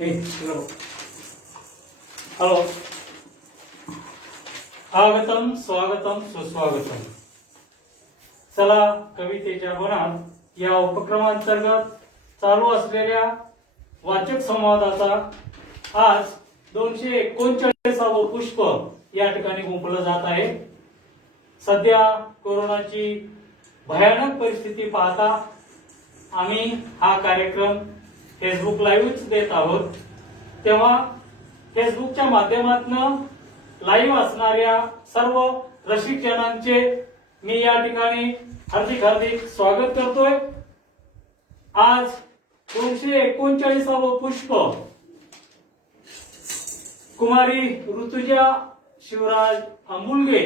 Hello, स्वागतम स्वागतम सुस्वागतम. चला, कवितेच्या बनात या उपक्रमांतर्गत चालू असलेल्या वाचक संवादाचा आज 239वे पुष्प या ठिकाणी गुंफलं जात आहे. सध्या कोरोनाची भयानक परिस्थिती पाहता आम्ही हा कार्यक्रम फेसबुक लाईव्हच देत आहोत. तेव्हा फेसबुकच्या माध्यमातून लाईव्ह असणाऱ्या सर्व रसिक जनांचे मी या ठिकाणी हार्दिक स्वागत करतोय. आज 239वे पुष्प कुमारी ऋतुजा शिवराज आंबुलगे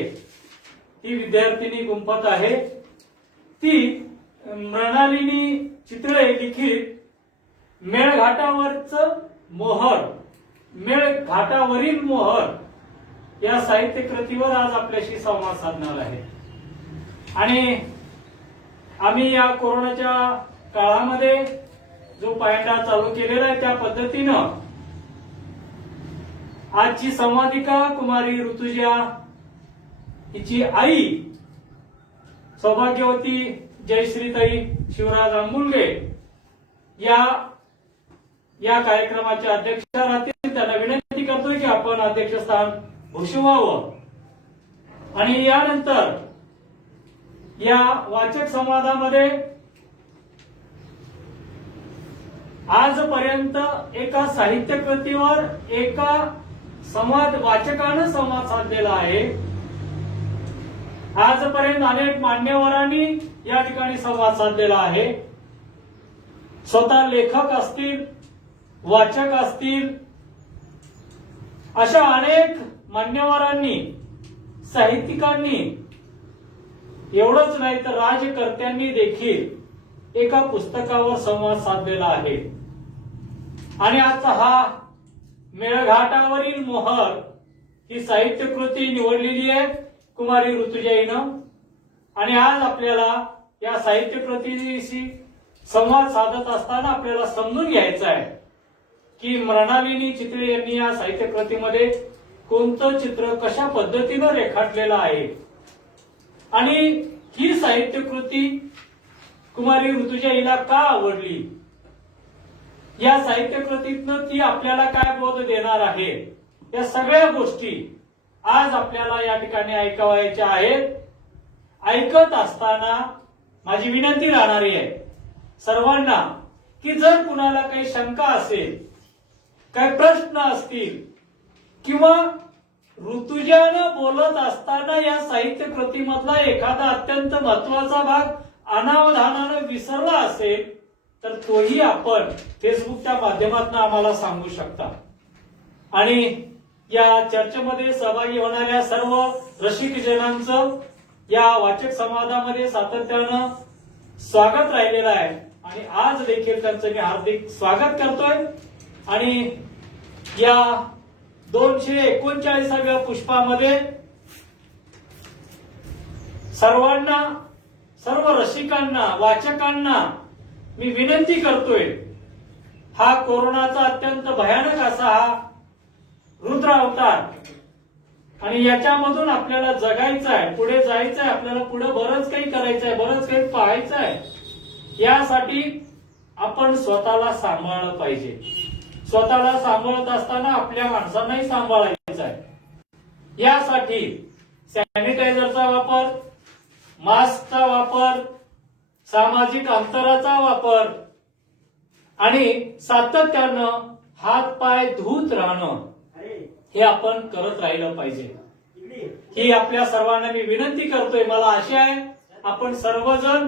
ही विद्यार्थिनी गुंफत आहे. ती मृणालिनी चितळे लिखित मेळघाटावरच मोहर, मेळघाटावरील मोहर या साहित्य कृतीवर आज आपल्याशी संवाद साधणार आहे. आणि आम्ही या कोरोनाच्या काळामध्ये जो पायंडा चालू केलेला आहे त्या पद्धतीनं आजची संवादिका कुमारी ऋतुजा हिची आई सौभाग्यवती जयश्रीताई शिवराज आंबुलगे या कार्यक्रमाच्या अध्यक्षा राहतील. त्यांना विनंती करतोय की आपण अध्यक्षस्थान भूषवावं. आणि यानंतर या वाचक संवादामध्ये आजपर्यंत एका साहित्य कृतीवर एका वाचकानं संवाद साधलेला आहे. आजपर्यंत अनेक मान्यवरांनी या ठिकाणी संवाद साधलेला आहे. स्वतः लेखक असतील, वाचक असतील, अशा अनेक मान्यवरांनी, साहित्यिकांनी, एवढंच नाही तर राजकर्त्यांनी देखील एका पुस्तकावर संवाद साधलेला आहे. आणि आता हा मेळघाटावरील मोहर ही साहित्य कृती निवडलेली आहे कुमारी ऋतुजाईनं. आणि आज आपल्याला या साहित्य कृतीशी संवाद साधत असताना आपल्याला समजून घ्यायचं आहे की मृणालिनी चितळे यांनी या साहित्य कृतीमध्ये कोणतं चित्र कशा पद्धतीनं रेखाटलेलं आहे. आणि ही साहित्य कृती कुमारी ऋतुजाईला का आवडली, या साहित्य कृतीतनं ती आपल्याला काय बोध देणार आहे, या सगळ्या गोष्टी आज आपल्याला या ठिकाणी ऐकावायच्या आहेत. ऐकत असताना माझी विनंती राहणारी आहे सर्वांना की जर कुणाला काही शंका असेल, काही प्रश्न असतील, किंवा ऋतुजानं बोलत असताना या साहित्य कृतीमधला एखादा अत्यंत महत्वाचा भाग अनावधानानं विसरला असेल तर तोही आपण फेसबुकच्या माध्यमातून आम्हाला सांगू शकता. आणि या चर्चेमध्ये सहभागी होणाऱ्या सर्व रसिक जनांचं या वाचक संवादामध्ये सातत्यानं स्वागत राहिलेलं आहे. आणि आज देखील त्यांचं मी हार्दिक स्वागत करतोय. आणि या 239व्या पुष्पामध्ये सर्वांना, सर्व रसिकांना, वाचकांना मी विनंती करतोय, हा कोरोनाचा अत्यंत भयानक असा हा रुद्र अवतार, आणि याच्यामधून आपल्याला जगायचं आहे, पुढे जायचं आहे, आपल्याला पुढे बरंच काही करायचं आहे, बरंच काही पाहायचं आहे. यासाठी आपण स्वतःला सांभाळलं पाहिजे. स्वतःला सांभाळत असताना आपल्या माणसांनाही सांभाळायचं आहे. यासाठी सॅनिटायझरचा वापर, मास्कचा वापर, सामाजिक अंतराचा वापर आणि सातत्यानं हात पाय धुत राहणं हे आपण करत राहिलं पाहिजे. ही आपल्या सर्वांना मी विनंती करतोय. मला आशा आहे आपण सर्वजण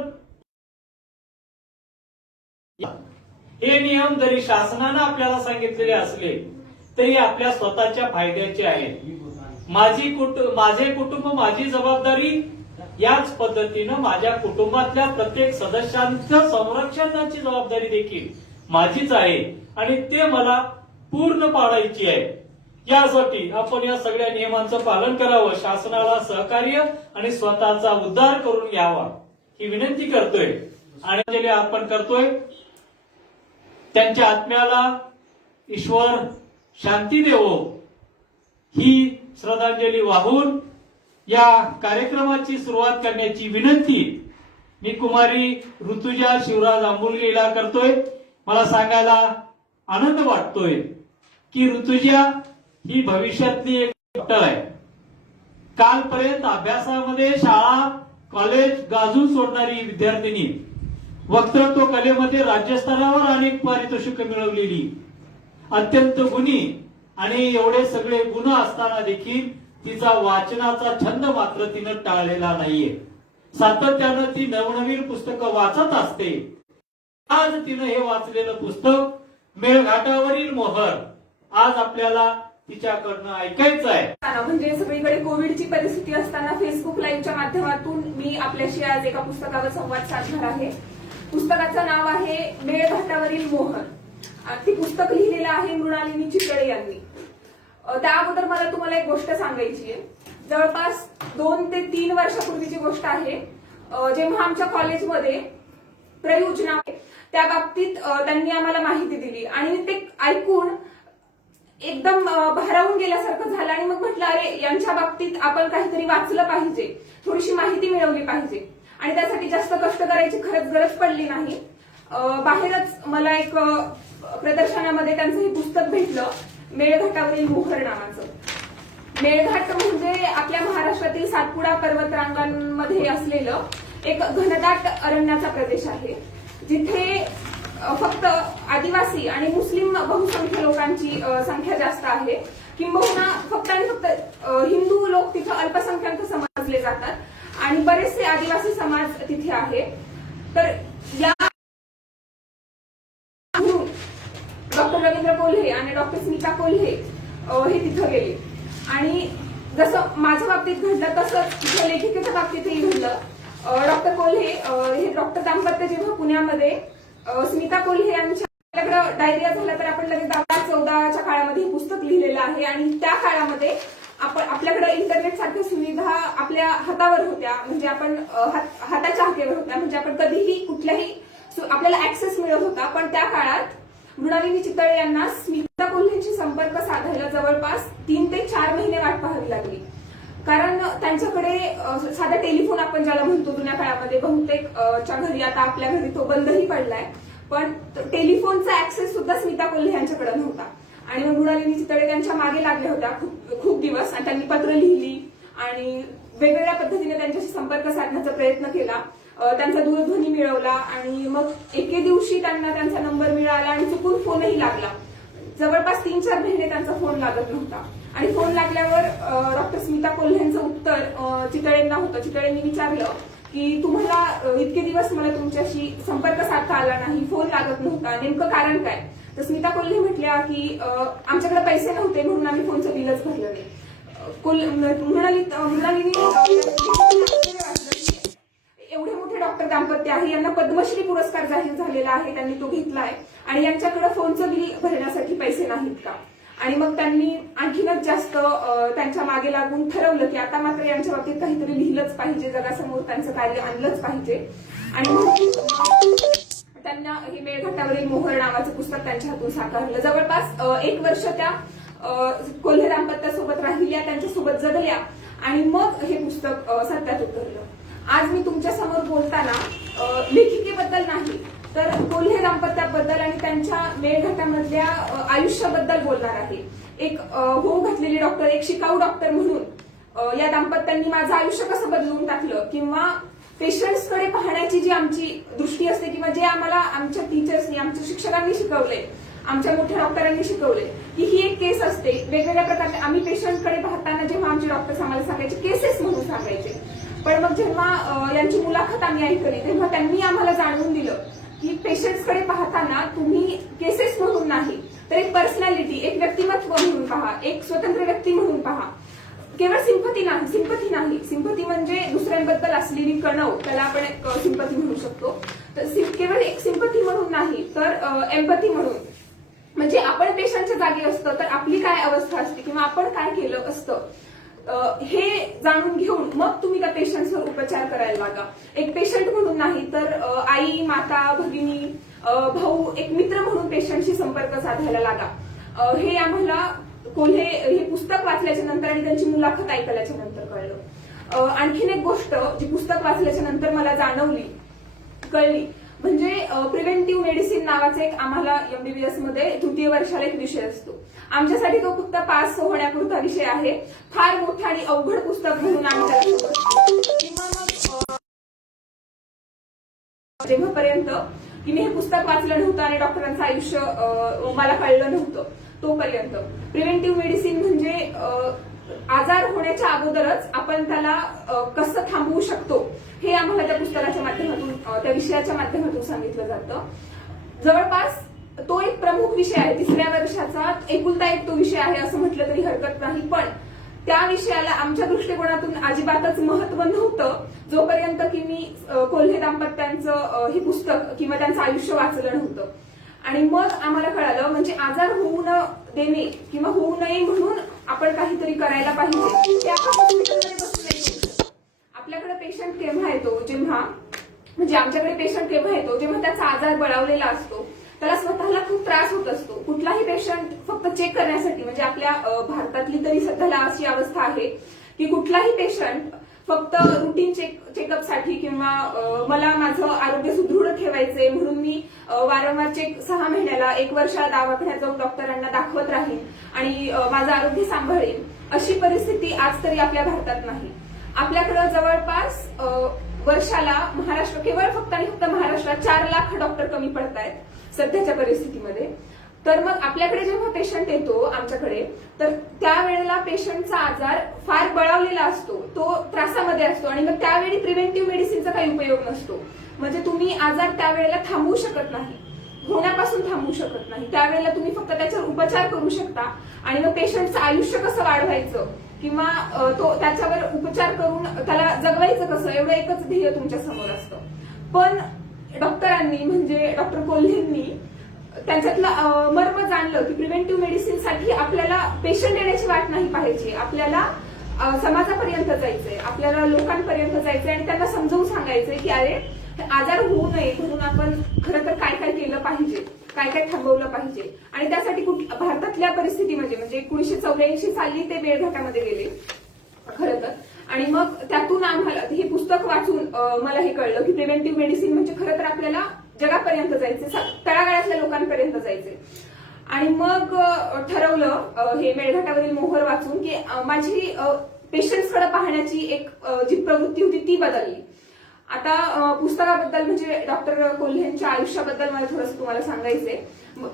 हे नियम जरी शासनानं आपल्याला सांगितलेले असले तरी आपल्या स्वतःच्या फायद्याचे आहेत. माझे कुटुंब माझी जबाबदारी, याच पद्धतीनं माझ्या कुटुंबातल्या प्रत्येक सदस्यांचं संरक्षणाची जबाबदारी देखील माझीच आहे आणि ते मला पूर्ण पाळायची आहे. यासाठी आपण या सगळ्या नियमांचं पालन करावं, शासनाला सहकार्य आणि स्वतःचा उद्धार करून घ्यावा ही विनंती करतोय. आणि आपण करतोय त्यांच्या आत्म्याला ईश्वर शांती देवो ही श्रद्धांजली वाहून या कार्यक्रमाची सुरुवात करण्याची विनंती मी कुमारी ऋतुजा शिवराज आंबुलगेला करतोय। मला सांगायला आनंद वाटतोय की ऋतुजा ही भविष्यातली एक डॉक्टर आहे। कालपर्यंत अभ्यासामध्ये शाळा कॉलेज गाजून सोडणारी विद्यार्थिनी, वक्तृत्व कलेमध्ये राज्यस्तरावर अनेक पारितोषिक मिळवलेली, अत्यंत गुणी आणि एवढे सगळे गुण असताना देखील तिचा वाचनाचा छंद मात्र तिनं टाळलेला नाहीये। सातत्यानं ती नवनवीन पुस्तकं वाचत असते। आज तिनं हे वाचलेलं पुस्तक मेळघाटावरील मोहर आज आपल्याला तिच्याकडनं ऐकायचं आहे। म्हणजे सगळीकडे कोविडची परिस्थिती असताना फेसबुक लाईव्हच्या माध्यमातून मी आपल्याशी आज एका पुस्तकावर संवाद साधणार आहे। पुस्तकाचं नाव आहे मेळघाटावरील मोहर। ते पुस्तक लिहिलेलं आहे मृणालिनी चितळे यांनी। त्या अगोदर मला तुम्हाला एक गोष्ट सांगायची आहे। जवळपास 2 ते 3 वर्षापूर्वीची गोष्ट आहे, जेव्हा आमच्या कॉलेजमध्ये प्रयोजना आहे त्या बाबतीत त्यांनी आम्हाला माहिती दिली आणि ते ऐकून एकदम भारावून गेल्यासारखं झालं आणि मग म्हटलं अरे यांच्या बाबतीत आपण काहीतरी वाचलं पाहिजे, थोडीशी माहिती मिळवली पाहिजे आणि त्यासाठी जास्त कष्ट करायची खरंच गरज पडली नाही। बाहेरच मला एक प्रदर्शनामध्ये त्यांचं हे पुस्तक भेटलं, मेळघाटावरील मोहर नावाचं। मेळघाट म्हणजे आपल्या महाराष्ट्रातील सातपुडा पर्वतरांगांमध्ये असलेलं एक घनदाट अरण्याचा प्रदेश आहे, जिथे फक्त आदिवासी आणि मुस्लिम बहुसंख्य लोकांची संख्या जास्त आहे। किंबहुना फक्त आणि फक्त हिंदू लोक तिथे अल्पसंख्याक समजले जातात आणि बरेचसे आदिवासी समाज तिथे आहे। तर या डॉक्टर रवींद्र कोल्हे आणि डॉक्टर स्मिता कोल्हे हे तिथं गेले आणि जसं माझ्या बाबतीत घडलं तसंच लेखिकेच्या बाबतीतही घडलं। डॉक्टर कोल्हे हे डॉक्टर दाम्पत्य जेव्हा पुण्यामध्ये स्मिता कोल्हे यांच्याकडे डायरिया झाला तर आपण लगेच 2014च्या काळामध्ये हे पुस्तक लिहिलेलं आहे आणि त्या काळामध्ये आपल्याकडे इंटरनेट सारख्या सुविधा आपल्या हातावर होत्या, म्हणजे आपण हाताच्या हाकेवर होत्या, म्हणजे आपण कधीही कुठल्याही आपल्याला ऍक्सेस मिळत होता। पण त्या काळात मृणालिनी चितळे यांना स्मिता कोल्हेंशी संपर्क साधायला जवळपास 3 ते 4 महिने वाट पाहावी लागली, कारण त्यांच्याकडे साधा टेलिफोन आपण ज्याला म्हणतो जुन्या काळामध्ये बहुतेक च्या घरी, आता आपल्या घरी तो बंदही पडलाय, पण टेलिफोनचा ऍक्सेस सुद्धा स्मिता कोल्हे यांच्याकडे नव्हता। आणि मग मृणालिनी चितळे त्यांच्या मागे लागल्या होत्या खूप दिवस आणि त्यांनी पत्र लिहिली आणि वेगवेगळ्या पद्धतीने त्यांच्याशी संपर्क साधण्याचा प्रयत्न केला, त्यांचा दूरध्वनी मिळवला आणि मग एके दिवशी त्यांना त्यांचा नंबर मिळाला आणि चुकून फोनही लागला। जवळपास 3-4 महिने त्यांचा फोन लागत नव्हता आणि फोन लागल्यावर डॉक्टर स्मिता कोल्हेंचं उत्तर चितळेंना होतं। चितळेंनी विचारलं की तुम्हाला इतके दिवस मला तुमच्याशी संपर्क साधता आला नाही, फोन लागत नव्हता, नेमकं कारण काय? तर स्मिता कोल्हे म्हटल्या की आमच्याकडे पैसे नव्हते म्हणून आम्ही फोनचं बिलच भरलं नाही। मृणालिनी एवढे मोठे डॉक्टर दाम्पत्य आहे, यांना पद्मश्री पुरस्कार जाहीर झालेला आहे, त्यांनी तो घेतलाय आणि यांच्याकडे फोनचं बिल भरण्यासाठी पैसे नाहीत का? आणि मग त्यांनी आणखीनच जास्त त्यांच्या मागे लागून ठरवलं की आता मात्र यांच्या बाबतीत काहीतरी लिहिलंच पाहिजे, जगासमोर त्यांचं कार्य आणलंच पाहिजे आणि त्यांना हे मेळघाटावरील मोहर नावाचं पुस्तक त्यांच्या हातून साकारलं। जवळपास 1 वर्ष त्या कोल्हे दाम्पत्यासोबत राहिल्या, त्यांच्यासोबत जगल्या आणि मग हे पुस्तक सत्यात उतरलं। आज मी तुमच्या समोर बोलताना लेखिकेबद्दल नाही तर कोल्हे दाम्पत्याबद्दल आणि त्यांच्या मेळघाटामधल्या आयुष्याबद्दल बोलणार आहे। एक होऊ घातलेली डॉक्टर, एक शिकाऊ डॉक्टर म्हणून या दाम्पत्यांनी माझं आयुष्य कसं बदलून टाकलं किंवा पेशंट्सकडे पाहण्याची जी आमची दृष्टी असते किंवा जे आम्हाला आमच्या टीचर्सनी, आमच्या शिक्षकांनी शिकवले, आमच्या मोठ्या डॉक्टरांनी शिकवले की ही एक केस असते। वेगवेगळ्या प्रकारचे आम्ही पेशंटकडे पाहताना जेव्हा आमचे डॉक्टर्स आम्हाला सांगायचे केसेस म्हणून सांगायचे, पण मग जेव्हा यांची मुलाखत आम्ही ऐकली तेव्हा त्यांनी आम्हाला जाणवून दिलं की पेशंट्सकडे पाहताना तुम्ही केसेस म्हणून नाही तर एक पर्सनॅलिटी, एक व्यक्तिमत्व म्हणून पहा, एक स्वतंत्र व्यक्ती म्हणून पहा। केवळ सिंपथी नाही, सिंपथी म्हणजे दुसऱ्यांबद्दल असलेली कणव, त्याला आपण एक सिंपथी म्हणू शकतो। तर केवळ एक सिंपथी म्हणून नाही तर एम्पथी म्हणून, म्हणजे आपण पेशंटच्या जागी असतो तर आपली काय अवस्था असते किंवा आपण काय केलं असतं हे जाणून घेऊन मग तुम्ही त्या पेशंटवर उपचार करायला लागा। एक पेशंट म्हणून नाही तर आई, माता, भगिनी, भाऊ, एक मित्र म्हणून पेशंटशी संपर्क साधायला लागा। हे आम्हाला कोल्हे हे पुस्तक वाचल्याच्या नंतर आणि त्यांची मुलाखत ऐकल्याच्या नंतर कळलं. आणखीन एक गोष्ट जी पुस्तक वाचल्याच्या नंतर मला कळली म्हणजे प्रिव्हेंटिव्ह मेडिसिन नावाचा एक आम्हाला एमबीबीएस मध्ये तृतीय वर्षाला एक विषय असतो. आमच्यासाठी तो फक्त पास होण्यापुरता विषय आहे. फार मोठं आणि अवघड पुस्तक म्हणून आम्ही त्याला किंवा मग जेव्हापर्यंत की मी हे पुस्तक वाचलं नव्हतं आणि डॉक्टरांचं आयुष्य मला कळलं नव्हतं तोपर्यंत प्रिव्हेंटिव्ह मेडिसिन म्हणजे आजार होण्याच्या अगोदरच आपण त्याला कसं थांबवू शकतो हे आम्हाला त्या पुस्तकाच्या माध्यमातून त्या विषयाच्या माध्यमातून सांगितलं जातं. जवळपास तो एक प्रमुख विषय आहे. तिसऱ्या वर्षाचा एकुलता एक तो विषय आहे असं म्हटलं तरी हरकत नाही. पण त्या विषयाला आमच्या दृष्टिकोनातून अजिबातच महत्व नव्हतं जोपर्यंत की मी कोल्हे दाम्पत्यांचं हे पुस्तक किंवा त्यांचं आयुष्य वाचलं नव्हतं. आणि मग आम्हाला कळालं म्हणजे आजार होऊ न देणे किंवा होऊ नये म्हणून आपण काहीतरी करायला पाहिजे. ते आपण हॉस्पिटलमध्ये बसून नाही करू शकत. आपल्याकडे पेशंट केव्हा येतो जेव्हा म्हणजे आमच्याकडे पेशंट केव्हा येतो जेव्हा त्याचा आजार बळावलेला असतो, त्याला स्वतःला खूप त्रास होत असतो. कुठलाही पेशंट फक्त चेक करण्यासाठी म्हणजे आपल्या भारतातली तरी सध्याला अशी अवस्था आहे की कुठलाही पेशंट फक्त रुटीन चेकअपसाठी किंवा मला माझं आरोग्य सुदृढ ठेवायचंय म्हणून मी वारंवार 6 महिन्याला 1 वर्षाला दवाखान्यात जाऊन डॉक्टरांना दाखवत राहीन आणि माझं आरोग्य सांभाळेन अशी परिस्थिती आज तरी आपल्या भारतात नाही. आपल्याकडे जवळपास वर्षाला महाराष्ट्र केवळ फक्त आणि फक्त महाराष्ट्रात 4 लाख डॉक्टर कमी पडतायत सध्याच्या परिस्थितीमध्ये. तर मग आपल्याकडे जेव्हा पेशंट येतो आमच्याकडे तर त्यावेळेला पेशंटचा आजार फार बळावलेला असतो, तो त्रासामध्ये असतो आणि मग त्यावेळी प्रिव्हेंटिव्ह मेडिसिनचा काही उपयोग नसतो. म्हणजे तुम्ही आजार त्यावेळेला थांबवू शकत नाही, होण्यापासून थांबवू शकत नाही. त्यावेळेला तुम्ही फक्त त्याच्यावर उपचार करू शकता आणि मग पेशंटचं आयुष्य कसं वाढवायचं किंवा तो त्याच्यावर उपचार करून त्याला जगवायचं कसं एवढं एकच ध्येय तुमच्या समोर असतं. पण डॉक्टरांनी म्हणजे डॉक्टर कोल्हेंनी त्यांच्यातलं मर्म जाणलं की प्रिव्हेंटिव्ह मेडिसिन साठी आपल्याला पेशंट येण्याची वाट नाही पाहिजे, आपल्याला समाजापर्यंत जायचंय, आपल्याला लोकांपर्यंत जायचंय आणि त्यांना समजावून सांगायचंय की अरे आजार होऊ नये म्हणून आपण खरं तर काय काय केलं पाहिजे, काय काय थांबवलं पाहिजे. आणि त्यासाठी भारतातल्या परिस्थितीमध्ये म्हणजे 1984 साली ते मेळघाटामध्ये गेले खरं तर. आणि मग त्यातून आम्हाला हे पुस्तक वाचून मला हे कळलं की प्रिव्हेंटिव्ह मेडिसिन म्हणजे खरं तर आपल्याला जगापर्यंत जायचे, तळागाळातल्या लोकांपर्यंत जायचे. आणि मग ठरवलं हे मेळघाटावरील मोहर वाचून की माझी पेशंट्सकडे पाहण्याची एक जी प्रवृत्ती होती ती बदलली. आता पुस्तकाबद्दल म्हणजे डॉक्टर कोल्हेंच्या आयुष्याबद्दल मला थोडंसं तुम्हाला सांगायचंय.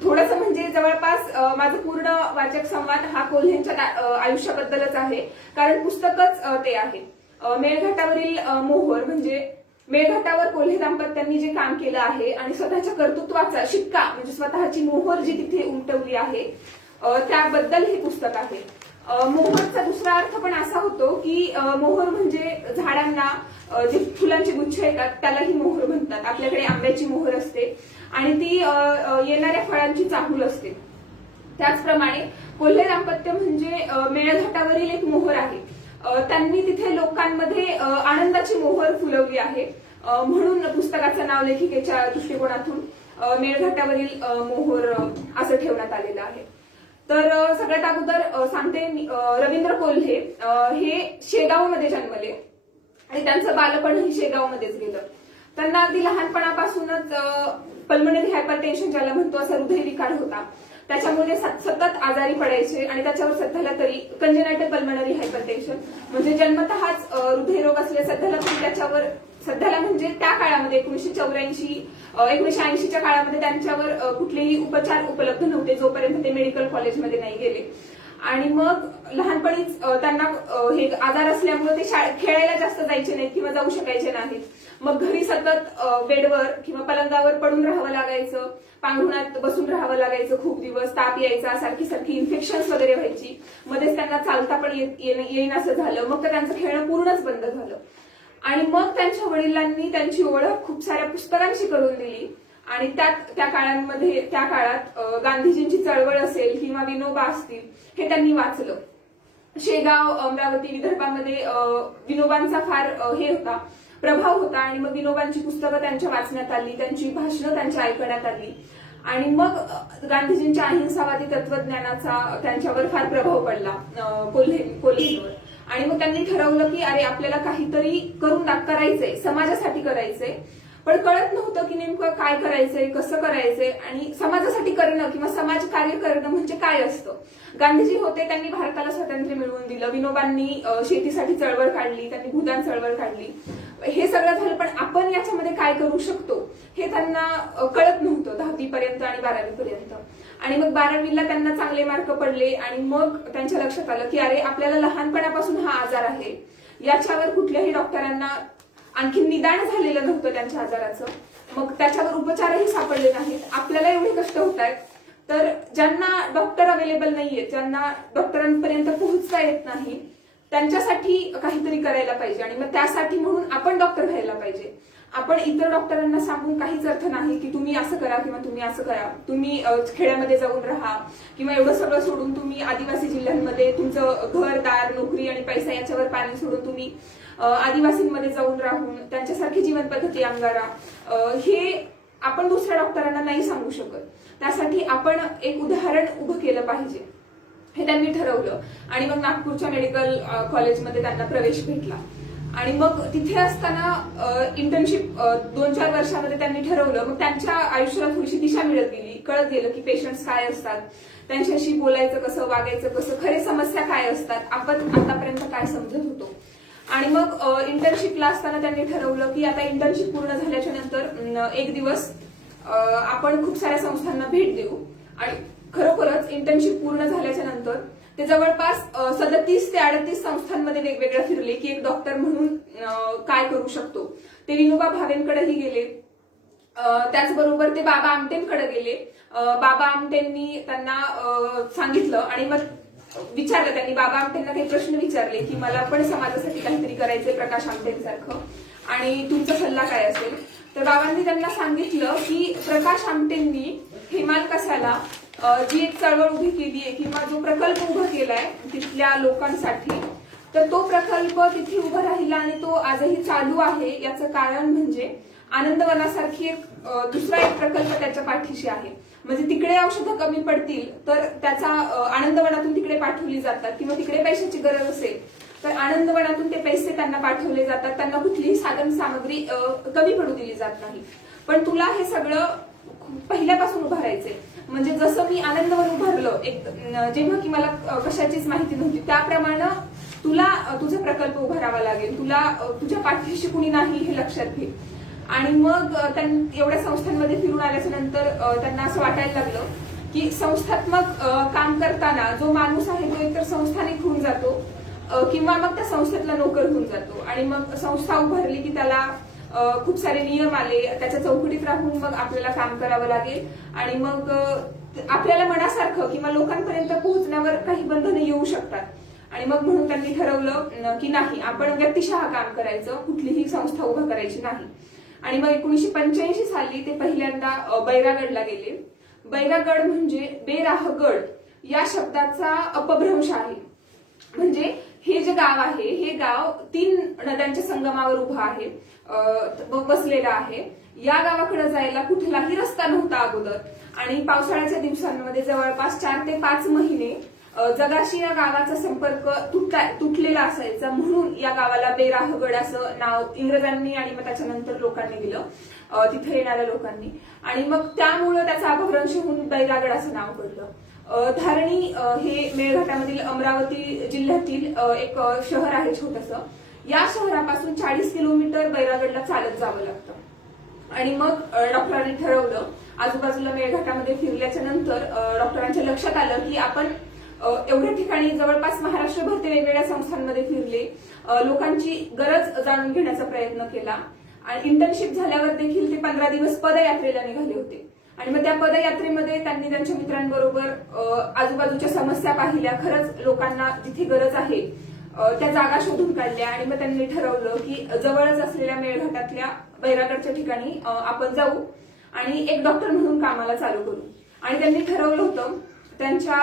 थोडंसं म्हणजे जवळपास माझं पूर्ण वाचक संवाद हा कोल्हेंच्या आयुष्याबद्दलच आहे कारण पुस्तकच ते आहे. मेळघाटावरील मोहर म्हणजे मेळघाटावर कोल्हे दाम्पत्यांनी जे काम केलं आहे आणि स्वतःच्या कर्तृत्वाचा शिक्का म्हणजे स्वतःची मोहर जी तिथे उमटवली आहे त्याबद्दल हे पुस्तक आहे. मोहरचा दुसरा अर्थ पण असा होतो की मोहर म्हणजे झाडांना जे फुलांची गुच्छ येतात त्यालाही मोहर म्हणतात. आपल्याकडे आंब्याची मोहर असते आणि ती येणाऱ्या फळांची चाहूल असते. त्याचप्रमाणे कोल्हे दाम्पत्य म्हणजे मेळघाटावरील एक मोहर आहे. त्यांनी तिथे लोकांमध्ये आनंदाची मोहर फुलवली आहे म्हणून पुस्तकाचं नाव लेखिकेच्या दृष्टिकोनातून मेळघाटावरील मोहर असं ठेवण्यात आलेलं आहे. तर सगळ्यात अगोदर सांगते रवींद्र कोल्हे हे शेगावमध्ये जन्मले आणि त्यांचं बालपणही शेगावमध्येच गेलं. त्यांना अगदी लहानपणापासूनच पल्मनरी हायपरटेन्शन ज्याला म्हणतो असा हृदयविकार होता. त्याच्यामुळे सतत आजारी पडायचे आणि त्याच्यावर सध्याला तरी कंजेनायटल पल्मनरी हायपरटेन्शन म्हणजे जन्मतःच हृदयरोग असले सध्याला तरी त्याच्यावर सध्याला म्हणजे त्या काळामध्ये 1980च्या काळामध्ये त्यांच्यावर कुठलेही उपचार उपलब्ध नव्हते जोपर्यंत ते मेडिकल कॉलेजमध्ये नाही गेले. आणि मग लहानपणीच त्यांना हे आजार असल्यामुळे ते खेळायला जास्त जायचे नाहीत किंवा जाऊ शकायचे नाहीत. मग घरी सतत बेडवर किंवा पलंगावर पडून राहावं लागायचं, पांघरुणात बसून राहावं लागायचं, खूप दिवस ताप यायचा, सारखी इन्फेक्शन्स वगैरे व्हायची, मध्येच त्यांना चालता पण येईन असं झालं. मग तर त्यांचं खेळणं पूर्णच बंद झालं. आणि मग त्यांच्या वडिलांनी त्यांची ओळख खूप साऱ्या पुस्तकांशी करून दिली आणि त्या काळात गांधीजींची चळवळ असेल किंवा विनोबा असतील हे त्यांनी वाचलं. शेगाव, अमरावती, विदर्भामध्ये विनोबांचा फार हे होता, प्रभाव होता आणि मग विनोबांची पुस्तकं त्यांच्या वाचण्यात आली, त्यांची भाषणं त्यांच्या ऐकण्यात आली आणि मग गांधीजींच्या अहिंसावादी तत्वज्ञानाचा त्यांच्यावर फार प्रभाव पडला कोल्हेंवर. आणि मग त्यांनी ठरवलं की अरे आपल्याला काहीतरी करायचंय, समाजासाठी करायचंय, पण कळत नव्हतं की नेमकं काय करायचंय, कसं करायचंय आणि समाजासाठी करणं किंवा समाज कार्य करणं म्हणजे काय असतं. गांधीजी होते, त्यांनी भारताला स्वातंत्र्य मिळवून दिलं, विनोबांनी शेतीसाठी चळवळ काढली, त्यांनी भूदान चळवळ काढली, हे सगळं झालं, पण आपण याच्यामध्ये काय करू शकतो हे त्यांना कळत नव्हतं 10वी पर्यंत आणि 12वी पर्यंत. आणि मग 12वीला त्यांना चांगले मार्क पडले आणि मग त्यांच्या लक्षात आलं की अरे आपल्याला लहानपणापासून हा आजार आहे, याच्यावर कुठल्याही डॉक्टरांना आणखी निदान झालेलं नव्हतं त्यांच्या आजाराचं, मग त्याच्यावर उपचारही सापडले नाहीत, आपल्याला एवढे कष्ट होत आहेत, तर ज्यांना डॉक्टर अवेलेबल नाहीये, ज्यांना डॉक्टरांपर्यंत पोहोचता येत नाही, त्यांच्यासाठी काहीतरी करायला पाहिजे. आणि मग त्यासाठी म्हणून आपण डॉक्टर व्हायला पाहिजे. आपण इतर डॉक्टरांना सांगून काहीच अर्थ नाही की तुम्ही असं करा किंवा तुम्ही असं करा, तुम्ही खेड्यामध्ये जाऊन राहा किंवा एवढं सगळं सोडून तुम्ही आदिवासी जिल्ह्यांमध्ये तुमचं घरदार, नोकरी आणि पैसा याच्यावर पाणी सोडून तुम्ही आदिवासींमध्ये जाऊन राहून त्यांच्यासारखी जीवन पद्धती अंगारा, हे आपण दुसऱ्या डॉक्टरांना नाही सांगू शकत. त्यासाठी आपण एक उदाहरण उभं केलं पाहिजे हे त्यांनी ठरवलं. आणि मग नागपूरच्या मेडिकल कॉलेजमध्ये त्यांना प्रवेश भेटला. आणि मग तिथे असताना इंटर्नशिप 2-4 वर्षामध्ये त्यांनी ठरवलं. मग त्यांच्या आयुष्याला थोडीशी दिशा मिळत गेली, कळत गेलं की पेशंट्स काय असतात, त्यांच्याशी बोलायचं कसं, वागायचं कसं, खरे समस्या काय असतात, आपण आतापर्यंत काय समजत होतो. आणि मग इंटर्नशिपला असताना त्यांनी ठरवलं की आता इंटर्नशिप पूर्ण झाल्याच्या नंतर एक दिवस आपण खूप साऱ्या संस्थांना भेट देऊ. आणि खरोखरच इंटर्नशिप पूर्ण झाल्याच्या नंतर ते जवळपास 37 ते 38 संस्थांमध्ये वेगवेगळ्या फिरले की एक डॉक्टर म्हणून काय करू शकतो. ते विनोबा भावेंकडेही गेले, त्याचबरोबर ते बाबा आमटेंकडे गेले. बाबा आमटेंनी त्यांना सांगितलं आणि मग विचारलं, त्यांनी बाबा आमटेंना काही प्रश्न विचारले की मला पण समाजासाठी काहीतरी करायचंय प्रकाश आमटेंसारखं आणि तुमचा सल्ला काय असेल. तर बाबांनी त्यांना सांगितलं की प्रकाश आमटेंनी हेमाल कसाला जी एक चळवळ उभी केली आहे किंवा जो प्रकल्प उभा केलाय तिथल्या लोकांसाठी, तर तो प्रकल्प तिथे उभा राहिला आणि तो आजही चालू आहे. याचं कारण म्हणजे आनंदवनासारखी एक दुसरा एक प्रकल्प त्याच्या पाठीशी आहे. म्हणजे तिकडे औषधं कमी पडतील तर त्याचा आनंदवनातून तिकडे पाठवली जातात किंवा तिकडे पैशाची गरज असेल तर आनंदवनातून ते पैसे त्यांना पाठवले जातात. त्यांना कुठलीही साधन सामग्री कमी पडू दिली जात नाही. पण तुला हे सगळं पहिल्यापासून उभारायचंय. म्हणजे जसं मी आनंदवन उभारलं एक जेव्हा की मला कशाचीच माहिती नव्हती, त्याप्रमाणे तुला तुझा प्रकल्प उभारावा लागेल. तुला तुझ्या पाठीशी कुणी नाही हे लक्षात घे. आणि मग एवढ्या संस्थांमध्ये फिरून आल्याच्या नंतर त्यांना असं वाटायला लागलं की संस्थात्मक काम करताना जो माणूस आहे तो एकतर संस्थानिक होऊन जातो किंवा मग त्या संस्थेतला नोकर होऊन जातो. आणि मग संस्था उभारली की त्याला खूप सारे नियम आले, त्याच्या चौकटीत राहून मग आपल्याला काम करावं लागेल. आणि मग आपल्याला मनासारखं किंवा लोकांपर्यंत पोहोचण्यावर काही बंधनं येऊ शकतात. आणि मग म्हणून त्यांनी ठरवलं की नाही, आपण व्यक्तिशः काम करायचं, कुठलीही संस्था उभा करायची नाही. आणि मग 1985 साली ते पहिल्यांदा बैरागडला गेले. बैरागड म्हणजे बेराहगड या शब्दाचा अपभ्रंश आहे. म्हणजे हे जे गाव आहे हे गाव 3 नद्यांच्या संगमावर उभं आहे, बसलेलं आहे. या गावाकडे जायला कुठलाही रस्ता नव्हता अगोदर. आणि पावसाळ्याच्या दिवसांमध्ये जवळपास 4 ते 5 महिने जगाशी या गावाचा संपर्क तुटलेला असायचा. म्हणून या गावाला बेराहगड असं नाव इंग्रजांनी आणि मग त्याच्यानंतर लोकांनी दिलं, तिथे येणाऱ्या लोकांनी. आणि मग त्यामुळं त्याचा अपभ्रंश होऊन बैरागड असं नाव पडलं. धारणी हे मेळघाटामधील अमरावती जिल्ह्यातील एक शहर आहे छोटंसं. या शहरापासून 40 किलोमीटर बैरागडला चालत जावं लागतं. आणि मग डॉक्टरांनी ठरवलं, आजूबाजूला मेळघाटामध्ये फिरल्याच्या नंतर डॉक्टरांच्या लक्षात आलं की आपण एवढ्या ठिकाणी जवळपास महाराष्ट्रभर ते वेगवेगळ्या संस्थांमध्ये फिरले, लोकांची गरज जाणून घेण्याचा प्रयत्न केला. आणि इंटर्नशिप झाल्यावर देखील ते 15 दिवस पदयात्रेला निघाले होते. आणि मग त्या पदयात्रेमध्ये त्यांनी त्यांच्या मित्रांबरोबर आजूबाजूच्या समस्या पाहिल्या, खरंच लोकांना जिथे गरज आहे त्या जागा शोधून काढल्या. आणि मग त्यांनी ठरवलं की जवळच असलेल्या मेळघाटातल्या बैरागडच्या ठिकाणी आपण जाऊ आणि एक डॉक्टर म्हणून कामाला चालू करू. आणि त्यांनी ठरवलं होतं, त्यांच्या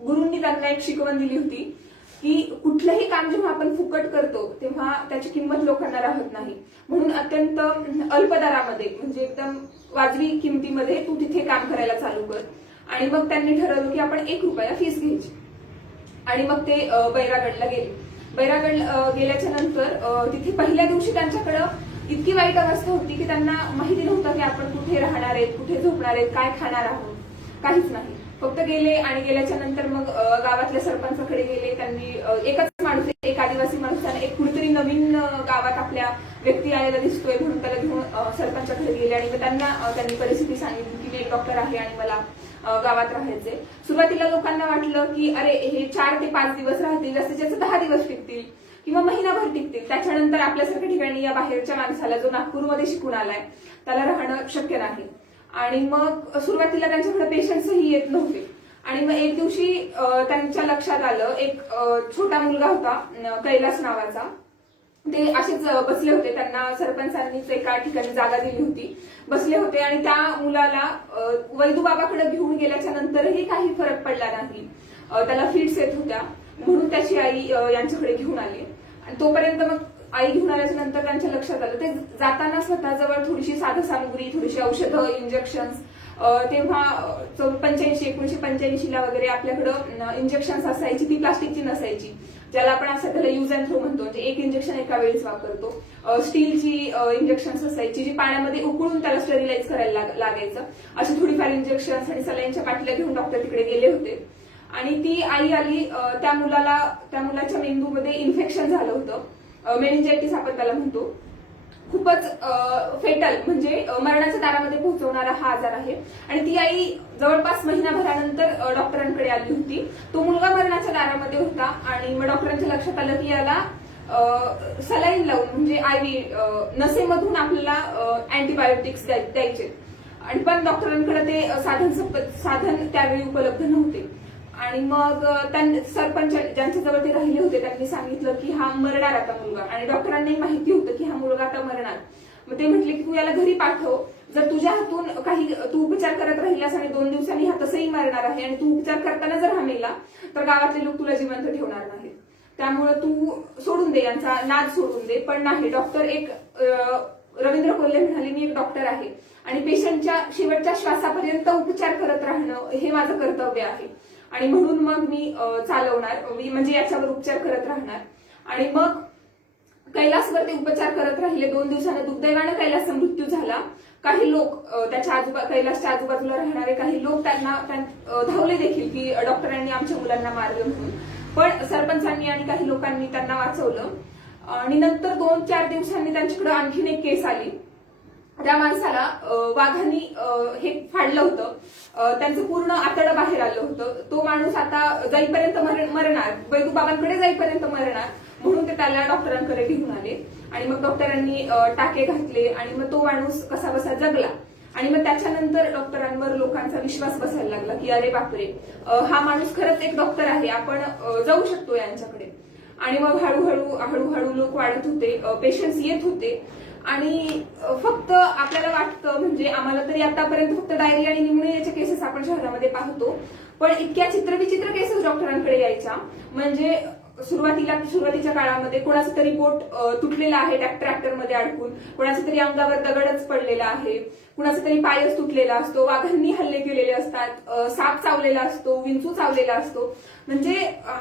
गुरूंनी त्यांना एक शिकवण दिली होती की कुठलंही काम जेव्हा आपण फुकट करतो तेव्हा त्याची किंमत लोकांना राहत नाही. म्हणून अत्यंत अल्प दरामध्ये म्हणजे एकदम वाजवी किमतीमध्ये तू तिथे काम करायला चालू कर. आणि मग त्यांनी ठरवलं की आपण 1 रुपया फीस घ्यायची. आणि मग ते बैरागडला गेले. बैरागड गेल्याच्या नंतर तिथे पहिल्या दिवशी त्यांच्याकडं इतकी वाईट अवस्था होती की त्यांना माहिती नव्हतं की आपण कुठे राहणार आहेत, कुठे झोपणार आहेत, काय खाणार आहोत, काहीच नाही. फक्त गेले आणि गेल्याच्या नंतर मग गावातल्या सरपंचाकडे गेले. त्यांनी एकच माणूस, एक आदिवासी माणसाने एक कुठेतरी नवीन गावात आपल्या व्यक्ती आलेला दिसतोय म्हणून त्याला घेऊन सरपंचाकडे गेले. आणि मग त्यांनी परिस्थिती सांगितली की मी एक डॉक्टर आहे आणि मला गावात राहायचे. सुरुवातीला लोकांना वाटलं की अरे हे 4 ते 5 दिवस राहतील, जास्तीत जास्त 10 दिवस टिकतील किंवा महिनाभर टिकतील. त्याच्यानंतर आपल्यासारख्या ठिकाणी या बाहेरच्या माणसाला जो नागपूरमध्ये शिकून आलाय त्याला राहणं शक्य नाही. आणि मग सुरुवातीला त्यांच्याकडे पेशंट्सही येत नव्हते. आणि मग एक दिवशी त्यांच्या लक्षात आलं, एक छोटा मुलगा होता कैलास नावाचा, ते असेच बसले होते. त्यांना सरपंचांनीच एका ठिकाणी जागा दिली होती, बसले होते. आणि त्या मुलाला वैदूबाबाकडे घेऊन गेल्याच्या नंतरही काही फरक पडला नाही. त्याला फिट्स येत होत्या म्हणून त्याची आई यांच्याकडे घेऊन आली. आणि तोपर्यंत मग आई घेऊन आल्याच्या नंतर त्यांच्या लक्षात आलं ते जाताना स्वतःजवळ थोडीशी साधनसामुग्री, थोडीशी औषधं, इंजेक्शन्स, तेव्हा 1985 ला वगैरे आपल्याकडं इंजेक्शन्स असायची, ती प्लास्टिकची नसायची, ज्याला आपण असं त्याला युज अँड थ्रो म्हणतो, म्हणजे एक इंजेक्शन एका वेळेस वापरतो. स्टीलची इंजेक्शन्स असायची जी पाण्यामध्ये उकळून त्याला स्टरीलाइज करायला लागायचं. अशी थोडीफार इंजेक्शन्स आणि सलाईनच्या बाटल्या घेऊन डॉक्टर तिकडे गेले होते. आणि ती आई आली. त्या मुलाच्या मेंदूमध्ये इन्फेक्शन झालं होतं, मेनिंजायटिस आपण त्याला म्हणतो. खूपच फेटल म्हणजे मरणाच्या दारामध्ये पोहोचवणारा हा आजार आहे. आणि ती आई जवळपास महिनाभरानंतर डॉक्टरांकडे आली होती. तो मुलगा मरणाच्या दारामध्ये होता. आणि मग डॉक्टरांच्या लक्षात आलं की याला सलाईन लावून म्हणजे आयव्ही नसेमधून आपल्याला अँटीबायोटिक्स द्यायचे. आणि पण डॉक्टरांकडे ते साधन त्यावेळी उपलब्ध नव्हते. आणि मग सरपंच ज्यांच्याजवळ ते राहिले होते त्यांनी सांगितलं की हा मरणार आता मुलगा. आणि डॉक्टरांनाही माहिती होतं की हा मुलगा आता मरणार. मग ते म्हटले की तू याला घरी पाठव. जर तुझ्या हातून काही तू उपचार करत राहिलास आणि 2 दिवसांनी हा तसंही मरणार आहे आणि तू उपचार करताना जर हा मेला तर गावातले लोक तुला जिवंत ठेवणार नाहीत. त्यामुळे तू सोडून दे, यांचा नाद सोडून दे. पण नाही, डॉक्टर एक रवींद्र कोल्हे म्हणाले मी एक डॉक्टर आहे आणि पेशंटच्या शेवटच्या श्वासापर्यंत उपचार करत राहणं हे माझं कर्तव्य आहे. आणि म्हणून मग मी चालवणार, म्हणजे याच्यावर उपचार करत राहणार. आणि मग कैलासवरती उपचार करत राहिले. 2 दिवसांनी दुर्दैवाने कैलासचा मृत्यू झाला. काही लोक कैलासच्या आजूबाजूला राहणारे काही लोक त्यांना धावले देखील की डॉक्टरांनी आमच्या मुलांना मारलं म्हणून. पण सरपंचांनी आणि काही लोकांनी त्यांना वाचवलं. आणि नंतर 2-4 दिवसांनी त्यांच्याकडे आणखीन एक केस आली. त्या माणसाला वाघांनी हे फाडलं होतं, त्यांचं पूर्ण आतडं बाहेर आलं होतं. तो माणूस आता जाईपर्यंत मरणार, वैदूबाबांकडे जाईपर्यंत मरणार, म्हणून ते त्याला डॉक्टरांकडे घेऊन आले. आणि मग डॉक्टरांनी टाके घातले आणि मग तो माणूस कसा बसा जगला. आणि मग त्याच्यानंतर डॉक्टरांवर लोकांचा विश्वास बसायला लागला की अरे बापरे, हा माणूस खरंच एक डॉक्टर आहे, आपण जाऊ शकतो यांच्याकडे. आणि मग हळूहळू लोक वाढत होते, पेशंट्स येत होते. आणि फक्त आपल्याला वाटतं म्हणजे आम्हाला तरी आतापर्यंत फक्त डायरिया आणि न्यूमोनियाच्या केसेस आपण शहरामध्ये पाहतो, पण इतक्या चित्रविचित्र केसेस डॉक्टरांकडे यायच्या. म्हणजे सुरुवातीच्या काळामध्ये कोणाचा तरी बोट तुटलेला आहे ट्रॅक्टरमध्ये अडकून, कोणाच्या तरी अंगावर दगडच पडलेला आहे, कुणाचा तरी पायच तुटलेला असतो, वाघांनी हल्ले केलेले असतात, साप चावलेला असतो, विंचू चावलेला असतो. म्हणजे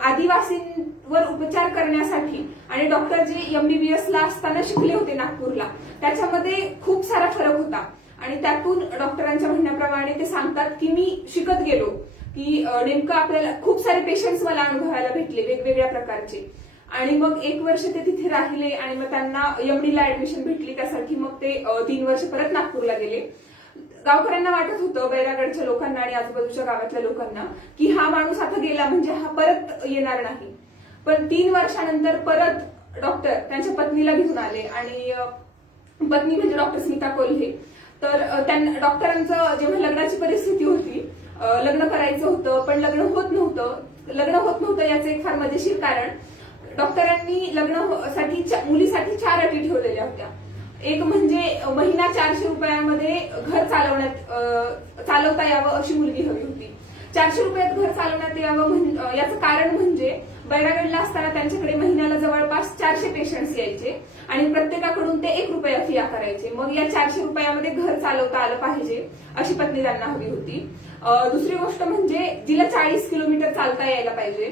आदिवासींवर उपचार करण्यासाठी आणि डॉक्टर जे MBBS ला असताना शिकले होते नागपूरला, त्याच्यामध्ये खूप सारा फरक होता. आणि त्यातून डॉक्टरांच्या म्हणण्याप्रमाणे ते सांगतात की मी शिकत गेलो की नेमकं आपल्याला खूप सारे पेशंट्स मला अनुभवायला भेटले वेगवेगळ्या प्रकारचे. आणि मग 1 वर्ष ते तिथे राहिले आणि मग त्यांना MD ला ऍडमिशन भेटली. त्यासाठी मग ते 3 वर्ष परत नागपूरला गेले. गावकऱ्यांना वाटत होतं, बैरागडच्या लोकांना आणि आजूबाजूच्या गावातल्या लोकांना, की हा माणूस आता गेला म्हणजे हा परत येणार नाही. पण 3 वर्षानंतर परत डॉक्टर त्यांच्या पत्नीला घेऊन आले. आणि पत्नी म्हणजे डॉक्टर स्मिता कोल्हे. तर त्यांना डॉक्टरांचं जेव्हा लग्नाची परिस्थिती होती, लग्न करायचं होतं पण लग्न होत नव्हतं याचं एक फार मजेशीर कारण, डॉक्टरांनी लग्नासाठी मुलीसाठी 4 अटी ठेवलेल्या होत्या. एक म्हणजे महिना 400 रुपयामध्ये घर चालवता यावं अशी मुलगी हवी होती. 400 रुपयात घर चालवण्यात यावं याचं कारण म्हणजे बैरागडला असताना त्यांच्याकडे महिन्याला जवळपास 400 पेशंट्स यायचे आणि प्रत्येकाकडून ते 1 रुपया फी आकारायचे. मग या 400 रुपयामध्ये घर चालवता आलं पाहिजे अशी पत्नी त्यांना हवी होती. दुसरी गोष्ट म्हणजे जिला 40 किलोमीटर चालता यायला पाहिजे.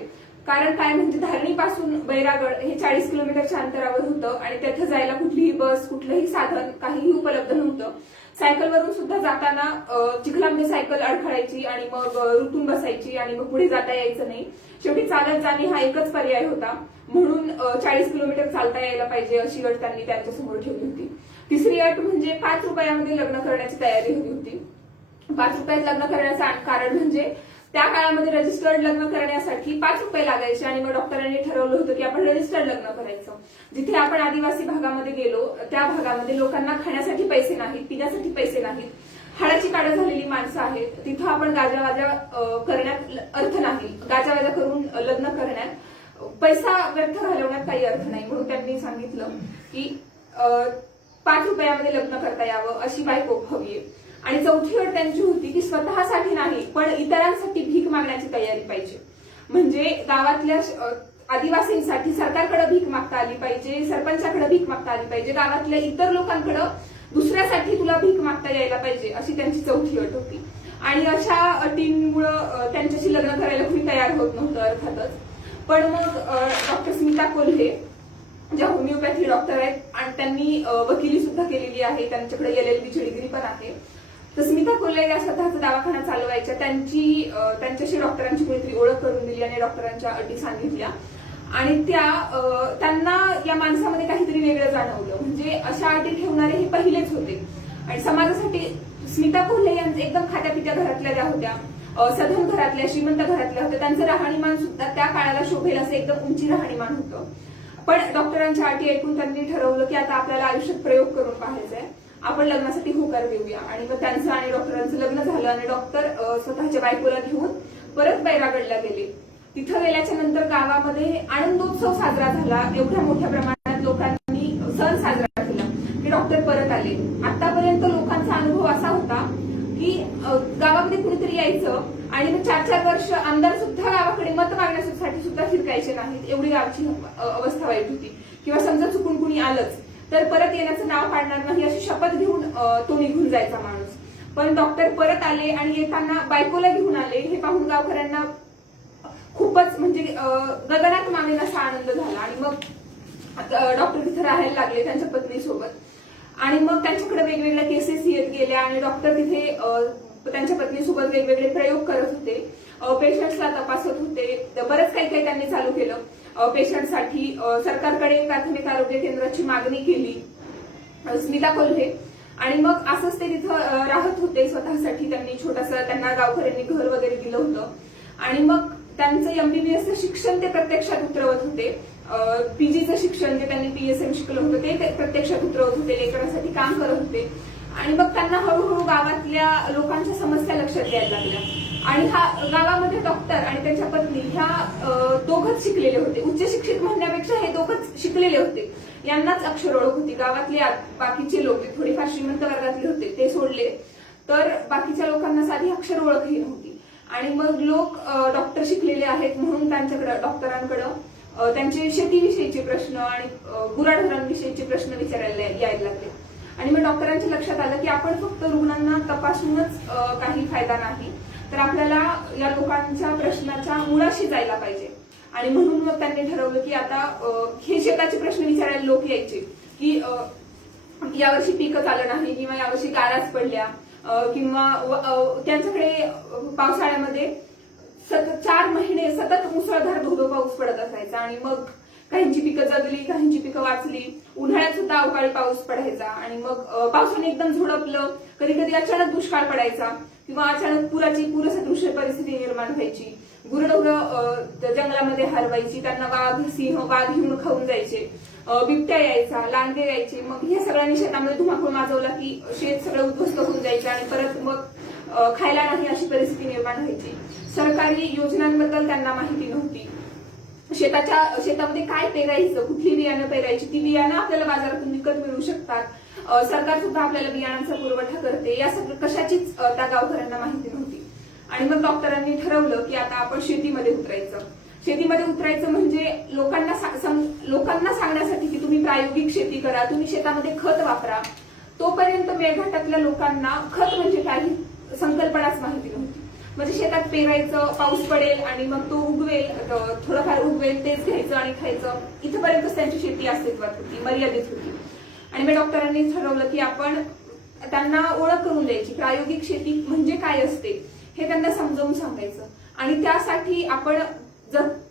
कारण काय म्हणजे धारणीपासून बैरागड हे 40 किलोमीटरच्या अंतरावर होतं आणि तिथं जायला कुठलीही बस, कुठलंही साधन काहीही उपलब्ध नव्हतं. सायकलवरून सुद्धा जाताना चिखलामध्ये सायकल अडखळायची आणि मग रुतून बसायची आणि मग पुढे जाता यायचं नाही. शेवटी चालत जाणे हा एकच पर्याय होता. म्हणून 40 किलोमीटर चालता यायला पाहिजे अशी अट त्यांनी त्यांच्यासमोर ठेवली होती. तिसरी अट म्हणजे 5 रुपयामध्ये लग्न करण्याची तयारी हवी होती. 5 रुपयात लग्न करण्याचं कारण म्हणजे त्या काळामध्ये रजिस्टर्ड लग्न करण्यासाठी 5 रुपये लागायचे आणि मग डॉक्टरांनी ठरवलं होतं की आपण रजिस्टर्ड लग्न करायचं. जिथे आपण आदिवासी भागामध्ये गेलो त्या भागामध्ये लोकांना खाण्यासाठी पैसे नाहीत, पिण्यासाठी पैसे नाहीत, हाडाची काढं झालेली माणसं आहेत. तिथं आपण गाजावाजा करण्यात अर्थ नाही. गाजावाजा करून लग्न करण्यात, पैसा व्यर्थ घालवण्यात काही अर्थ नाही. म्हणून त्यांनी सांगितलं की 5 रुपयामध्ये लग्न करता यावं अशी बायको हवी आहे. आणि चौथी अट त्यांची होती की स्वतःसाठी नाही पण इतरांसाठी भीक मागण्याची तयारी पाहिजे. म्हणजे गावातल्या आदिवासींसाठी सरकारकडे भीक मागता आली पाहिजे, सरपंचाकडे भीक मागता आली पाहिजे, गावातल्या इतर लोकांकडे दुसऱ्यासाठी तुला भीक मागता यायला पाहिजे अशी त्यांची चौथी अट होती. आणि अशा अटींमुळं त्यांच्याशी लग्न करायला कुणी तयार होत नव्हतं अर्थातच. पण मग डॉक्टर स्मिता कोल्हे ज्या होमिओपॅथी डॉक्टर आहेत आणि त्यांनी वकिली सुद्धा केलेली आहे, त्यांच्याकडे LLB ची डिग्री पण आहे. तर स्मिता कोल्हे या स्वतःचा दवाखाना चालवायच्या. त्यांच्याशी डॉक्टरांची कुणीतरी ओळख करून दिली आणि डॉक्टरांच्या अटी सांगितल्या आणि त्यांना या माणसामध्ये काहीतरी वेगळं जाणवलं. म्हणजे अशा अटी ठेवणारे हे पहिलेच होते. आणि समाजासाठी स्मिता कोल्हे यांचे एकदम खात्यापित्या घरातल्या ज्या होत्या, सधन घरातल्या, श्रीमंत घरातल्या होत्या, त्यांचं राहणीमान सुद्धा त्या काळाला शोभेल असं एकदम उंची राहणीमान होतं. पण डॉक्टरांच्या अटी ऐकून त्यांनी ठरवलं की आता आपल्याला आयुष्यात प्रयोग करून पाहायचंय, आपण लग्नासाठी होकार देऊया. आणि मग त्यांचं आणि डॉक्टरांचं लग्न झालं आणि डॉक्टर स्वतःच्या बायकोला घेऊन परत बैरागडला गेले. तिथं गेल्याच्या नंतर गावामध्ये आनंदोत्सव साजरा झाला. एवढ्या मोठ्या प्रमाणात लोकांनी सण साजरा केला की डॉक्टर परत आले. आतापर्यंत लोकांचा अनुभव असा होता की गावामध्ये कुणीतरी यायचं आणि मग 4-4 वर्ष आमदार सुद्धा गावाकडे मत मागण्यासाठी सुद्धा फिरकायचे नाहीत. एवढी गावची अवस्था वाईट होती. किंवा समजा चुकून कुणी आलंच तर परत येण्याचं नाव काढणार नाही अशी शपथ घेऊन तो निघून जायचा माणूस. पण डॉक्टर परत आले आणि येताना बायकोला घेऊन आले. हे पाहून गावकऱ्यांना खूपच म्हणजे गगनात मावेन असा आनंद झाला. आणि मग डॉक्टर तिथे राहायला लागले त्यांच्या पत्नीसोबत. आणि मग त्यांच्याकडे वेगवेगळ्या केसेस येत गेल्या आणि डॉक्टर तिथे त्यांच्या पत्नीसोबत वेगवेगळे प्रयोग करत होते, पेशंट्सला तपासत होते. बरंच काही त्यांनी चालू केलं. पेशंटसाठी सरकारकडे प्राथमिक आरोग्य केंद्राची मागणी केली स्मिता कोल्हे. आणि मग असंच ते तिथं राहत होते स्वतःसाठी. त्यांनी छोटंसं त्यांना गावकऱ्यांनी घर वगैरे दिलं होतं. आणि मग त्यांचं MBBS शिक्षण ते प्रत्यक्षात उतरवत होते. PGचं शिक्षण जे त्यांनी PSM शिकलं होतं ते प्रत्यक्षात उतरवत होते, लेकरांसाठी काम करत होते. आणि मग त्यांना हळूहळू गावातल्या लोकांच्या समस्या लक्षात यायला लागल्या. आणि हा गावामध्ये डॉक्टर आणि त्यांच्या पत्नी ह्या दोघंच शिकलेले होते. उच्च शिक्षित म्हणण्यापेक्षा हे दोघंच शिकलेले होते. यांनाच अक्षर ओळख होती. गावातले बाकीचे लोक जे थोडेफार श्रीमंत वर्गातले होते ते सोडले तर बाकीच्या लोकांना साधी अक्षर ओळखही नव्हती. आणि मग लोक डॉक्टर शिकलेले आहेत म्हणून त्यांच्याकडे डॉक्टरांकडे त्यांचे शेतीविषयीचे प्रश्न आणि गुराढोरांविषयीचे प्रश्न विचारायला यायला लागले. आणि मग डॉक्टरांच्या लक्षात आलं की आपण फक्त रुग्णांना तपासूनच काही फायदा नाही, तर आपल्याला या लोकांच्या प्रश्नाच्या मुळाशी जायला पाहिजे. आणि म्हणून मग त्यांनी ठरवलं की आता हे शेताचे प्रश्न विचारायला लोक यायचे की यावर्षी पिकं झालं नाही किंवा यावर्षी गाराच पडल्या किंवा त्यांच्याकडे पावसाळ्यामध्ये 4 महिने सतत मुसळधार धोधो पाऊस पडत असायचा. आणि मग काहींची पिकं जगली, काहींची पिकं वाचली. उन्हाळ्यात सुद्धा अवकाळी पाऊस पडायचा आणि मग पावसाने एकदम झोडपलं. कधी कधी अचानक दुष्काळ पडायचा किंवा अचानक पूरसदृश्य परिस्थिती निर्माण व्हायची. गुरढोरं जंगलामध्ये हरवायची, त्यांना वाघ, सिंह, वाघ घेऊन खाऊन जायचे. बिबट्या यायचा, लांडगे यायचे. मग हे सगळ्यांनी शेतामध्ये धुमाकूळ माजवला की शेत सगळं उद्ध्वस्त होऊन जायचे आणि परत मग खायला नाही अशी परिस्थिती निर्माण व्हायची. सरकारी योजनांबद्दल त्यांना माहिती नव्हती. शेतामध्ये काय पेरायचं, कुठली बियाणं पेरायची, ती बियाणं आपल्याला बाजारातून विकत मिळू शकतात, सरकार सुद्धा आपल्याला बियाणांचा पुरवठा करते, या सगळं कशाचीच त्या गावकऱ्यांना माहिती नव्हती. आणि मग डॉक्टरांनी ठरवलं की आता आपण शेतीमध्ये उतरायचं. शेतीमध्ये उतरायचं म्हणजे लोकांना सांगण्यासाठी की तुम्ही प्रायोगिक शेती करा, तुम्ही शेतामध्ये खत वापरा. तोपर्यंत मेळघाटातल्या लोकांना खत म्हणजे काही संकल्पनाच माहिती नव्हती. म्हणजे शेतात पेरायचं, पाऊस पडेल आणि मग तो उगवेल, थोडंफार उगवेल, तेच घ्यायचं आणि खायचं, इथपर्यंतच त्यांची शेती अस्तित्वात होती, मर्यादित होती. आणि मग डॉक्टरांनी ठरवलं की आपण त्यांना ओळख करून द्यायची, प्रायोगिक शेती म्हणजे काय असते हे त्यांना समजावून सांगायचं. आणि त्यासाठी आपण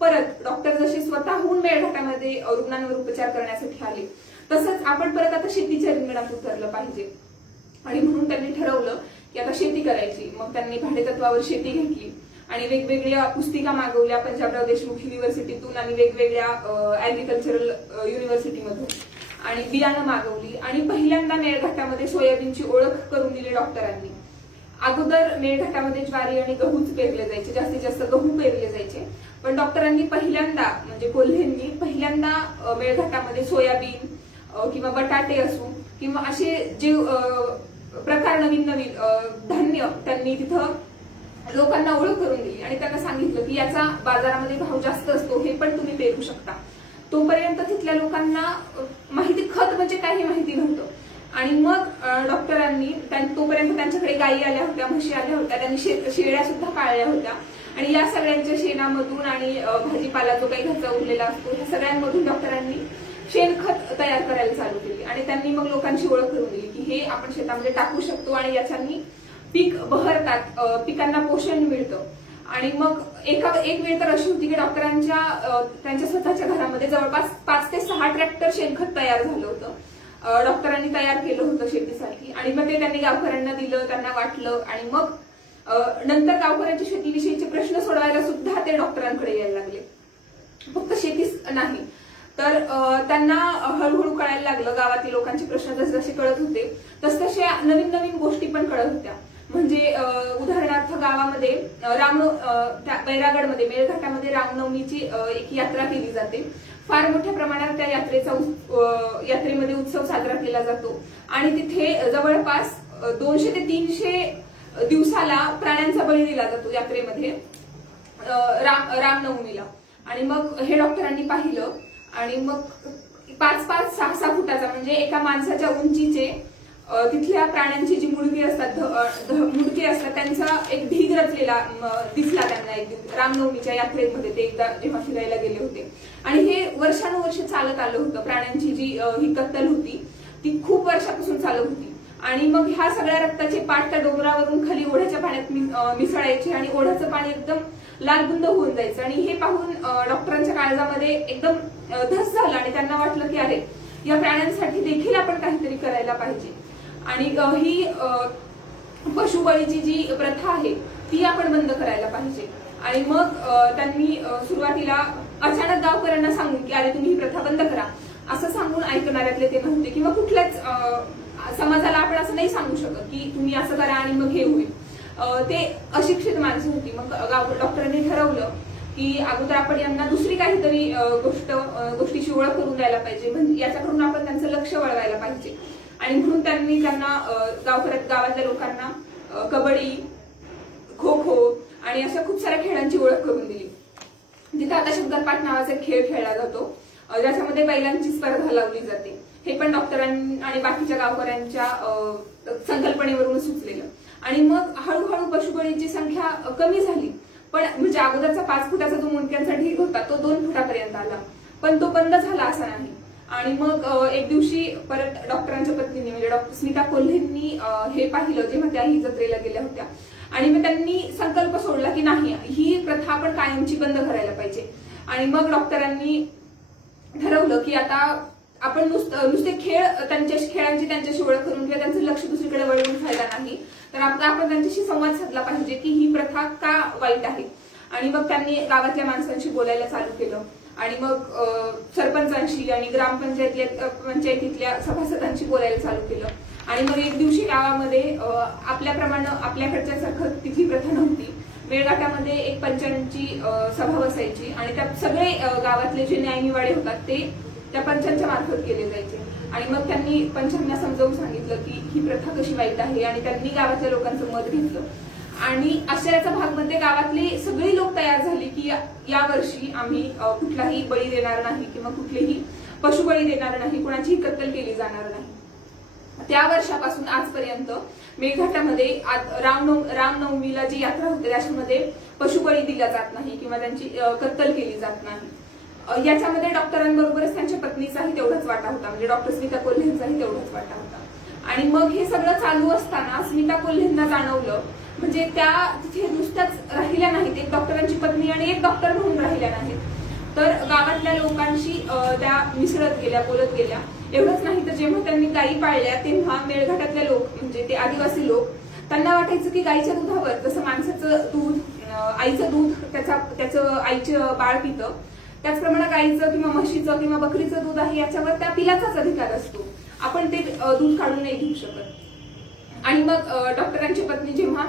परत डॉक्टर जसे स्वतःहून मेळघाटामध्ये रुग्णांवर उपचार करण्यासाठी आले, तसंच आपण परत आता शेतीच्या रिंगणात उतरलं पाहिजे. आणि म्हणून त्यांनी ठरवलं की आता शेती करायची. मग त्यांनी भाडेतत्वावर शेती घेतली आणि वेगवेगळ्या पुस्तिका मागवल्या पंजाबराव देशमुख युनिव्हर्सिटीतून आणि वेगवेगळ्या ऍग्रिकल्चरल युनिव्हर्सिटीमधून, आणि बियाणं मागवली. आणि पहिल्यांदा मेळघाटामध्ये सोयाबीनची ओळख करून दिली डॉक्टरांनी. अगोदर मेळघाटामध्ये ज्वारी आणि गहूच पेरले जायचे, जास्तीत जास्त गहू पेरले जायचे. पण डॉक्टरांनी पहिल्यांदा म्हणजे कोल्हेंनी पहिल्यांदा मेळघाटामध्ये सोयाबीन किंवा बटाटे असो किंवा असे जे प्रकार नवीन धान्य त्यांनी तिथं लोकांना ओळख करून दिली आणि त्यांना सांगितलं की याचा बाजारामध्ये भाव जास्त असतो, हे पण तुम्ही पेरू शकता. तोपर्यंत तिथल्या लोकांना माहिती, खत म्हणजे काही माहिती नव्हतं. आणि मग डॉक्टरांनी तोपर्यंत त्यांच्याकडे गायी आल्या होत्या, म्हशी आल्या होत्या, त्यांनी शेळ्या सुद्धा पाळल्या होत्या. आणि या सगळ्यांच्या शेणामधून आणि भाजीपाला जो काही घरचा उरलेला असतो या सगळ्यांमधून डॉक्टरांनी शेणखत तयार करायला चालू केली. आणि त्यांनी मग लोकांची ओळख करून दिली की हे आपण शेतामध्ये टाकू शकतो आणि याच्यानी पीक बहरतात, पिकांना पोषण मिळतं. आणि मग एक वेळ तर अशी होती की त्यांच्या स्वतःच्या घरामध्ये जवळपास 5 ते 6 ट्रॅक्टर शेणखत तयार झालं होतं. डॉक्टरांनी तयार केलं होतं शेतीसाठी. आणि मग ते त्यांनी गावकऱ्यांना दिलं, त्यांना वाटलं. आणि मग नंतर गावकऱ्यांच्या शेतीविषयीचे प्रश्न सोडवायला सुद्धा ते डॉक्टरांकडे यायला लागले. फक्त शेतीच नाही तर त्यांना हळूहळू कळायला लागलं, गावातील लोकांचे प्रश्न जसे कळत होते तसतशा नवीन नवीन गोष्टी पण कळत होत्या. म्हणजे उदाहरणार्थ गावामध्ये बैरागडमध्ये मेळघाटामध्ये रामनवमीची एक यात्रा केली जाते. फार मोठ्या प्रमाणात त्या यात्रेमध्ये उत्सव साजरा केला जातो. आणि तिथे जवळपास 200 ते 300 दिवसाला प्राण्यांचा बळी दिला जातो यात्रेमध्ये रामनवमीला. आणि मग हे डॉक्टरांनी पाहिलं आणि मग 5-5, 6-6 फुटाचा म्हणजे एका माणसाच्या उंचीचे तिथल्या प्राण्यांची जी मुडके असतात त्यांचा एक ढीग रचलेला दिसला त्यांना एक रामनवमीच्या यात्रेमध्ये. ते एकदा जेव्हा फिरायला गेले होते आणि हे वर्षानुवर्ष चालत आलं होतं. प्राण्यांची जी ही कत्तल होती ती खूप वर्षापासून चालत होती. आणि मग ह्या सगळ्या रक्ताचे पाठ त्या डोंगरावरून खाली ओढ्याच्या पाण्यात मिसळायचे आणि ओढ्याचं पाणी एकदम लालबुंद होऊन जायचं. आणि हे पाहून डॉक्टरांच्या काळजामध्ये एकदम धस झालं आणि त्यांना वाटलं की अरे या प्राण्यांसाठी देखील आपण काहीतरी करायला पाहिजे. आणि ही पशुबळीची जी प्रथा आहे ती आपण बंद करायला पाहिजे. आणि मग त्यांनी सुरुवातीला अचानक गावकऱ्यांना सांगून की अरे तुम्ही ही प्रथा बंद करा असं सांगून ऐकणाऱ्यातले ते नव्हते. किंवा कुठल्याच समाजाला आपण असं नाही सांगू शकत की तुम्ही असं करा आणि मग हे होईल. ते अशिक्षित माणसं होती. मग डॉक्टरांनी ठरवलं की अगोदर आपण यांना दुसरी काहीतरी गोष्टीची ओळख करून द्यायला पाहिजे, म्हणजे याच्याकडून आपण त्यांचं लक्ष वळवायला पाहिजे. आणि म्हणून त्यांनी त्यांना गावातल्या लोकांना कबड्डी, खो खो आणि अशा खूप साऱ्या खेळांची ओळख करून दिली. जिथे आता शंकरपाट नावाचा एक खेळ खेळला जातो ज्याच्यामध्ये बैलांची स्पर्धा लावली जाते. हे पण डॉक्टरांनी आणि बाकीच्या गावकऱ्यांच्या संकल्पनेवरून सुचलेलं. आणि मग हळूहळू पशुबळीची संख्या कमी झाली. पण म्हणजे अगोदरचा 5 फुटाचा जो मुंडक्यांचा ढीग होता तो 2 फुटापर्यंत आला. पण तो बंद झाला असा नाही. आणि मग एक दिवशी परत डॉक्टरांच्या पत्नीने म्हणजे डॉक्टर स्मिता कोल्हेंनी हे पाहिलं जेव्हा त्याही जत्रेला गेल्या होत्या. आणि मग त्यांनी संकल्प सोडला की नाही ही प्रथा आपण कायमची बंद करायला पाहिजे. आणि मग डॉक्टरांनी ठरवलं की आता आपण नुसते खेळांची त्यांच्याशी ओळख करून किंवा त्यांचं लक्ष दुसरीकडे वळवून फायदा नाही, तर आपण त्यांच्याशी संवाद साधला पाहिजे की ही प्रथा का वाईट आहे. आणि मग त्यांनी गावातल्या माणसांशी बोलायला चालू केलं. आणि मग सरपंचांशी आणि पंचायतीतल्या सभासदांशी बोलायला चालू केलं. आणि मग एक दिवशी गावामध्ये आपल्याकडच्या सारखं तिथली प्रथा नव्हती. मेळघाटामध्ये एक पंचांची सभा बसायची आणि त्या सगळे गावातले जे न्यायनिवाडे होतात ते त्या पंचांच्या मार्फत केले जायचे. आणि मग त्यांनी पंचांना समजावून सांगितलं की ही प्रथा कशी वाईट आहे आणि त्यांनी गावातल्या लोकांचं मत घेतलं. आणि आश्चर्याचा भाग म्हणजे गावातली सगळी लोक तयार झाली की या वर्षी आम्ही कुठलाही बळी देणार नाही किंवा कुठलेही पशुबळी देणार नाही, कोणाचीही कत्तल केली जाणार नाही. त्या वर्षापासून आजपर्यंत मेळघाटामध्ये रामनवमीला जी यात्रा होते त्याच्यामध्ये पशुबळी दिला जात नाही किंवा त्यांची कत्तल केली जात नाही. याच्यामध्ये डॉक्टरांबरोबरच त्यांच्या पत्नीचाही तेवढाच वाटा होता, म्हणजे डॉक्टर स्मिता कोल्हेंचाही तेवढाच वाटा होता. आणि मग हे सगळं चालू असताना स्मिता कोल्हेंना जाणवलं, म्हणजे त्या तिथे नुसत्याच राहिल्या नाहीत, एक डॉक्टरांची पत्नी आणि एक डॉक्टर म्हणून राहिल्या नाहीत, तर गावातल्या लोकांशी त्या मिसळत गेल्या, बोलत गेल्या. एवढंच नाही तर जेव्हा त्यांनी गायी पाळल्या तेव्हा मेळघाटातले लोक, म्हणजे ते आदिवासी लोक, त्यांना वाटायचं की गायीच्या दुधावर जसं माणसाचं दूध, आईचं दूध त्याचं आईचं बाळ पितं, त्याचप्रमाणे गायीचं किंवा म्हशीचं किंवा बकरीचं दूध आहे याच्यावर त्या पिलाचाच अधिकार असतो, आपण ते दूध काढून नाही घेऊ शकत. आणि मग डॉक्टरांची पत्नी जेव्हा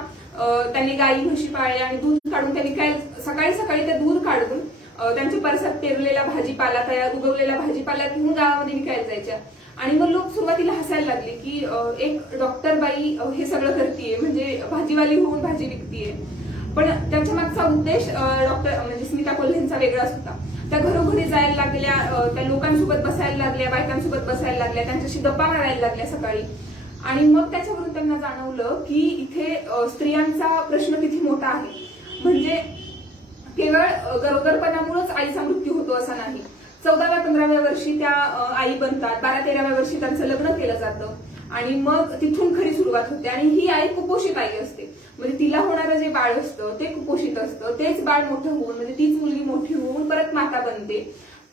त्यांनी गायी म्हशी पाळल्या आणि दूध काढून त्यांनी सकाळी सकाळी ते दूध काढून त्यांच्या परिसरात पेरलेला भाजीपाला, उगवलेला भाजीपाला घेऊन गावामध्ये विकायला जायच्या. आणि मग लोक सुरुवातीला हसायला लागले की एक डॉक्टर बाई हे सगळं करतीये, म्हणजे भाजीवाली होऊन भाजी विकतीये. पण त्यांच्या मागचा उद्देश डॉक्टर म्हणजे स्मिता कोल्हेंचा वेगळाच होता. त्या घरोघरी जायला लागल्या, त्या लोकांसोबत बसायला लागल्या, बायकांसोबत बसायला लागल्या, त्यांच्याशी गप्पा मारायला लागल्या सकाळी. आणि मग त्याच्यावरून त्यांना जाणवलं की इथे स्त्रियांचा प्रश्न किती मोठा आहे. म्हणजे केवळ गरोदरपणामुळेच आईचा मृत्यू होतो असं नाही, 14व्या-15व्या वर्षी त्या आई बनतात, 12-13व्या वर्षी त्यांचं लग्न केलं जातं आणि मग तिथून खरी सुरुवात होते. आणि ही आई कुपोषित आई असते, म्हणजे तिला होणारं जे बाळ असतं ते कुपोषित असतं. तेच बाळ मोठं होऊन, म्हणजे तीच मुलगी मोठी होऊन परत माता बनते.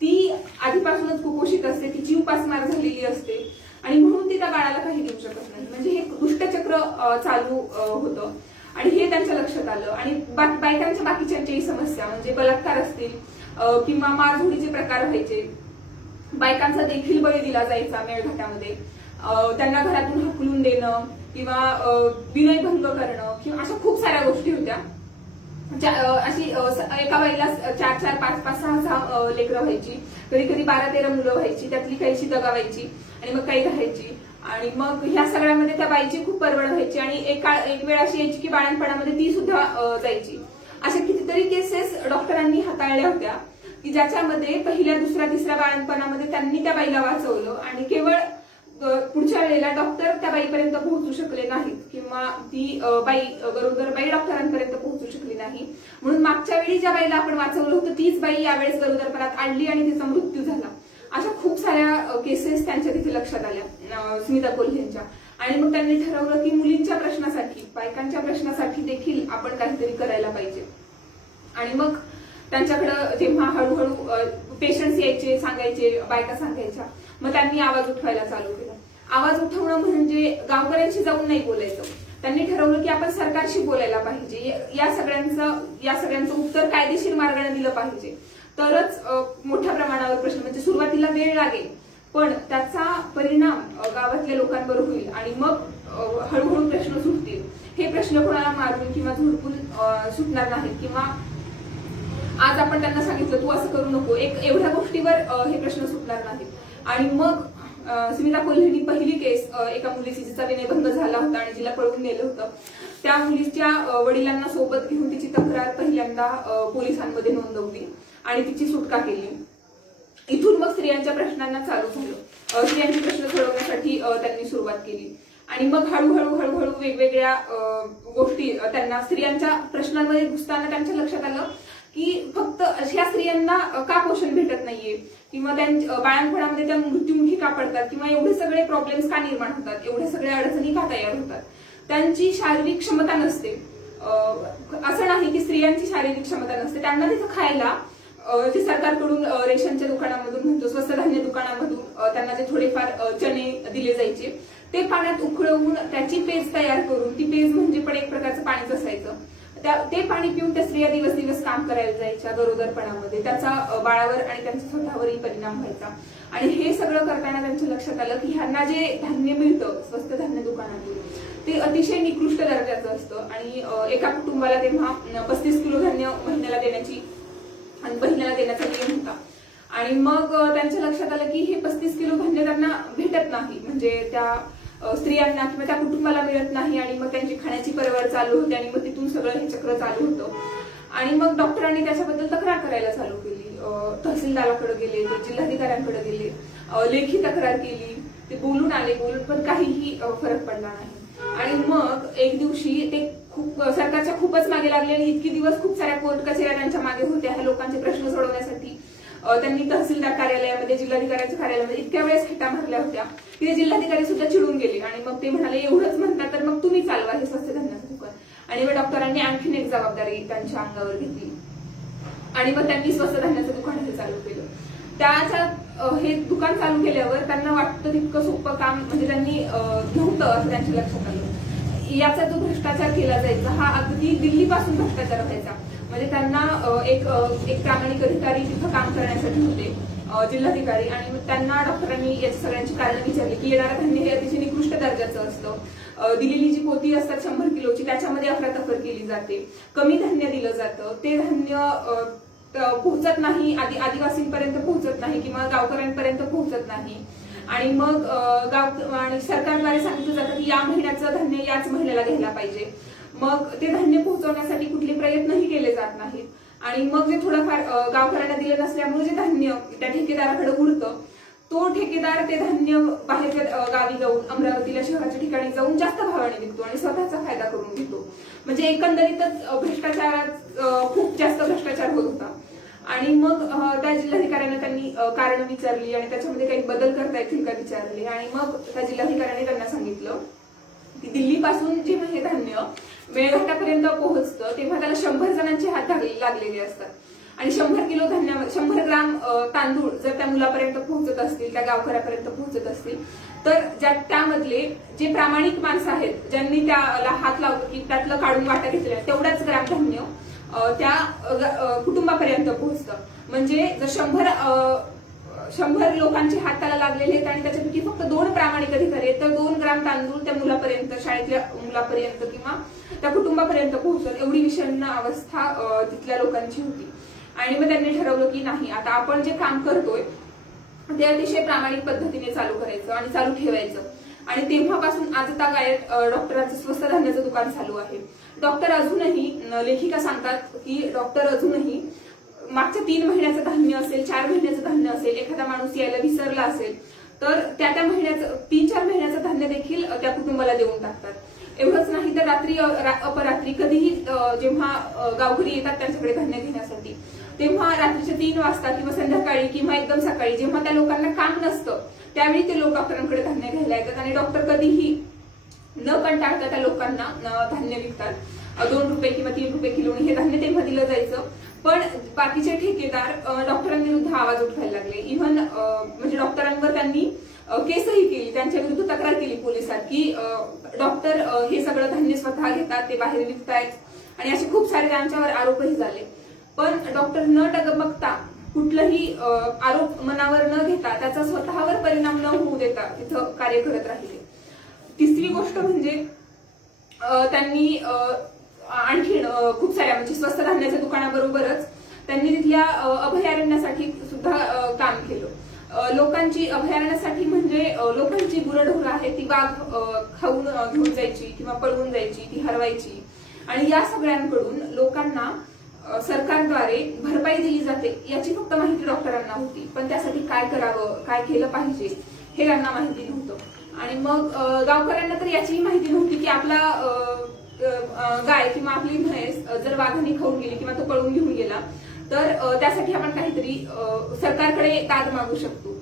ती आधीपासूनच कुपोषित असते, तिची उपासमार झालेली असते आणि म्हणून ती त्या बाळाला काही देऊ शकत नाही. म्हणजे हे दुष्टचक्र चालू होतं आणि हे त्यांच्या लक्षात आलं. आणि बायकांच्या बाकीच्यांच्याही समस्या, म्हणजे बलात्कार असतील किंवा मारझोडीचे प्रकार व्हायचे, बायकांचा देखील बळी दिला जायचा मेळघाटामध्ये, त्यांना घरातून हाकलून देणं किंवा विनयभंग करणं किंवा अशा खूप साऱ्या गोष्टी होत्या. अशी एका बाईला 4-4, 5-5, 6-6 लेकरं व्हायची, कधी कधी 12-13 मुलं व्हायची, त्यातली काहीशी दगा व्हायची आणि मग काही राहायची. आणि मग ह्या सगळ्यामध्ये त्या बाईची खूप परवड व्हायची आणि एक वेळ अशी यायची की बाळणपणामध्ये ती सुद्धा जायची. अशा कितीतरी केसेस डॉक्टरांनी हाताळल्या होत्या की ज्याच्यामध्ये पहिल्या, दुसऱ्या, तिसऱ्या बाळणपणामध्ये त्यांनी त्या बाईला वाचवलं आणि केवळ पुढच्या वेळेला डॉक्टर त्या बाईपर्यंत पोहोचू शकले नाहीत किंवा ती गरोदर बाई डॉक्टरांपर्यंत पोहोचू शकली नाही. म्हणून मागच्या वेळी ज्या बाईला आपण वाचवलं होतं तीच बाई यावेळेस गरोदरपणात आणली आणि तिचा मृत्यू झाला. अशा खूप साऱ्या केसेस त्यांच्या तिथे लक्षात आल्या स्मिता कोल्हेंच्या. आणि मग त्यांनी ठरवलं की मुलींच्या प्रश्नासाठी, बायकांच्या प्रश्नासाठी देखील आपण काहीतरी करायला पाहिजे. आणि मग त्यांच्याकडे जेव्हा हळूहळू पेशंट्स यायचे, सांगायचे, बायका सांगायच्या, मग त्यांनी आवाज उठवायला चालू केला. आवाज उठवणं म्हणजे गावकऱ्यांशी जाऊन नाही बोलायचं. त्यांनी ठरवलं की आपण सरकारशी बोलायला पाहिजे, या सगळ्यांचं उत्तर कायदेशीर मार्गाने दिलं पाहिजे, तरच मोठ्या प्रमाणावर प्रश्न, म्हणजे सुरुवातीला वेळ लागेल पण त्याचा परिणाम गावातल्या लोकांवर होईल आणि मग हळूहळू प्रश्न सुटतील. हे प्रश्न कोणाला मारून किंवा झोडपून सुटणार नाहीत किंवा आज आपण त्यांना सांगितलं तू असं करू नको, एवढ्या गोष्टीवर हे प्रश्न सुटणार नाहीत. आणि मग स्मिता कोल्हेंनी पहिली केस एका मुलीची जिचा विनयभंग झाला होता आणि जिला पळवून नेलं होतं, त्या मुलीच्या वडिलांना सोबत घेऊन तिची तक्रार पहिल्यांदा पोलिसांमध्ये नोंदवली आणि तिची सुटका केली. इथून मग स्त्रियांच्या प्रश्नांना चालू झालं, स्त्रियांचे प्रश्न सोडवण्यासाठी त्यांनी सुरुवात केली. आणि मग हळूहळू वेगवेगळ्या गोष्टी त्यांना स्त्रियांच्या प्रश्नांमध्ये घुसताना त्यांच्या लक्षात आलं की फक्त ह्या स्त्रियांना का पोषण भेटत नाहीये किंवा त्यांच्या बाळंतपणामध्ये त्या मृत्युमुखी का पडतात किंवा एवढे सगळे प्रॉब्लेम्स का निर्माण होतात, एवढ्या सगळ्या अडचणी का तयार होतात. त्यांची शारीरिक क्षमता नसते, असं नाही की स्त्रियांची शारीरिक क्षमता नसते, त्यांना तिथं खायला ते सरकारकडून रेशनच्या दुकानामधून म्हणतो स्वस्त धान्य दुकानामधून त्यांना जे थोडेफार चणे दिले जायचे ते पाण्यात उकळवून त्याची पेज तयार करून, ती पेज म्हणजे पण एक प्रकारचं पाणीच असायचं, ते पाणी पिऊन त्या स्त्रिया दिवस दिवस काम करायला जायच्या गरोदरपणामध्ये, त्याचा बाळावर आणि त्यांच्या स्वतःवरही परिणाम व्हायचा. आणि हे सगळं करताना त्यांच्या लक्षात आलं की ह्यांना जे धान्य मिळतं स्वस्त धान्य दुकानातून ते अतिशय निकृष्ट दर्जाचं असतं आणि एका कुटुंबाला तेव्हा 35 किलो धान्य महिन्याला देण्याचा नियम होता. आणि मग त्यांच्या लक्षात आलं की हे 35 किलो धान्य त्यांना भेटत नाही, म्हणजे त्या स्त्रियांना किंवा त्या कुटुंबाला मिळत नाही आणि मग त्यांची खाण्याची परवड चालू होते आणि मग तिथून सगळं हे चक्र चालू होतं. आणि मग डॉक्टरांनी त्याच्याबद्दल तक्रार करायला चालू केली. तहसीलदाराकडे गेले, ते जिल्हाधिकाऱ्यांकडे गेले, लेखी तक्रार केली, ते बोलून आले, पण काहीही फरक पडला नाही. आणि मग एक दिवशी ते खूप सरकारच्या खूपच मागे लागले आणि इतके दिवस खूप साऱ्या कोर्ट कचेऱ्या त्यांच्या मागे होत्या ह्या लोकांचे प्रश्न सोडवण्यासाठी. त्यांनी तहसीलदार कार्यालयामध्ये, जिल्हाधिकाऱ्यांच्या कार्यालयामध्ये इतक्या वेळेस हेटा मारल्या होत्या की ते जिल्हाधिकारी सुद्धा चिडून गेले. आणि मग ते म्हणाले, एवढंच म्हणतात तर मग तुम्ही चालवा हे स्वस्त धान्याचं दुकान. आणि मग डॉक्टरांनी आणखीन एक जबाबदारी त्यांच्या अंगावर घेतली आणि मग त्यांनी स्वस्त धान्याचं दुकान हे चालू केलं. त्याच्या हे दुकान चालू केल्यावर त्यांना वाटतं तितकं सोपं काम म्हणजे त्यांनी नव्हतं असं त्यांच्या लक्षात आलं. याचा जो भ्रष्टाचार केला जायचा हा अगदी दिल्लीपासून भ्रष्टाचार व्हायचा. म्हणजे त्यांना एक प्रामाणिक अधिकारी तिथं काम करण्यासाठी होते, जिल्हाधिकारी. आणि मग त्यांना डॉक्टरांनी याची सगळ्यांची कारणं विचारली की येणारं धान्य हे अतिशय निकृष्ट दर्जाचं असतं, दिलेली जी पोती असतात 100 किलोची त्याच्यामध्ये अफरातफर केली जाते, कमी धान्य दिलं जातं, ते धान्य पोहोचत नाही, आदिवासींपर्यंत पोहोचत नाही किंवा गावकऱ्यांपर्यंत पोहोचत नाही. आणि मग गाव आणि सरकारद्वारे सांगितलं जातं की या महिन्याचं धान्य याच महिन्याला घ्यायला पाहिजे. मग ते धान्य पोहोचवण्यासाठी कुठले प्रयत्नही केले जात नाहीत. आणि मग जे थोडंफार गावकऱ्यांना दिलं नसल्यामुळे जे धान्य त्या ठेकेदाराकडे उरतं, तो ठेकेदार ते धान्य बाहेरच्या गावी जाऊन, अमरावतीला शहराच्या ठिकाणी जाऊन जास्त भावाने विकतो आणि स्वतःचा फायदा करून घेतो. म्हणजे एकंदरीतच भ्रष्टाचारात खूप जास्त भ्रष्टाचार होत होता. आणि मग त्या जिल्हाधिकाऱ्यांना त्यांनी कारण विचारली आणि त्याच्यामध्ये काही बदल करता येतील का विचारले. आणि मग त्या जिल्हाधिकाऱ्यांनी त्यांना सांगितलं की दिल्लीपासून जेव्हा हे धान्य मेळघाटापर्यंत पोहोचतं तेव्हा त्याला 100 जणांचे हात लागलेले असतात. आणि 100 किलो धान्य, 100 ग्राम तांदूळ जर त्या मुलापर्यंत पोहोचत असतील, त्या गावकऱ्यापर्यंत पोहोचत असतील, तर त्यामधले जे प्रामाणिक माणसं आहेत, ज्यांनी त्याला हात लावतो की त्यातलं काढून वाटा घेतलेला तेवढाच ग्राम धान्य त्या कुटुंबापर्यंत पोहोचतं. म्हणजे जर 100 लोकांचे हात त्याला लागलेले आहेत आणि त्याच्यापैकी फक्त 2 प्रामाणिक अधिकारी आहेत, तर 2 ग्राम तांदूळ त्या मुलापर्यंत, शाळेतल्या मुलापर्यंत किंवा त्या कुटुंबापर्यंत पोहोचत, एवढी विषण्ण अवस्था तिथल्या लोकांची होती. आणि मग त्यांनी ठरवलं की नाही, आता आपण जे काम करतोय ते अतिशय प्रामाणिक पद्धतीने चालू करायचं आणि चालू ठेवायचं. आणि तेव्हापासून आजतागायत डॉक्टरांचं स्वस्त धान्याचं दुकान चालू आहे. डॉक्टर अजूनही, लेखिका सांगतात की डॉक्टर अजूनही मागच्या 3 महिन्याचं धान्य असेल, 4 महिन्याचं धान्य असेल, एखादा माणूस यायला विसरला असेल तर त्या महिन्याचं 3-4 महिन्याचं धान्य देखील त्या कुटुंबाला देऊन टाकतात. एवढंच नाही तर रात्री अपरात्री कधीही जेव्हा गावकरी येतात त्यांच्याकडे धान्य घेण्यासाठी, तेव्हा रात्रीच्या 3 वाजता किंवा संध्याकाळी किंवा एकदम सकाळी जेव्हा त्या लोकांना काम नसतं त्यावेळी ते लोक डॉक्टरांकडे धान्य घ्यायला येतात. आणि डॉक्टर कधीही न कंटाळता त्या लोकांना धान्य विकतात. 2 रुपये किंवा 3 रुपये किलोनी हे धान्य तेव्हा दिलं जायचं. पण बाकीचे ठेकेदार डॉक्टरांविरुद्ध आवाज उठवायला लागले. इव्हन म्हणजे डॉक्टरांवर त्यांनी केसही केली, त्यांच्या विरुद्ध तक्रार केली पोलिसात की डॉक्टर हे सगळं धान्य स्वतः घेतात, ते बाहेर विकतायत. आणि असे खूप सारे त्यांच्यावर आरोपही झाले. पण डॉक्टर न डगमगता, कुठलंही आरोप मनावर न घेता, त्याचा स्वतःवर परिणाम न होऊ देता तिथं कार्य करत राहिले. तिसरी गोष्ट म्हणजे त्यांनी आणखी खूप साऱ्या म्हणजे स्वस्त धान्याच्या दुकानाबरोबरच त्यांनी तिथल्या अभयारण्यासाठी सुद्धा काम केलं. लोकांची अभयारण्यासाठी म्हणजे लोकांची गुरढोरं आहेत ती वाघ खाऊन घेऊन जायची किंवा पळवून जायची, ती हरवायची. आणि या सगळ्यांकडून लोकांना सरकारद्वारे भरपाई दिली जाते याची फक्त माहिती डॉक्टरांना होती. पण त्यासाठी काय करावं, काय केलं पाहिजे हे त्यांना माहिती नव्हतं. आणि मग गावकऱ्यांना तर याचीही माहिती नव्हती की आपला गाय किंवा आपली म्हैस जर वाघाने खाऊन गेली किंवा तो पळून घेऊन गेला तर त्यासाठी आपण काहीतरी सरकारकडे दाद मागू शकतो.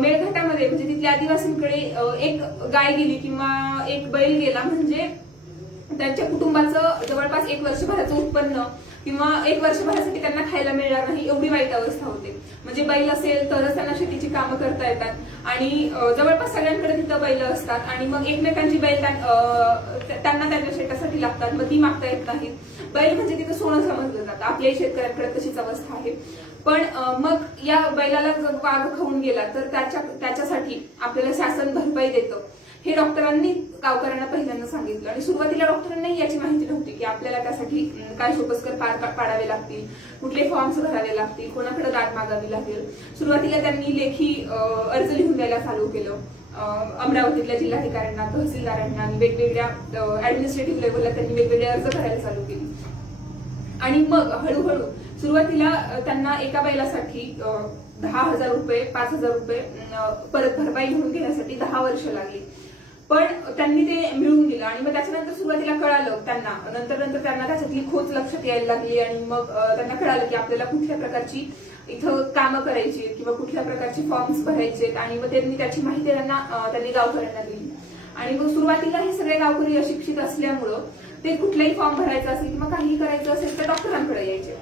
मेळघाटामध्ये म्हणजे तिथल्या आदिवासींकडे एक गाय गेली किंवा एक बैल गेला म्हणजे त्यांच्या कुटुंबाचं जवळपास 1 वर्षभराचं उत्पन्न किंवा 1 वर्षभरासाठी त्यांना खायला मिळणार नाही, एवढी वाईट अवस्था होते. म्हणजे बैल असेल तरच त्यांना शेतीची कामं करता येतात आणि जवळपास सगळ्यांकडे तिथं बैल असतात. आणि मग एकमेकांची बैल त्यांना त्यांच्या शेतासाठी लागतात, मग ती मागता येत नाहीत. बैल म्हणजे तिथं सोनं समजलं जातं. आपल्याही शेतकऱ्यांकडे तशीच अवस्था आहे. पण मग या बैलाला जर वाघ खाऊन गेला तर त्याच्यासाठी आपल्याला शासन भरपाई देतं हे डॉक्टरांनी गावकऱ्यांना पहिल्यांदा सांगितलं. आणि सुरुवातीला डॉक्टरांनाही याची माहिती नव्हती की आपल्याला त्यासाठी काय सोपस्कर पाडावे लागतील, कुठले फॉर्म्स भरावे लागतील, कोणाकडे दाद मागावी लागेल. सुरुवातीला त्यांनी लेखी अर्ज लिहून द्यायला चालू केलं. अमरावतीतल्या जिल्हाधिकाऱ्यांना, तहसीलदारांना आणि वेगवेगळ्या ऍडमिनिस्ट्रेटिव्ह लेव्हलला त्यांनी वेगवेगळे अर्ज करायला चालू केले. आणि मग हळूहळू सुरुवातीला त्यांना एका बैलासाठी 10,000 रुपये, 5,000 रुपये परत भरपाई म्हणून घेण्यासाठी 10 वर्ष लागली. पण त्यांनी ते मिळवून दिलं. आणि मग त्याच्यानंतर सुरुवातीला कळालं त्यांना, नंतर त्यांना त्याच्यातली खोच लक्षात यायला लागली. आणि मग त्यांना कळालं की आपल्याला कुठल्या प्रकारची इथं कामं करायची किंवा कुठल्या प्रकारचे फॉर्म्स भरायचे. आणि मग त्यांनी त्याची माहिती त्यांनी गावकऱ्यांना दिली. आणि मग सुरुवातीला हे सगळे गावकरी अशिक्षित असल्यामुळं ते कुठलाही फॉर्म भरायचा असेल किंवा काहीही करायचं असेल तर डॉक्टरांकडे यायचे.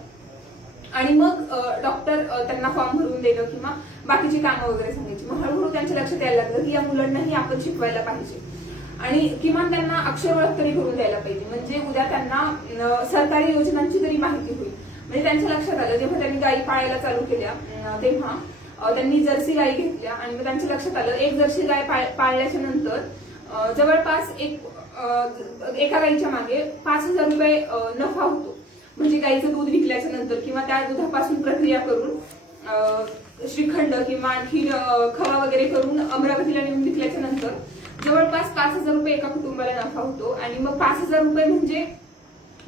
आणि मग डॉक्टर त्यांना फॉर्म भरून देणं किंवा बाकीची कामं वगैरे सांगायची. मग हळूहळू त्यांच्या लक्षात यायला लागलं की या मुलांनाही आपण शिकवायला पाहिजे आणि किमान त्यांना अक्षर ओळख तरी करून द्यायला पाहिजे. म्हणजे उद्या त्यांना सरकारी योजनांची तरी माहिती होईल. म्हणजे त्यांच्या लक्षात आलं, जेव्हा त्यांनी गायी पाळायला चालू केल्या तेव्हा त्यांनी जर्सी गायी घेतल्या. आणि मग त्यांच्या लक्षात आलं एक जर्सी गाय पाळल्याच्या नंतर जवळपास एका गायीच्या मागे 5,000 रुपये नफा होतो. म्हणजे गाईचं दूध विकल्याच्या नंतर किंवा त्या दुधापासून प्रक्रिया करून श्रीखंड किंवा आणखी खवा वगैरे करून अमरावतीला नेऊन विकल्याच्या नंतर जवळपास 5,000 रुपये एका कुटुंबाला नफा होतो. आणि मग 5,000 रुपये म्हणजे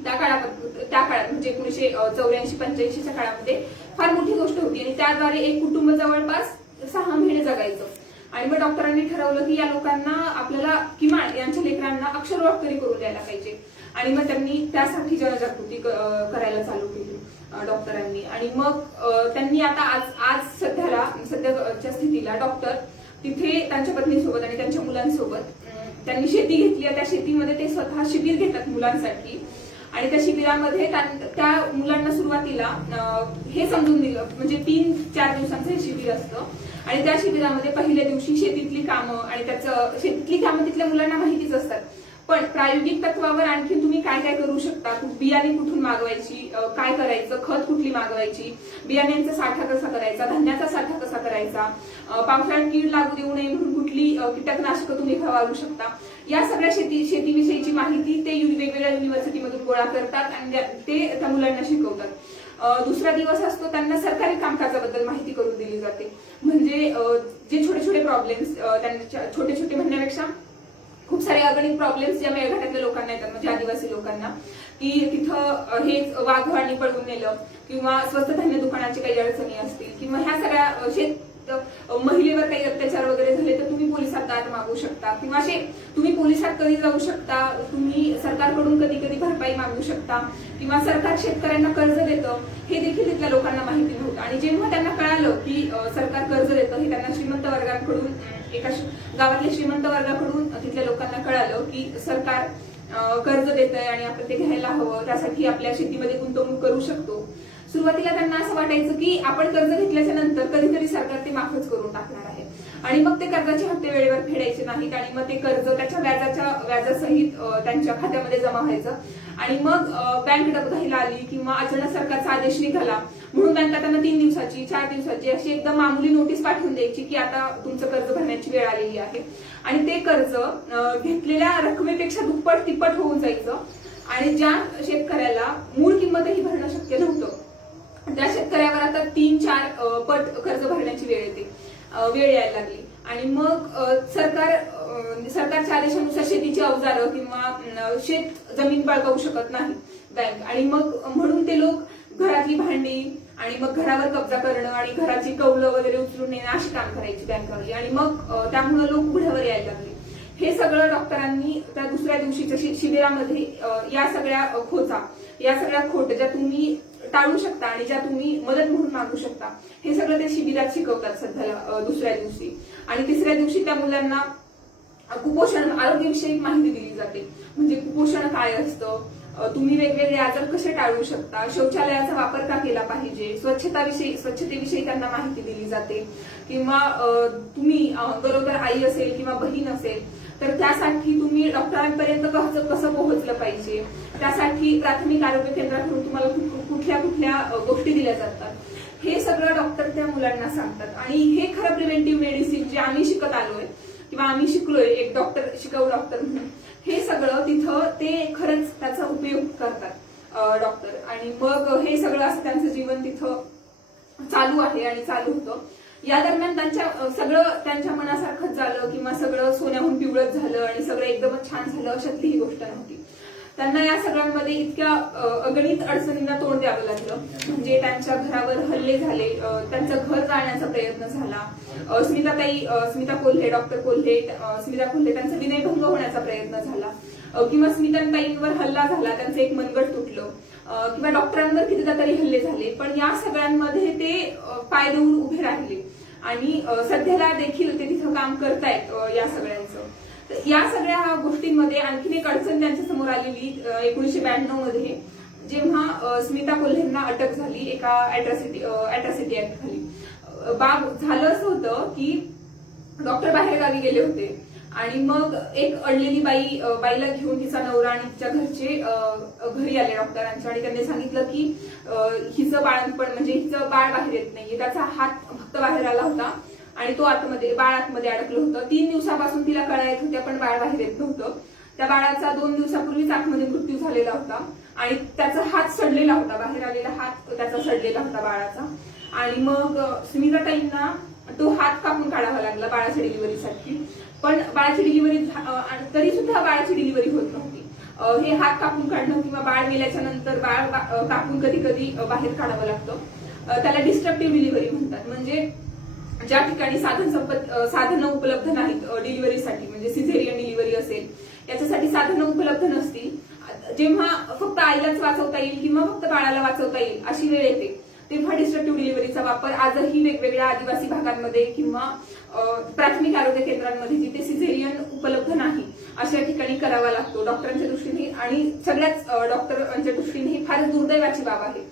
त्या काळात म्हणजे 1984-85च्या काळामध्ये फार मोठी गोष्ट होती. आणि त्याद्वारे एक कुटुंब जवळपास 6 महिने जगायचं. आणि मग डॉक्टरांनी ठरवलं की या लोकांना आपल्याला किमान यांच्या लेकरांना अक्षर ओळख तरी करून द्यायला पाहिजे. आणि मग त्यांनी त्यासाठी जनजागृती करायला चालू केली डॉक्टरांनी. आणि मग त्यांनी आता आज सध्याच्या स्थितीला डॉक्टर तिथे त्यांच्या पत्नीसोबत आणि त्यांच्या मुलांसोबत त्यांनी शेती घेतली. त्या शेतीमध्ये ते स्वतः शिबिर घेतात मुलांसाठी. आणि त्या शिबिरामध्ये त्या मुलांना सुरुवातीला हे समजून दिलं, म्हणजे 3-4 दिवसांचं हे शिबिर असतं. आणि त्या शिबिरामध्ये पहिल्या दिवशी शेतीतली कामं आणि शेतीतली कामं तिथल्या मुलांना माहितीच असतात. पण प्रायोगिक तत्वावर आणखी तुम्ही काय काय करू शकता, बियाणे कुठून मागवायची, काय करायचं, खत कुठली मागवायची, बियाण्यांचा साठा कसा करायचा, धान्याचा साठा कसा करायचा, पावसाळ्यात कीड लागू देऊ नये म्हणून कुठली कीटकनाशकं तुम्ही फवारू शकता, या सगळ्या शेतीविषयीची माहिती ते वेगवेगळ्या युनिव्हर्सिटीमधून गोळा करतात आणि ते त्या मुलांना शिकवतात. दुसरा दिवस असतो त्यांना सरकारी कामकाजाबद्दल माहिती करून दिली जाते. म्हणजे जे छोटे छोटे प्रॉब्लेम्स, त्यांच्या छोटे छोटे म्हणण्यापेक्षा खूप सारे ऑर्गॅनिक प्रॉब्लेम्स ज्या मेळघाटातल्या लोकांना येतात, म्हणजे आदिवासी लोकांना, की तिथं हेच वाघवाणी पळवून नेलं किंवा स्वस्त धान्य दुकानाची काही अडचणी असतील किंवा ह्या सगळ्या महिलेवर काही अत्याचार वगैरे झाले तर तुम्ही पोलिसात दाद मागू शकता किंवा असे तुम्ही पोलिसात कधी जाऊ शकता, तुम्ही सरकारकडून कधी कधी भरपाई मागू शकता किंवा सरकार शेतकऱ्यांना कर्ज देतं, हे देखील तिथल्या लोकांना माहिती नव्हतं. आणि जेव्हा त्यांना कळालं की सरकार कर्ज देतं, हे त्यांना श्रीमंत वर्गाकडून, एका गावातल्या श्रीमंत वर्गाकडून तिथल्या लोकांना कळालं की सरकार कर्ज देतंय आणि आपण ते घ्यायला हवं, त्यासाठी आपल्या शेतीमध्ये गुंतवणूक करू शकतो. सुरुवातीला त्यांना असं वाटायचं की आपण कर्ज घेतल्याच्या नंतर कधीतरी सरकार ते माफच करून टाकणार आहे आणि मग ते कर्जाचे हप्ते वेळेवर फेडायचे नाहीत आणि मग ते कर्ज त्याच्या व्याजासहित त्यांच्या खात्यामध्ये जमा व्हायचं. आणि मग बँक डबघाईला आली किंवा अचानक सरकारचा आदेश निघाला म्हणून बँका त्यांना 3 दिवसाची 4 दिवसाची अशी एकदम मामूली नोटीस पाठवून द्यायची की आता तुमचं कर्ज भरण्याची वेळ आलेली आहे. आणि ते कर्ज घेतलेल्या रकमेपेक्षा दुप्पट तिप्पट होऊन जायचं. आणि ज्या शेतकऱ्याला मूळ किंमतही भरणं शक्य नव्हतं त्या शेतकऱ्यावर आता 3-4 पट कर्ज भरण्याची वेळ यायला लागली. आणि मग सरकारच्या आदेशानुसार शेतीची अवजारं किंवा शेत जमीन बळकावू शकत नाही बँक. आणि मग म्हणून ते लोक घरातली भांडी आणि मग घरावर कब्जा करणं आणि घराची कौलं वगैरे उचलून नेणं अशी काम करायची बँकवाली. आणि मग त्यामुळे लोक पुढ्यावर यायला लागले. हे सगळं डॉक्टरांनी त्या दुसऱ्या दिवशीच्या शिबिरामध्ये या सगळ्या खोट ज्या तुम्ही टाळू शकता आणि ज्या तुम्ही मदत म्हणून मागू शकता, हे सगळं ते शिबिरात शिकवतात सध्याला दुसऱ्या दिवशी. आणि तिसऱ्या दिवशी त्या मुलांना कुपोषण आरोग्यविषयक माहिती दिली जाते. म्हणजे कुपोषण काय असतं, तुम्ही वेगवेगळे आजार कसे टाळू शकता, शौचालयाचा वापर का केला पाहिजे, स्वच्छतेविषयी त्यांना माहिती दिली जाते. किंवा तुम्ही गरोदर आई असेल किंवा बहीण असेल तर त्यासाठी तुम्ही डॉक्टरांपर्यंत कसं पोहोचलं पाहिजे, त्यासाठी प्राथमिक आरोग्य केंद्राकडून तुम्हाला कुठल्या कुठल्या गोष्टी दिल्या जातात, हे सगळं डॉक्टर त्या मुलांना सांगतात. आणि हे खरं प्रिव्हेंटिव्ह मेडिसिन जे आम्ही शिकत आलोय किंवा आम्ही शिकलोय एक शिकाऊ डॉक्टर म्हणून, हे सगळं तिथं ते खरंच त्याचा उपयोग करतात डॉक्टर. आणि मग हे सगळं असं त्यांचं जीवन तिथं चालू आहे आणि चालू होतं. या दरम्यान सगळं त्यांच्या मनासारखंच झालं किंवा सगळं सोन्याहून पिवळत झालं आणि सगळं एकदमच छान झालं अशातली ही गोष्ट नव्हती. त्यांना या सगळ्यांमध्ये इतक्या अगणित अडचणींना तोंड द्यावं लागलं. म्हणजे त्यांच्या घरावर हल्ले झाले, त्यांचं घर जाळण्याचा प्रयत्न झाला, स्मिता कोल्हे, डॉक्टर कोल्हे, स्मिता कोल्हे त्यांचा विनयभंग होण्याचा प्रयत्न झाला किंवा स्मिताताईंवर हल्ला झाला, त्यांचं एक मनगट तुटलं किंवा डॉक्टरांवर कितीदा तरी हल्ले झाले. पण या सगळ्यांमध्ये ते पाय देऊन उभे राहिले आणि सध्याला देखील ते तिथं काम करतायत या सगळ्यांचं. या सगळ्या गोष्टींमध्ये आणखीन एक अडचण त्यांच्या समोर आलेली 1992 मध्ये, जेव्हा स्मिता कोल्हेंना अटक झाली एका अॅट्रॉसिटी ऍक्ट खाली. झालं असं होतं की डॉक्टर बाहेर गावी गेले होते आणि मग एक अडलेली बाईला घेऊन तिचा नवरा आणि तिच्या घरचे घरी आले डॉक्टरांच्या आणि त्यांनी सांगितलं की हिचं बाळ बाहेर येत नाहीये, त्याचा हात फक्त बाहेर आला होता आणि बाळ आतमध्ये अडकलं होतं. 3 दिवसापासून तिला कळा येत होत्या पण बाळ बाहेर येत नव्हतं. त्या बाळाचा 2 दिवसापूर्वीच आतमध्ये मृत्यू झालेला होता आणि त्याचा हात सडलेला होता, बाहेर आलेला हात त्याचा सडलेला होता बाळाचा. आणि मग स्मिताताईंना तो हात कापून काढावा लागला बाळाच्या डिलिव्हरीसाठी. पण बाळाची डिलिव्हरी तरी सुद्धा बाळाची डिलिव्हरी होत नव्हती. हे हात कापून काढणं किंवा बाळ मेल्याच्या नंतर बाळ कापून कधी कधी बाहेर काढावं लागतं, त्याला डिस्ट्रक्टिव्ह डिलिव्हरी म्हणतात. म्हणजे ज्या ठिकाणी साधनं उपलब्ध नाहीत डिलिव्हरीसाठी, म्हणजे सिझेरियन डिलिव्हरी असेल याच्यासाठी साधनं उपलब्ध नसतील, जेव्हा फक्त आईलाच वाचवता येईल किंवा फक्त बाळाला वाचवता येईल अशी वेळ येते, तेव्हा डिस्ट्रक्टिव्ह डिलिव्हरीचा वापर आजही वेगवेगळ्या आदिवासी भागांमध्ये किंवा प्राथमिक आरोग्य केंद्रांमध्ये जिथे सिझेरियन उपलब्ध नाही अशा ठिकाणी करावा लागतो डॉक्टरांच्या दृष्टीने. आणि सगळ्याच डॉक्टरांच्या दृष्टीने ही फारच दुर्दैवाची बाब आहे.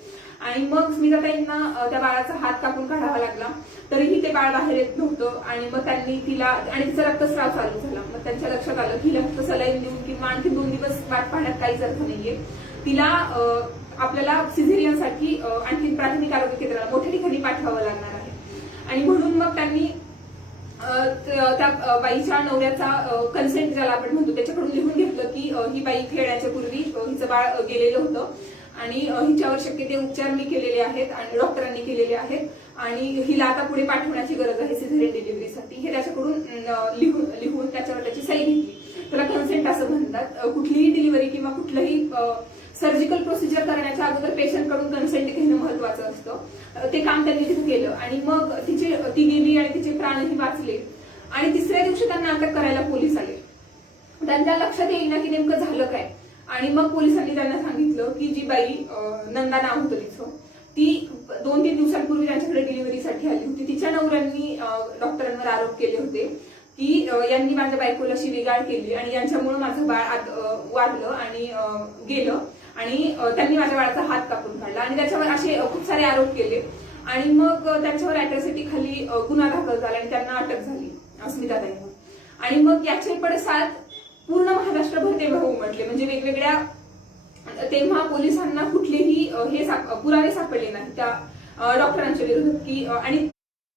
आणि मग स्मिताताईंना त्या बाळाचा हात कापून काढावा लागला, तरीही ते बाळ बाहेर येत नव्हतं. आणि मग त्यांनी तिचा रक्तस्राव चालू झाला. मग त्यांच्या लक्षात आलं की फक्त सलाईन देऊन किंवा आणखी 2 दिवस वाट पाहण्यात काहीच अर्थ नाहीये, तिला आपल्याला सिझेरियनसाठी आणखी प्राथमिक आरोग्य केंद्राला मोठ्या ठिकाणी पाठवावं लागणार आहे. आणि म्हणून मग त्यांनी त्या बाईच्या नवऱ्याचा कन्सेंट ज्याला आपण म्हणतो त्याच्याकडून लिहून घेतलं की ही बाई खेळण्याच्या पूर्वी हिचं बाळ गेलेलं होतं आणि हिच्यावर शक्य ते उपचार मी केलेले आहेत आणि डॉक्टरांनी केलेले आहेत आणि हिला आता पुढे पाठवण्याची गरज आहे सिझेरियन डिलिव्हरीसाठी. हे त्याच्याकडून लिहून त्याच्यावर त्याची सही घेतली. त्याला कन्सेंट असं म्हणतात. कुठलीही डिलिव्हरी किंवा कुठलंही सर्जिकल प्रोसिजर करण्याच्या अगोदर पेशंटकडून कन्सेंट घेणं महत्वाचं असतं. ते काम त्यांनी तिथे केलं आणि मग ती गेली आणि तिचे प्राणही वाचले. आणि 3ऱ्या दिवशी त्यांना अटक करायला पोलीस आले. त्यांच्या लक्षात येईना की नेमकं झालं काय. आणि मग पोलिसांनी त्यांना सांगितलं की जी बाई नंदा नाव होतं तिचं, ती 2-3 दिवसांपूर्वी त्यांच्याकडे डिलिव्हरीसाठी आली होती. तिच्या नवऱ्यांनी डॉक्टरांवर आरोप केले होते की यांनी माझ्या बायकोला शिवीगाळ केली आणि यांच्यामुळे माझं बाळ वाढलं आणि गेलं आणि त्यांनी माझ्या बाळाचा हात कापून काढला आणि त्याच्यावर असे खूप सारे आरोप केले. आणि मग त्यांच्यावर अॅट्रॉसिटी खाली गुन्हा दाखल झाला आणि त्यांना अटक झाली स्मिताताईंवर. आणि मग याचे पडसाद पूर्ण महाराष्ट्रभर तेव्हा उमटले. म्हणजे वेगवेगळ्या तेव्हा पोलिसांना कुठलेही पुरावे सापडले नाही त्या डॉक्टरांच्या विरोधात की. आणि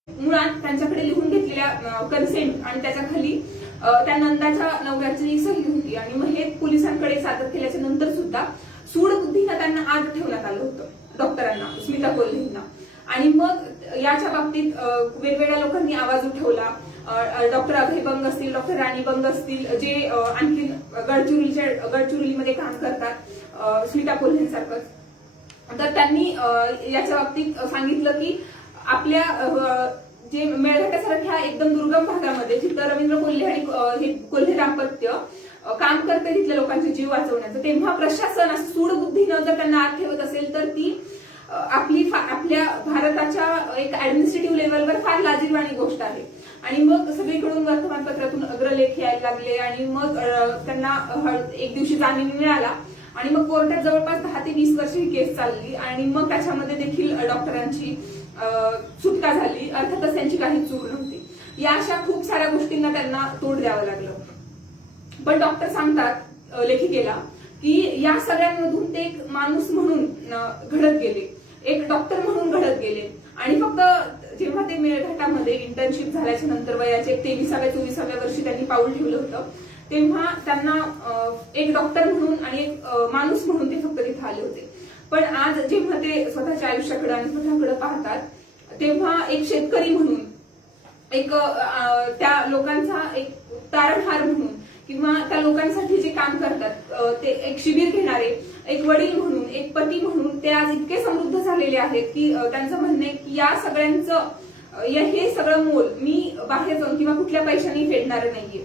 मुळात त्यांच्याकडे लिहून घेतलेल्या कन्सेंट आणि त्याच्या खाली त्या नंदाच्या नवऱ्याची सही होती. आणि मग हे पोलिसांकडे सादर केल्याच्या नंतर सुद्धा सूडबुद्धीनं त्यांना आत ठेवण्यात आलं होतं डॉक्टरांना, स्मिता कोल्हेंना. आणि मग याच्या बाबतीत वेगवेगळ्या लोकांनी आवाज उठवला. डॉक्टर अभय बंग असतील, डॉक्टर राणी बंग असतील, जे आणखी गडचिरोलीमध्ये काम करतात स्मिता कोल्हेंसारखंच, तर त्यांनी याच्या बाबतीत सांगितलं की आपल्या जे मेळघाटासारख्या एकदम दुर्गम भागामध्ये जिथं रवींद्र कोल्हे आणि हे कोल्हे दाम्पत्य काम करते तिथल्या लोकांचे जीव वाचवण्याचं, तेव्हा प्रशासन असं सूडबुद्धीनं जर त्यांना आत ठेवत असेल तर ती आपल्या भारताच्या एक ऍडमिनिस्ट्रेटिव्ह लेव्हलवर फार लाजिरवाणी गोष्ट आहे. आणि मग सगळीकडून वर्तमानपत्रातून अग्रलेख यायला लागले आणि मग त्यांना एक दिवशी जामीन मिळाला आणि मग कोर्टात जवळपास 10 ते 20 वर्ष ही केस चालली आणि मग त्याच्यामध्ये देखील डॉक्टरांची सुटका झाली. अर्थातच त्यांची काही चूक नव्हती. या अशा खूप साऱ्या गोष्टींना त्यांना तोंड द्यावं लागलं. पण डॉक्टर सांगतात लेखिकेला की या सगळ्यांमधून ते एक माणूस म्हणून घडत गेले, एक डॉक्टर म्हणून घडत गेले. आणि फक्त जेव्हा ते मेळघाटामध्ये इंटर्नशिप झाल्याच्या नंतर वयाच्या 23व्या-24व्या वर्षी त्यांनी पाऊल ठेवलं होतं, तेव्हा त्यांना एक डॉक्टर म्हणून आणि एक माणूस म्हणून ते फक्त तिथे आले होते. पण आज जेव्हा ते स्वतःच्या आयुष्याकडे आणि स्वतःकडे पाहतात तेव्हा एक शेतकरी म्हणून एक त्या लोकांचा एक तारणहार म्हणून किंवा त्या लोकांसाठी जे काम करतात ते एक शिबिर घेणारे एक वडील म्हणून एक पती म्हणून ते आज इतके समृद्ध झालेले आहेत की त्यांचं म्हणणं आहे की या सगळ्यांचं हे सगळं मोल मी बाहेर जाऊन किंवा कुठल्या पैशाने फेडणार नाहीये.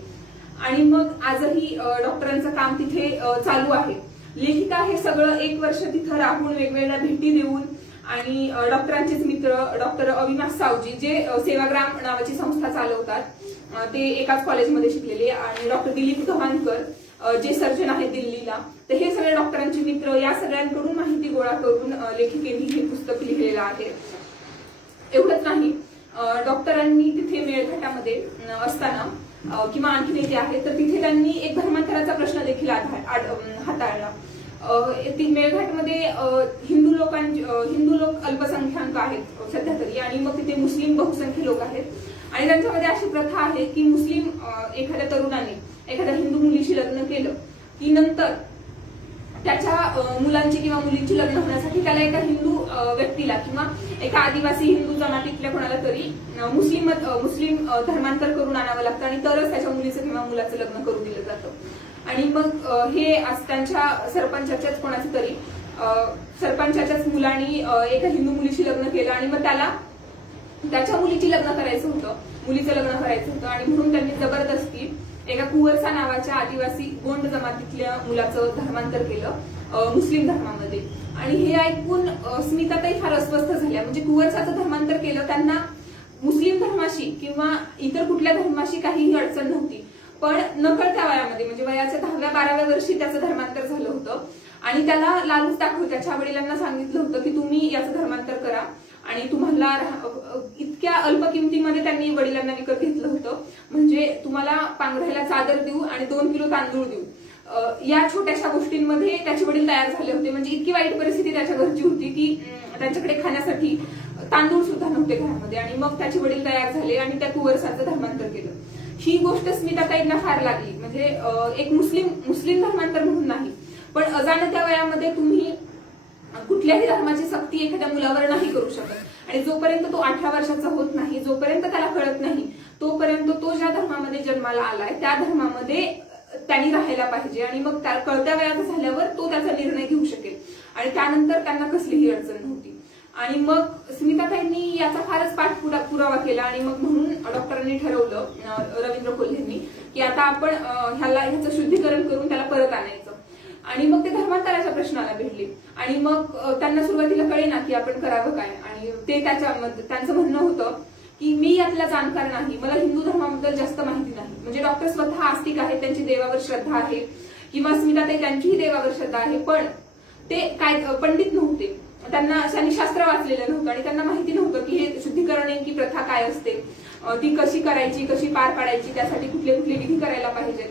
आणि मग आजही डॉक्टरांचं काम तिथे चालू आहे. लेखिका हे सगळं 1 वर्ष तिथं राहून वेगवेगळ्या भेटी देऊन आणि डॉक्टरांचेच मित्र डॉक्टर अविनाश सावजी जे सेवाग्राम नावाची संस्था चालवतात, ते एकाच कॉलेजमध्ये शिकलेले, आणि डॉक्टर दिलीप गव्हाणकर जे सर्जन आहेत दिल्लीला, तर हे सगळे डॉक्टरांचे मित्र या सगळ्यांकडून माहिती गोळा करून लेखिकेने हे पुस्तक लिहिलेलं आहे. एवढंच नाही, डॉक्टरांनी तिथे मेळघाटामध्ये असताना किंवा आणखी नेते आहेत तर तिथे त्यांनी एक धर्मांतराचा प्रश्न देखील हाताळला. मेळघाटमध्ये हिंदू लोक अल्पसंख्याक आहेत सध्या तरी, आणि मग तिथे मुस्लिम बहुसंख्य लोक आहेत. आणि त्यांच्यामध्ये अशी प्रथा आहे की मुस्लिम एखाद्या तरुणाने एखाद्या हिंदू मुलीशी लग्न केलं की नंतर त्याच्या मुलांची किंवा मुलींची लग्न होण्यासाठी त्याला एका हिंदू व्यक्तीला किंवा एका आदिवासी हिंदू जमातीतल्या कोणाला तरी मुस्लिम धर्मांतर करून आणावं लागतं आणि तरच त्याच्या मुलीचं किंवा मुलाचं लग्न करून दिलं जातं. आणि मग हे आज त्यांच्या सरपंचाच्याच कोणाचं तरी सरपंचाच्याच मुलांनी एका हिंदू मुलीशी लग्न केलं आणि मग त्याला त्याच्या मुलीचं लग्न करायचं होतं आणि म्हणून त्यांनी जबरदस्ती एका कुवरसा नावाच्या आदिवासी गोंड जमातीतल्या मुलाचं धर्मांतर केलं मुस्लिम धर्मामध्ये. आणि हे ऐकून स्मिताताई फार अस्वस्थ झाल्या. म्हणजे कुवरसाचं धर्मांतर केलं, त्यांना मुस्लिम धर्माशी किंवा इतर कुठल्या धर्माशी काहीही अडचण नव्हती, पण नकळत्या वयामध्ये म्हणजे वयाच्या 10व्या-12व्या वर्षी त्याचं धर्मांतर झालं होतं आणि त्याला लालूच दाखवून त्याच्या वडिलांना सांगितलं होतं की तुम्ही याचं धर्मांतर करा आणि तुम्हाला इतक्या अल्प किमतीमध्ये त्यांनी वडिलांना विकत घेतलं होतं, म्हणजे तुम्हाला पांघरायला चादर देऊ आणि 2 किलो तांदूळ देऊ. या छोट्याशा गोष्टींमध्ये त्याचे वडील तयार झाले होते. म्हणजे इतकी वाईट परिस्थिती त्याच्या घरची होती की त्यांच्याकडे खाण्यासाठी तांदूळ सुद्धा नव्हते घरामध्ये. आणि मग त्याचे वडील तयार झाले आणि त्या कुवरसाचं धर्मांतर केलं. ही गोष्ट स्मिताताईंना फार लागली. म्हणजे एक मुस्लिम धर्मांतर म्हणून नाही, पण अजाणत्या वयामध्ये तुम्ही कुठल्याही धर्माची सक्ती एखाद्या मुलावर नाही करू शकत. आणि जोपर्यंत तो 18 वर्षाचा होत नाही, जोपर्यंत त्याला कळत नाही, तोपर्यंत तो ज्या धर्मामध्ये जन्माला आलाय त्या धर्मामध्ये त्यांनी राहायला पाहिजे. आणि मग कळत्या वयाचा झाल्यावर तो त्याचा निर्णय घेऊ शकेल. आणि त्यानंतर त्यांना कसलीही अडचण नव्हती. आणि मग स्मिताताईंनी याचा फारच पाठपुरावा केला आणि मग म्हणून डॉक्टरांनी ठरवलं, रवींद्र कोल्हेंनी, की आता आपण ह्याचं शुद्धीकरण करून त्याला परत आणायचं. आणि मग ते धर्मांतराच्या प्रश्नाला भिडले आणि मग त्यांना सुरुवातीला कळेना की आपण करावं काय. आणि ते त्यांचं म्हणणं होतं की मी यातला जाणकार नाही, मला हिंदू धर्माबद्दल जास्त माहिती नाही. म्हणजे डॉक्टर स्वतः आस्तिक आहेत, त्यांची देवावर श्रद्धा आहे किंवा स्मिताताई त्यांचीही देवावर श्रद्धा आहे, पण ते काय पंडित नव्हते. त्यांनी शास्त्र वाचलेलं नव्हतं आणि त्यांना माहिती नव्हतं की हे शुद्धीकरण नेमकी प्रथा काय असते, ती कशी करायची, कशी पार पाडायची, त्यासाठी कुठले कुठले विधी करायला पाहिजेत.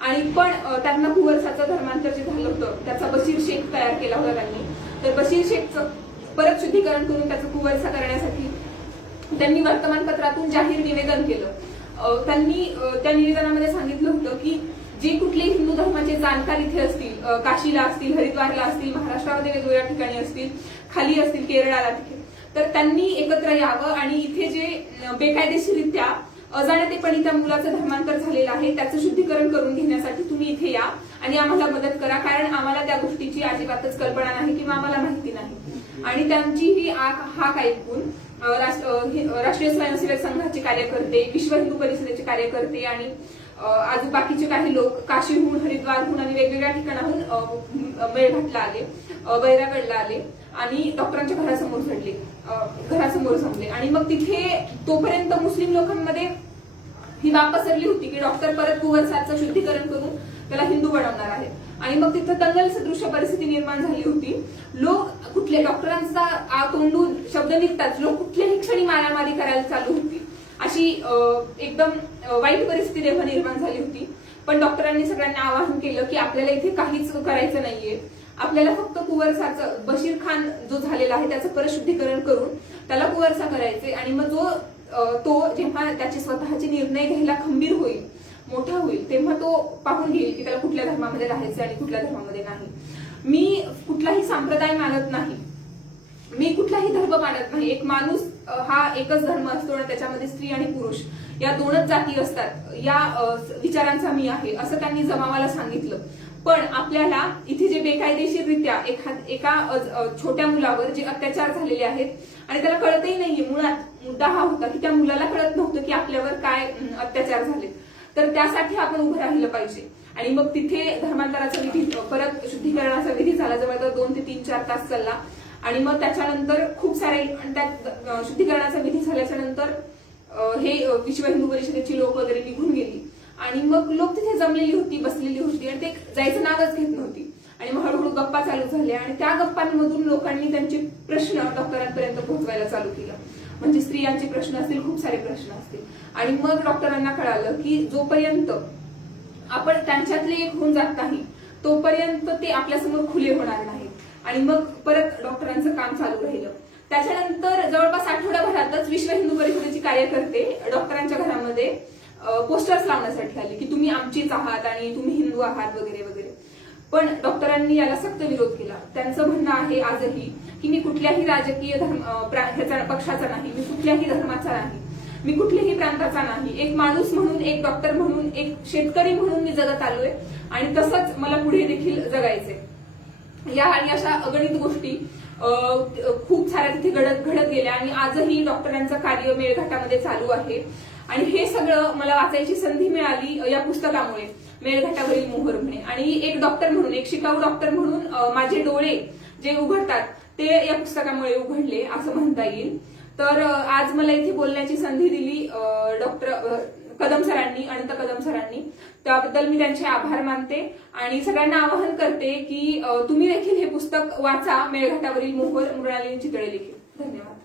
आणि पण त्यांना कुवरसाचं धर्मांतर जे झालं होतं त्याचा बशीर शेख तयार केला होता त्यांनी. तर बशीर शेखचं परत शुद्धीकरण करून त्याचं कुवरसा करण्यासाठी त्यांनी वर्तमानपत्रातून जाहीर निवेदन केलं. त्यांनी त्या निवेदनामध्ये सांगितलं होतं की जे कुठले हिंदू धर्माचे जाणकार इथे असतील, काशीला असतील, हरिद्वारला असतील, महाराष्ट्रामध्ये वेगवेगळ्या ठिकाणी असतील, खाली असतील, केरळाला तिथे, तर त्यांनी एकत्र यावं आणि इथे जे बेकायदेशीररित्या अजाणतेपणी त्या मुलाचं धर्मांतर झालेलं आहे त्याचं शुद्धीकरण करून घेण्यासाठी तुम्ही इथे या आणि आम्हाला मदत करा, कारण आम्हाला त्या गोष्टीची अजिबातच कल्पना नाही किंवा आम्हाला माहिती नाही. आणि त्यांची ही हाक ऐकून राष्ट्रीय स्वयंसेवक संघाचे कार्यकर्ते, विश्व हिंदू परिषदेचे कार्यकर्ते आणि बाकीचे काही लोक काशीहून, हरिद्वारहून आणि वेगवेगळ्या ठिकाणाहून मेळघाटला आले, बैरागडला आले आणि डॉक्टरांच्या घरासमोर जमले. आणि मग तिथे तोपर्यंत मुस्लिम लोकांमध्ये ही बाब पसरली होती की डॉक्टर परत कुवरसाचं शुद्धीकरण करून त्याला हिंदू बनवणार आहेत. आणि मग तिथं दंगल सदृश्य परिस्थिती निर्माण झाली होती. लोक कुठले डॉक्टरांचा तोंडून शब्द निघताच लोक कुठल्याही क्षणी मारामारी करायला चालू होती. अशी एकदम वाईट परिस्थिती तेव्हा निर्माण झाली होती. पण डॉक्टरांनी सगळ्यांना आवाहन केलं की आपल्याला इथे काहीच करायचं नाहीये, आपल्याला फक्त कुवरसाचं, बशीर खान जो झालेला आहे त्याचं परत शुद्धीकरण करून त्याला कुवरसा करायचे. आणि मग तो जेव्हा त्याचे स्वतःचे निर्णय घ्यायला खंबीर होईल, मोठा होईल, तेव्हा तो पाहून घेईल की त्याला कुठल्या धर्मामध्ये राहायचं आणि कुठल्या धर्मामध्ये नाही. मी कुठलाही संप्रदाय मानत नाही, मी कुठलाही धर्म मानत नाही. एक माणूस हा एकच धर्म असतो आणि त्याच्यामध्ये स्त्री आणि पुरुष या दोनच जाती असतात, या विचारांचा मी आहे असं त्यांनी जमावाला सांगितलं. पण आपल्याला इथे जे बेकायदेशीररित्या एका छोट्या मुलावर जे अत्याचार झालेले आहेत आणि त्याला कळतही नाहीये, मुळात मुद्दा हा होता की त्या मुलाला कळत नव्हतं की आपल्यावर काय अत्याचार झाले, तर त्यासाठी आपण उभं राहिलं पाहिजे. आणि मग तिथे धर्मांतराचा विधी, परत शुद्धीकरणाचा विधी झाला, जवळजवळ 2 ते 3-4 तास चालला. आणि मग त्याच्यानंतर खूप सारे, त्यात शुद्धीकरणाचा विधी झाल्याच्या नंतर हे विश्व हिंदू परिषदेची लोक वगैरे निघून गेली आणि मग लोक तिथे जमलेली होती, बसलेली होती आणि ते जायचं नावच घेत नव्हती. आणि मग हळूहळू गप्पा चालू झाल्या आणि त्या गप्पांमधून लोकांनी त्यांचे प्रश्न डॉक्टरांपर्यंत पोहोचवायला चालू केलं. म्हणजे स्त्रियांचे प्रश्न असतील, खूप सारे प्रश्न असतील. आणि मग डॉक्टरांना कळालं की जोपर्यंत आपण त्यांच्यातले एक होऊन जात नाही तोपर्यंत ते आपल्यासमोर खुले होणार नाहीत. आणि मग परत डॉक्टरांचं काम चालू राहिलं. त्याच्यानंतर जवळपास आठवड्याभरातच विश्व हिंदू परिषदेची कार्यकर्ते डॉक्टरांच्या घरामध्ये पोस्टर्स लावण्यासाठी आले की तुम्ही आमचीच आहात आणि तुम्ही हिंदू आहात वगैरे वगैरे. पण डॉक्टरांनी याला सक्त विरोध केला. त्यांचं म्हणणं आहे आजही की मी कुठल्याही राजकीय पक्षाचा नाही, मी कुठल्याही धर्माचा नाही, मी कुठल्याही प्रांताचा नाही. एक माणूस म्हणून, एक डॉक्टर म्हणून, एक शेतकरी म्हणून मी जगत आलोय आणि तसंच मला पुढे देखील जगायचंय. या आणि अशा अगणित गोष्टी खूप साऱ्या तिथे घडत गेल्या आणि आजही डॉक्टरांचं कार्य मेळघाटामध्ये चालू आहे. आणि हे सगळं मला वाचायची संधी मिळाली या पुस्तकामुळे, मेळघाटावरील मोहर म्हणे. आणि एक डॉक्टर म्हणून, एक शिकाऊ डॉक्टर म्हणून माझे डोळे जे उघडतात ते या पुस्तकामुळे उघडले असं म्हणता येईल. तर आज मला इथे बोलण्याची संधी दिली डॉक्टर कदम सरांनी, अनंत कदम सरांनी, त्याबद्दल मी त्यांचे आभार मानते. आणि सगळ्यांना आवाहन करते की तुम्ही देखील हे पुस्तक वाचा, मेळघाटावरील मोहर, मृणालिनी चितळे लिखित. धन्यवाद.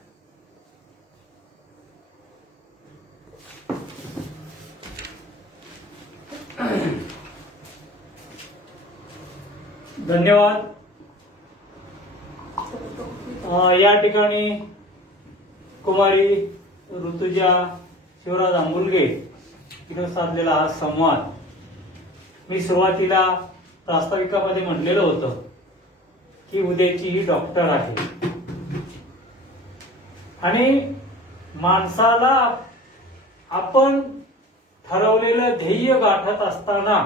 धन्यवाद. या ठिकाणी कुमारी ऋतुजा शिवराज आंबुलगे तिने साधलेला हा संवाद मी सुरुवातीला प्रास्ताविकामध्ये म्हटलेलं होतं की उद्याची ही डॉक्टर आहे आणि माणसाला आपण ठरवलेलं ध्येय गाठत असताना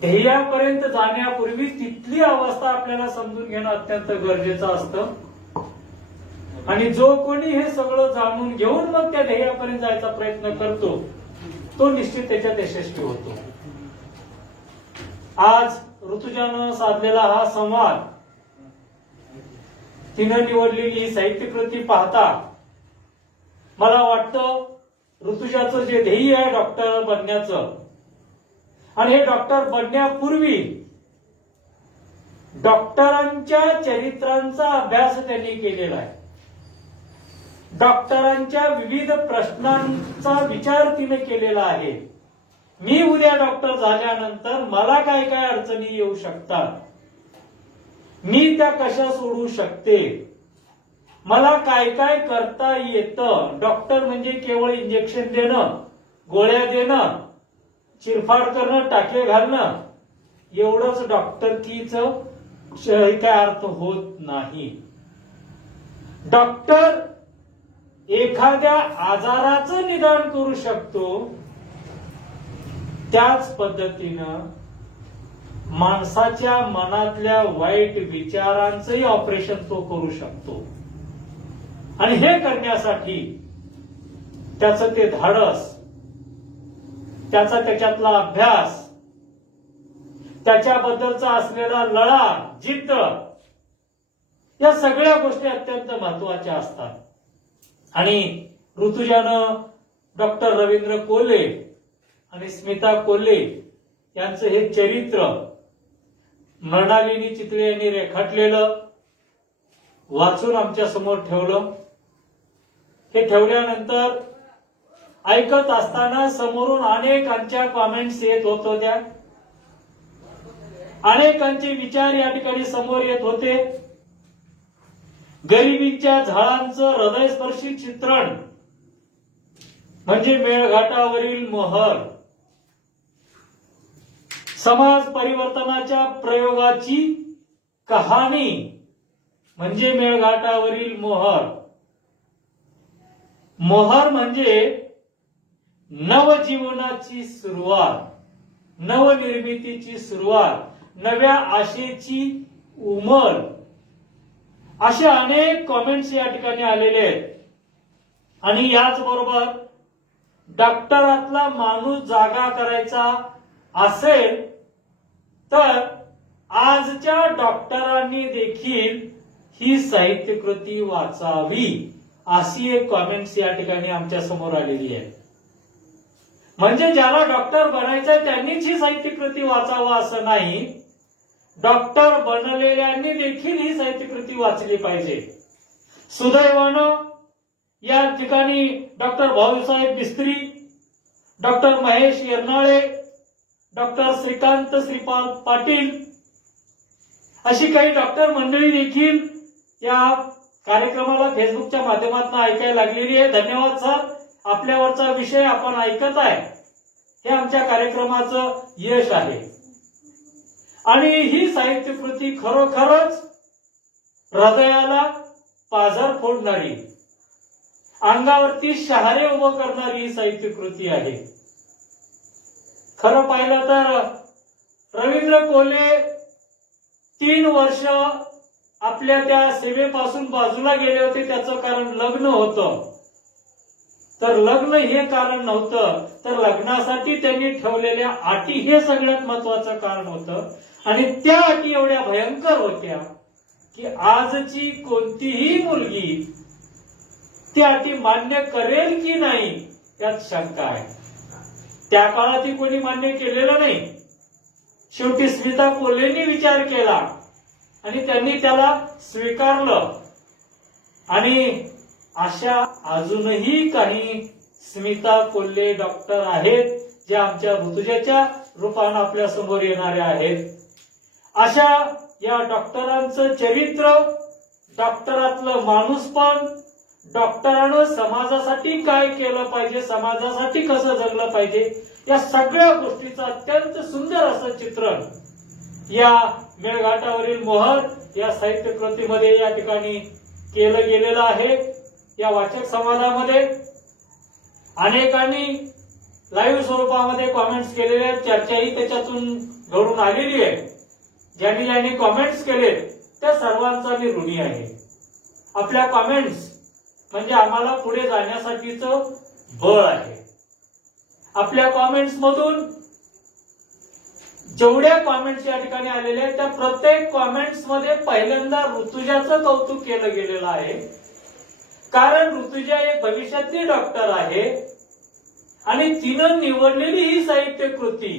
ध्येयापर्यंत जाण्यापूर्वी तिथली अवस्था आपल्याला समजून घेणं अत्यंत गरजेचं असतं. आणि जो कोणी हे सगळं जाणून घेऊन मग त्या ध्येयापर्यंत जायचा प्रयत्न करतो तो निश्चित त्याच्यात यशस्वी होतो. आज ऋतुजानं साधलेला हा संवाद, तिनं निवडलेली ही साहित्यकृती पाहता मला वाटतं ऋतुजाचं जे ध्येय आहे डॉक्टर बनण्याचं, आणि हे डॉक्टर बनण्यापूर्वी डॉक्टरांच्या चरित्रांचा अभ्यास त्यांनी केलेला आहे. डॉक्टरांच्या विविध प्रश्नांचा विचार तिने केलेला आहे. मी उद्या डॉक्टर झाल्यानंतर मला काय काय अडचणी येऊ शकतात, मी त्या कशा सोडवू शकते, मला काय काय करता येतं. डॉक्टर म्हणजे केवळ इंजेक्शन देणं, गोळ्या देणं, चिरफाड करणं, टाके घालणं एवढंच डॉक्टरकीचं काय अर्थ होत नाही. डॉक्टर एखाद्या आजाराचं निदान करू शकतो, त्याच पद्धतीनं माणसाच्या मनातल्या वाईट विचारांचंही ऑपरेशन तो करू शकतो. आणि हे करण्यासाठी त्याचं ते धाडस, त्याचा त्याच्यातला अभ्यास, त्याच्याबद्दलचा असलेला लळा, जिद्द, या सगळ्या गोष्टी अत्यंत महत्वाच्या असतात. आणि ऋतुजानं डॉक्टर रवींद्र कोल्हे आणि स्मिता कोल्हे यांचं हे चरित्र मृणालिनी चितळे यांनी रेखाटलेलं वाचून आमच्या समोर ठेवलं. हे ठेवल्यानंतर ऐकत असताना समोरून अनेकांच्या कॉमेंट्स येत होत होत्या, अनेकांचे विचार या ठिकाणी समोर येत होते. गरिबीच्या झाडांचं हृदयस्पर्शी चित्रण म्हणजे मेळघाटावरील मोहर, समाज परिवर्तनाच्या प्रयोगाची कहाणी म्हणजे मेळघाटावरील मोहर. मोहर म्हणजे नवजीवनाची सुरुवात, नवनिर्मितीची सुरुवात, नव्या आशेची उमल. असे अनेक कॉमेंट्स या ठिकाणी आलेले आहेत. आणि याचबरोबर डॉक्टरातला माणूस जागा करायचा असेल तर आजच्या डॉक्टरांनी देखील ही साहित्यकृती वाचावी, अशी एक कॉमेंट्स या ठिकाणी आमच्या समोर आलेली आहे. म्हणजे ज्याला डॉक्टर बनायचंय त्यांनीच ही साहित्यकृती वाचावं असं नाही, डॉक्टर बनलेल्यांनी देखील ही साहित्यकृती वाचली पाहिजे. सुदैवानं या ठिकाणी doctor Bhausaheb Bistri, doctor Mahesh Yernale, doctor Shrikant Shripad Patil अशी काही डॉक्टर मंडळी देखील या कार्यक्रमाला फेसबुकच्या माध्यमातून ऐकायला लागलेली आहे. धन्यवाद सर, आपल्यावरचा विषय आपण ऐकत आहे, हे आमच्या कार्यक्रमाचं यश आहे. आणि ही साहित्यकृती खरोखरच हृदयाला पाझर फोडणारी, अंगावरती शहारे उभं करणारी ही साहित्यकृती आहे. खरं पाहिलं तर रवींद्र कोल्हे 3 वर्ष आपल्या त्या सेवेपासून बाजूला गेले होते. त्याचं कारण लग्न होतं. तर लग्न हे कारण नव्हतं, तर लग्नासाठी त्यांनी ठेवलेल्या अटी हे सगळ्यात महत्वाचं कारण होतं. आणि त्या अटी एवढ्या भयंकर होत्या की आजची कोणतीही मुलगी त्या अटी मान्य करेल की नाही त्यात शंका आहे. त्या काळात ही कोणी मान्य केलेलं नाही. शेवटी स्मिता कोल्हेंनी विचार केला आणि त्यांनी त्याला स्वीकारलं. आणि अशा अजूनही काही स्मिता कोल्हे डॉक्टर आहेत जे आमच्या ऋतुजाच्या रूपानं आपल्या समोर येणारे आहेत. अशा या डॉक्टरांचं चरित्र, डॉक्टरातलं माणूसपण, डॉक्टरांनं समाजासाठी काय केलं पाहिजे, समाजासाठी कसं जगलं पाहिजे, या सगळ्या गोष्टीचं अत्यंत सुंदर असं चित्रण या मेळघाटावरील मोहर या साहित्यकृतीमध्ये या ठिकाणी केलं गेलेलं आहे. या वाचक संवादामध्ये अनेकांनी लाईव्ह स्वरूपामध्ये कॉमेंट्स केलेले आहेत. चर्चाही त्याच्यातून घडून आलेली आहे. ज्यांनी ज्यांनी कॉमेंट्स केले त्या सर्वांचा मी ऋणी आहे. आपल्या कॉमेंट्स म्हणजे आम्हाला पुढे जाण्यासाठीचं बळ आहे. आपल्या कॉमेंट्स मधून जेवढ्या कॉमेंट्स या ठिकाणी आलेले आहेत त्या प्रत्येक कॉमेंट्स मध्ये पहिल्यांदा ऋतुजाचं कौतुक केलं गेलेलं आहे. कारण ऋतुजा एक भविष्यातली डॉक्टर आहे आणि तिनं निवडलेली ही साहित्यकृती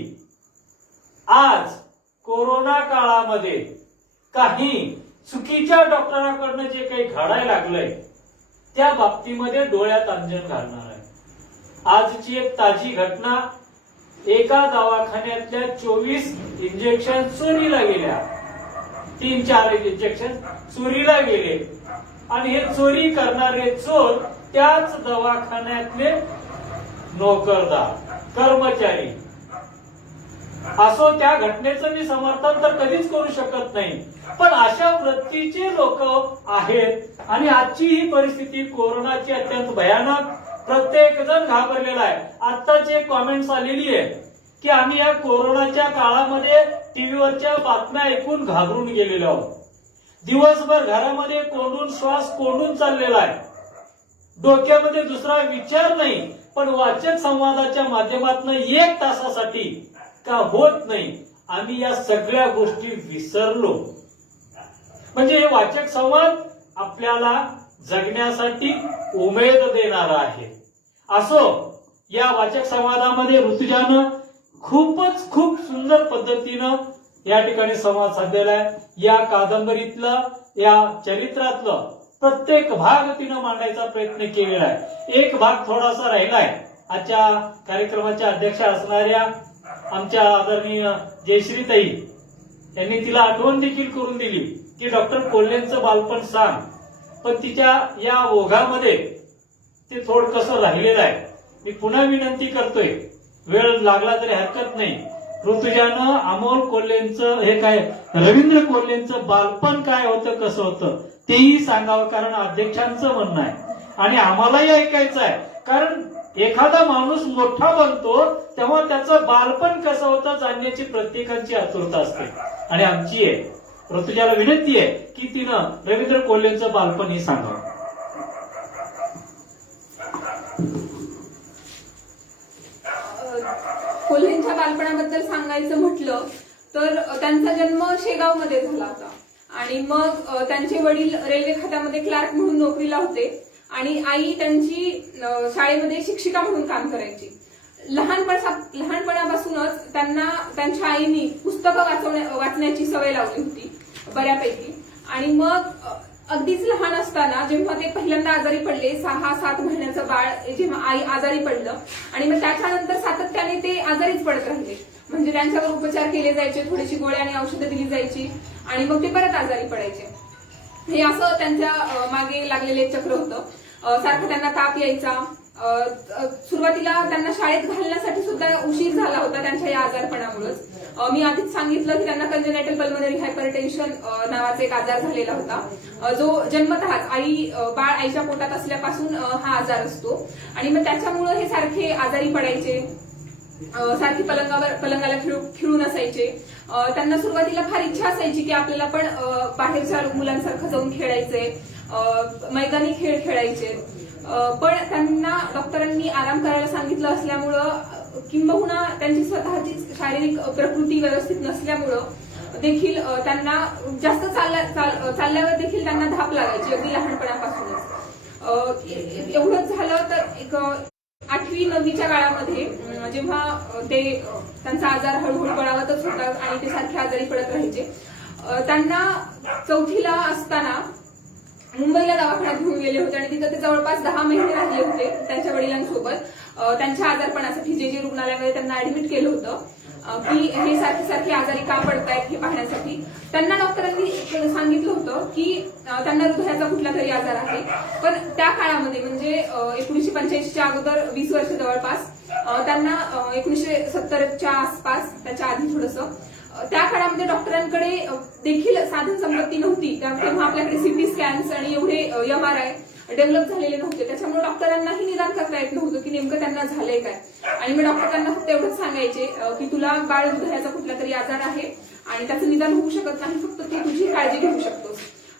आज कोरोना काळामध्ये काही चुकीच्या डॉक्टरांकडनं जे काही घडायला लागलंय त्या बाबतीमध्ये डोळ्यात अंजन घालणार आहे. आजची एक ताजी घटना, एका दवाखान्यातल्या 24 इंजेक्शन चोरीला गेल्या. 3-4 इंजेक्शन चोरीला गेले आणि हे चोरी करणारे चोर त्याच दवाखान्यातले नोकरदार, कर्मचारी. असो, त्या घटनेचं मी समर्थन तर कधीच करू शकत नाही, पण अशा वृत्तीचे लोक आहेत. आणि आजची ही परिस्थिती कोरोनाची अत्यंत भयानक, प्रत्येक जण घाबरलेला आहे. आत्ताच एक कॉमेंट्स आलेली आहे की आम्ही या कोरोनाच्या काळामध्ये टीव्हीवरच्या बातम्या ऐकून घाबरून गेलेलो आहोत. दिवसभर घरामध्ये कोंडून श्वास कोंडून चाललेला आहे. डोक्यामध्ये दुसरा विचार नाही, पण वाचक संवादाच्या माध्यमातून 1 तासासाठी का होत नाही आम्ही या सगळ्या गोष्टी विसरलो. म्हणजे हे वाचक संवाद आपल्याला जगण्यासाठी उमेद देणारा आहे. असो, या वाचक संवादामध्ये ऋतुजानं खूप सुंदर पद्धतीनं या ठिकाणी संवाद साधलेला आहे. या कादंबरीतलं, या चरित्रातलं प्रत्येक भाग तिनं मांडायचा प्रयत्न केलेला आहे. एक भाग थोडासा राहिलाय. आजच्या कार्यक्रमाच्या अध्यक्षा असणाऱ्या आमच्या आदरणीय जयश्रीताई यांनी तिला आठवण देखील करून दिली की डॉक्टर कोल्हेंचं बालपण सांग, पण तिच्या या ओघामध्ये ते थोडकसं राहिलेलं आहे. मी पुन्हा विनंती करतोय, वेळ लागला तरी हरकत नाही, ऋतुजानं अमोल कोल्हेंचं हे काय, रवींद्र कोल्हेंचं बालपण काय होतं, कसं होतं तेही सांगावं, कारण अध्यक्षांचं म्हणणं आहे आणि आम्हालाही ऐकायचं आहे. कारण एखादा माणूस मोठा बनतो तेव्हा त्याचं बालपण कसं होतं जाणण्याची प्रत्येकाची आतुरता असते आणि आमची आहे. ऋतुजाला विनंती आहे की तिनं रवींद्र कोल्हेंचं बालपणही सांगावं. कोल्हेंच्या बालपणाबद्दल सांगायचं म्हटलं तर त्यांचा जन्म शेगावमध्ये झाला होता आणि मग त्यांचे वडील रेल्वे खात्यामध्ये क्लार्क म्हणून नोकरीला होते आणि आई त्यांची शाळेमध्ये शिक्षिका म्हणून काम करायची. लहानपणापासूनच त्यांना त्यांच्या आईनी पुस्तकं वाचण्याची सवय लावली होती बऱ्यापैकी. आणि मग अगदीच लहान असताना जेव्हा ते पहिल्यांदा आजारी पडले, 6-7 महिन्याचं बाळ जेव्हा आई आजारी पडलं आणि मग त्याच्यानंतर सातत्याने ते आजारीच पडत राहिले. म्हणजे त्यांच्यावर उपचार केले जायचे, थोडीशी गोळ्या आणि औषधं दिली जायची आणि मग ते परत आजारी पडायचे. हे असं त्यांच्या मागे लागलेलं एक चक्र होतं. सारखं त्यांना ताप यायचा. सुरुवातीला त्यांना शाळेत घालण्यासाठी सुद्धा उशीर झाला होता त्यांच्या या आजारपणामुळेच. मी आधीच सांगितलं की त्यांना कंजेनायटल पल्मोनरी हायपरटेन्शन नावाचा एक आजार झालेला होता, जो जन्मतःच बाळ आईच्या पोटात असल्यापासून हा आजार असतो. आणि मग त्याच्यामुळे हे सारखे आजारी पडायचे, सारखे पलंगाला खिळून असायचे. त्यांना सुरुवातीला फार इच्छा असायची की आपल्याला पण बाहेरच्या मुलांसारखं जाऊन खेळायचंय, मैदानी खेळ खेळायचे. पण त्यांना डॉक्टरांनी आराम करायला सांगितलं असल्यामुळं किंबहुना त्यांची स्वतःची शारीरिक प्रकृती व्यवस्थित नसल्यामुळं देखील त्यांना जास्त चालल्यावर देखील त्यांना धाप लागायची अगदी लहानपणापासूनच. एवढंच झालं तर एक 8वी-9वीच्या काळामध्ये जेव्हा त्यांचा आजार हळूहळू बळावतच होता आणि ते सारखे आजारी पडत राहायचे, त्यांना 4थीला असताना मुंबईला दवाखान्यात घेऊन गेले होते आणि तिथं ते जवळपास 10 महिने राहिले होते त्यांच्या वडिलांसोबत. त्यांच्या आजारपणासाठी जे रुग्णालयामध्ये त्यांना ऍडमिट केलं होतं की हे सारखे आजारी का पडतायत हे पाहण्यासाठी. त्यांना डॉक्टरांनी सांगितलं होतं की त्यांना हृदयाचा कुठला तरी आजार आहे. पण त्या काळामध्ये म्हणजे 1985च्या अगोदर 20 वर्ष जवळपास, त्यांना 1970च्या आसपास, त्याच्या आधी थोडंसं, त्या काळामध्ये डॉक्टरांकडे देखील साधन संपत्ती नव्हती. तेव्हा आपल्याकडे सीटी स्कॅन्स आणि एवढे MRI डेव्हलप झालेले नव्हते. त्याच्यामुळे डॉक्टरांनाही निदान करता येत नव्हतं की नेमकं त्यांना झालंय काय. आणि मी डॉक्टरांना फक्त एवढंच सांगायचे की तुला बाळ हृदयाचा कुठला तरी आजार आहे आणि त्याचं निदान होऊ शकत नाही, फक्त तू तुझी काळजी घेऊ शकतोस.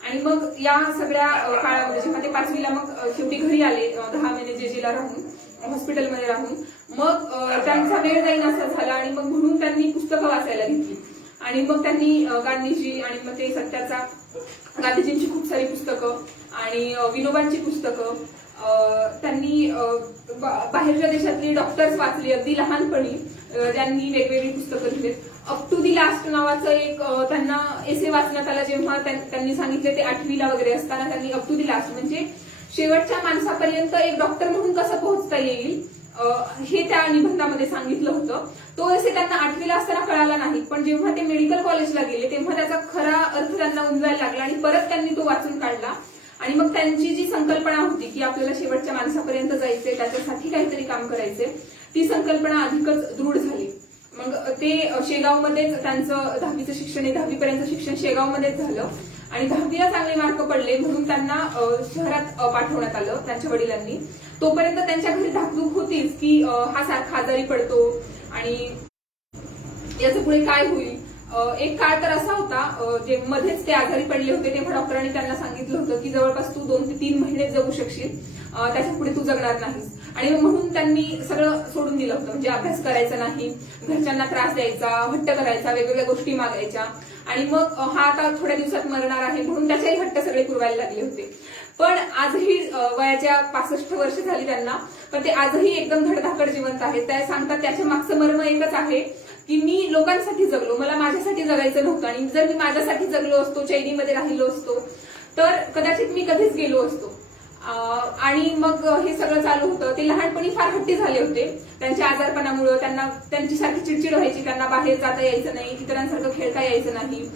आणि मग या सगळ्या काळामध्ये जेव्हा ते 5वीला मग शेवटी घरी आले, 10 महिने जेजेला राहून, हॉस्पिटलमध्ये राहून, मग त्यांचा वेळ जाईन असं झाला आणि मग म्हणून त्यांनी पुस्तकं वाचायला घेतली. आणि मग त्यांनी गांधीजी आणि मग ते सत्याचा, गांधीजींची खूप सारी पुस्तकं आणि विनोबांची पुस्तकं, त्यांनी बाहेरच्या देशातली डॉक्टर्स वाचली अगदी लहानपणी. त्यांनी वेगवेगळी पुस्तकं लिहिलीत. अप टू दी लास्ट नावाचं एक त्यांना एसे वाचण्यात आला. जेव्हा त्यांनी सांगितले ते 8वीला वगैरे असताना, त्यांनी अप टू दी लास्ट म्हणजे शेवटच्या माणसापर्यंत एक डॉक्टर म्हणून कसं पोहोचता येईल हे त्या निबंधामध्ये सांगितलं होतं. तो एसे त्यांना 8वीला असताना कळाला नाही, पण जेव्हा ते मेडिकल कॉलेजला गेले तेव्हा त्याचा खरा अर्थ त्यांना उमजायला लागला आणि परत त्यांनी तो वाचून काढला. आणि मग त्यांची जी संकल्पना होती की आपल्याला शेवटच्या माणसापर्यंत जायचंय, त्याच्यासाठी काहीतरी काम करायचंय, ती संकल्पना अधिकच दृढ झाली. मग ते शेगावमध्येच त्यांचं 10वीचं शिक्षण, 10वीपर्यंत शिक्षण शेगावमध्येच झालं आणि 10वीला चांगले मार्क पडले म्हणून त्यांना शहरात पाठवण्यात आलं त्यांच्या वडिलांनी. तोपर्यंत त्यांच्या घरी धाकधूक होतीच की हा सारखा आजारी पडतो आणि याचं पुढे काय होईल. एक काळ तर असा होता जे मध्येच ते आजारी पडले होते तेव्हा डॉक्टरांनी त्यांना सांगितलं होतं की जवळपास तू 2 ते 3 महिने जगू शकशील, त्याच्या पुढे तू जगणार नाहीस. आणि म्हणून त्यांनी सगळं सोडून दिलं होतं. म्हणजे अभ्यास करायचा नाही, घरच्यांना त्रास द्यायचा, हट्ट करायचा, वेगवेगळ्या गोष्टी मागायच्या. आणि मग हा आता थोड्या दिवसात मरणार आहे म्हणून त्याच्याही हट्ट सगळे पुरवायला लागले होते. पण आजही वयाच्या 65 वर्ष झाली त्यांना, पण ते आजही एकदम धडधाकड जिवंत आहेत. त्या सांगतात त्याच्या मागचं मर्म एकच आहे की मी लोकांसाठी जगलो, मला माझ्यासाठी जगायचं नव्हतं. आणि जर मी माझ्यासाठी जगलो असतो, चैनीमध्ये राहिलो असतो तर कदाचित मी कधीच गेलो असतो. आणि मग हे सगळं चालू होतं. ते लहानपणी फार हट्टी झाले होते. त्यांच्या आजारपणामुळे त्यांना त्यांची सारखी चिडचिड व्हायची. त्यांना बाहेर जाता यायचं नाही, इतरांसारखं खेळता यायचं नाही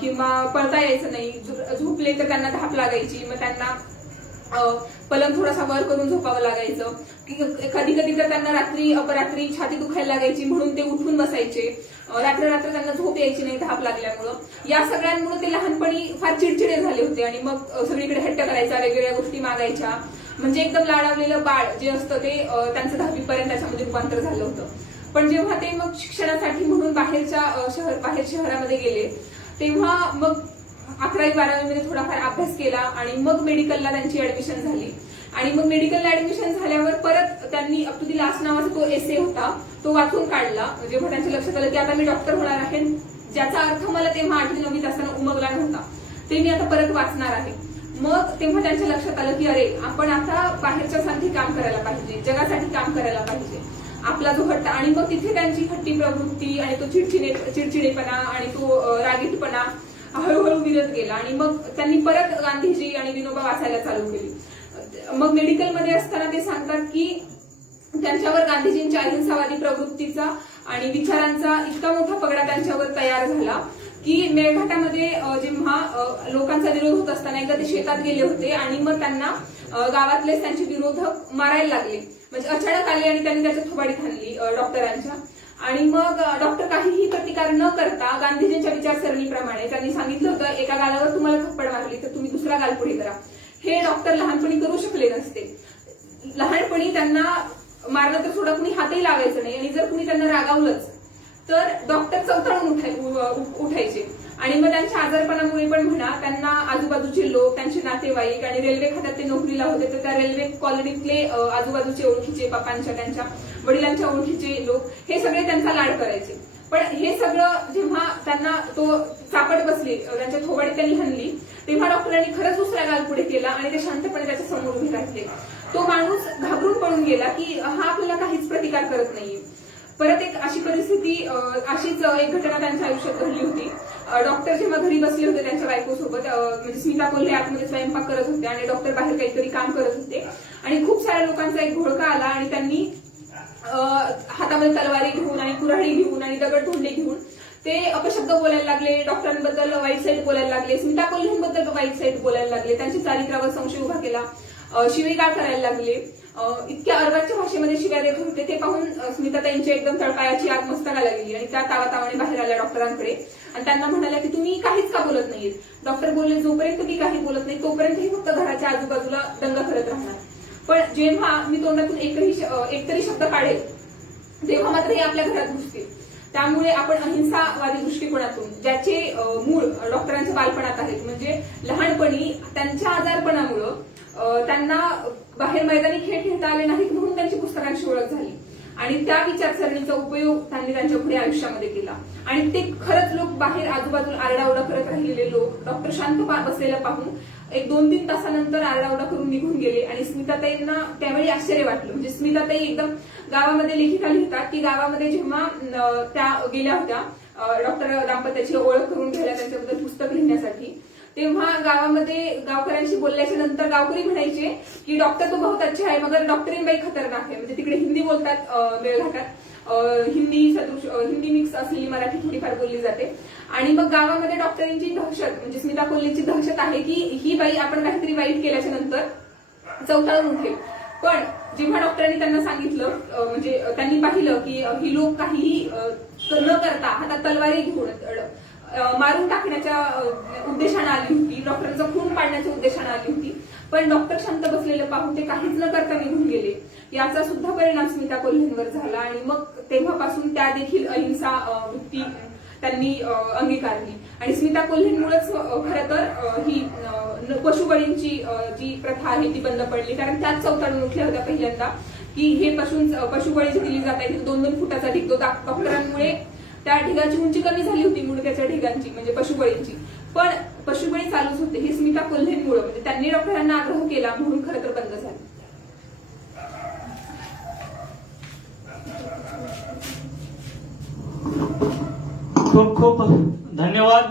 किंवा पळता यायचं नाही. झोपले तर त्यांना धाप लागायची. मग त्यांना पलंग थोडासा वर करून झोपावं लागायचं. कधी कधी तर त्यांना रात्री अपरात्री छाती दुखायला लागायची म्हणून ते उठून बसायचे. रात्र त्यांना झोप यायची नाही धाप लागल्यामुळं. या सगळ्यांमुळे ते लहानपणी फार चिडचिडे झाले होते आणि मग सगळीकडे हट्ट करायचा, वेगवेगळ्या गोष्टी मागायच्या. म्हणजे एकदम लाडावलेलं बाळ जे असतं ते त्यांचं 10वी पर्यंत त्याच्यामध्ये रूपांतर झालं होतं. पण जेव्हा ते मग शिक्षणासाठी म्हणून बाहेर शहरामध्ये गेले तेव्हा मग 11वी-12वी मध्ये थोडाफार अभ्यास केला आणि मग मेडिकलला त्यांची ऍडमिशन झाली. आणि मग मेडिकलला ऍडमिशन झाल्यावर परत त्यांनी अप टू दी लास्ट नावाचा तो एसे होता तो वाचून काढला. जेव्हा त्यांच्या लक्षात आलं की आता मी डॉक्टर होणार आहे, ज्याचा अर्थ मला तेव्हा 8वी-9वीत असताना उमगला नव्हता, ते मी आता परत वाचणार आहे. मग तेव्हा त्यांच्या लक्षात आलं की अरे आपण आता बाहेरच्या साठी काम करायला पाहिजे, जगासाठी काम करायला पाहिजे. आपला जो हट्ट आणि मग तिथे त्यांची हट्टी प्रवृत्ती आणि तो चिडचिडेपणा आणि तो रागीटपणा हळूहळू विरत गेला. आणि मग त्यांनी परत गांधीजी आणि विनोबा वाचायला चालू केली. मग मेडिकलमध्ये असताना ते सांगतात की त्यांच्यावर गांधीजींच्या अहिंसावादी प्रवृत्तीचा आणि विचारांचा इतका मोठा पगडा त्यांच्यावर तयार झाला की मेळघाटामध्ये जेव्हा लोकांचा विरोध होत असताना एकदा ते शेतात गेले होते आणि मग त्यांना गावातलेच त्यांचे विरोधक मारायला लागले. म्हणजे अचानक आले आणि त्यांनी त्याच्या थोबाडीत हाणली डॉक्टरांच्या. आणि मग डॉक्टर काहीही प्रतिकार न करता गांधीजींच्या विचारसरणीप्रमाणे त्यांनी सांगितलं होतं एका गालावर तुम्हाला थप्पड मारली तर तुम्ही दुसरा गाल पुढे करा. हे डॉक्टर लहानपणी करू शकले नसते. लहानपणी त्यांना मारलं तर थोडं कुणी हातही लावायचं नाही आणि जर कुणी त्यांना रागावलंच तर डॉक्टर चवताळून उठायचे. आणि मग त्यांच्या आजारपणामुळे पण म्हणा त्यांना आजूबाजूचे लोक, त्यांचे नातेवाईक आणि रेल्वे खात्यात ते नोकरीला होते तर त्या रेल्वे कॉलनीतले आजूबाजूचे ओळखीचे, पप्पांच्या त्यांच्या वडिलांच्या ओळखीचे लोक हे सगळे त्यांचा लाड करायचे. पण हे सगळं जेव्हा त्यांना तो चापट बसली, त्यांच्या थोबाडीत त्यांनी हाणली, तेव्हा डॉक्टरांनी खरंच दुसरा गाल पुढे केला आणि ते शांतपणे त्याच्या समोर उभे राहिले. तो माणूस घाबरून पळून गेला की हा आपल्याला काहीच प्रतिकार करत नाहीये. परत एक अशी परिस्थिती, अशीच एक घटना त्यांच्या आयुष्यात घडली होती. डॉक्टर जेव्हा घरी बसले होते त्यांच्या बायकोसोबत, म्हणजे स्मिता कोल्हे आतमध्ये स्वयंपाक करत होते आणि डॉक्टर बाहेर काहीतरी काम करत होते आणि खूप साऱ्या लोकांचा एक घोळका आला आणि त्यांनी हातामध्ये तलवारी घेऊन आणि कुऱ्हाडी घेऊन आणि दगडधोंडे घेऊन ते अपशब्द बोलायला लागले. डॉक्टरांबद्दल वाईट साईड बोलायला लागले, स्मिता कोल्हेंबद्दल वाईट साईड बोलायला लागले, त्यांच्या चारित्र्यावर संशय उभा केला, शिवीगाळ करायला लागले. इतक्या अर्वाच्या भाषेमध्ये शिव्या देत होते. ते पाहून स्मिताताईंची एकदम तळपायाची आग मस्तकाला गेली आणि त्या तावातावाने बाहेर आल्या डॉक्टरांकडे आणि त्यांना म्हणाल्या की तुम्ही काहीच का बोलत नाहीये. डॉक्टर बोलले जोपर्यंत मी काही बोलत नाही तोपर्यंत हे फक्त घराच्या आजूबाजूला दंगा करत राहणार. पण जेव्हा मी तोंडातून एकतरी शब्द काढेल तेव्हा मात्र हे आपल्या घरात घुसतील. त्यामुळे आपण अहिंसावादी दृष्टिकोनातून ज्याचे मूळ डॉक्टरांच्या बालपणात आहेत, म्हणजे लहानपणी त्यांच्या आजारपणामुळं त्यांना बाहेर मैदानी खेळ खेळता आले नाहीत म्हणून त्यांची पुस्तकांची ओळख झाली आणि त्या विचारसरणीचा उपयोग त्यांनी त्यांच्या पुढे आयुष्यामध्ये केला. आणि ते खरंच लोक बाहेर आजूबाजूला आरडाओरडा करत राहिलेले लोक डॉक्टर शांत बसलेला पाहून एक 2-3 तासानंतर आरडाओरडा करून निघून गेले. आणि स्मिताताईंना त्यावेळी आश्चर्य वाटलं. म्हणजे स्मिताताई एकदम गावामध्ये लेखिका लिहितात की गावामध्ये जेव्हा त्या गेल्या होत्या डॉक्टर दाम्पत्याची ओळख करून घ्यायला त्यांच्याबद्दल पुस्तक लिहिण्यासाठी, तेव्हा गावामध्ये गावकऱ्यांशी बोलल्याच्या नंतर गावकरी म्हणायचे की डॉक्टर तो बहुत अच्छा है मगर डॉक्टरीन बाई खतरनाक आहे. म्हणजे तिकडे हिंदी बोलतात मेळघाटात, हिंदी मिक्स असलेली मराठी थोडीफार बोलली जाते. आणि मग गावामध्ये डॉक्टरांची दहशत, म्हणजे स्मिता कोल्हेची दहशत आहे की ही बाई आपण काहीतरी वाईट केल्याच्या नंतर चवताळून उठेल. पण जेव्हा डॉक्टरांनी त्यांना सांगितलं, म्हणजे त्यांनी पाहिलं की ही लोक काहीही न करता हातात तलवारी घेऊन मारून टाकण्याच्या उद्देशाने आली होती, डॉक्टरांचा खून पाडण्याच्या उद्देशाने आली होती, पण डॉक्टर शांत बसलेलं पाहून ते काहीच न करता निघून गेले. याचा सुद्धा परिणाम स्मिता कोल्हेंवर झाला आणि मग तेव्हापासून त्या देखील अहिंसा वृत्ती त्यांनी अंगीकारली. आणि स्मिता कोल्हेंमुळेच खरं तर ही पशुबळींची जी प्रथा आहे ती बंद पडली. कारण त्याच चवताळून उठल्या होत्या पहिल्यांदा की हे पशुबळी जी दिली जात आहे 2-2 फुटाचा ढिग, डॉक्टरांमुळे त्या ढिगाची उंची कमी झाली होती, मुंडक्याच्या ढिगांची म्हणजे पशुबळींची, पण पशुबळी चालूच होते. हे स्मिता कोल्हेंमुळे, म्हणजे त्यांनी डॉक्टरांना आग्रह केला म्हणून खरं तर बंद झाले. खूप खूप धन्यवाद.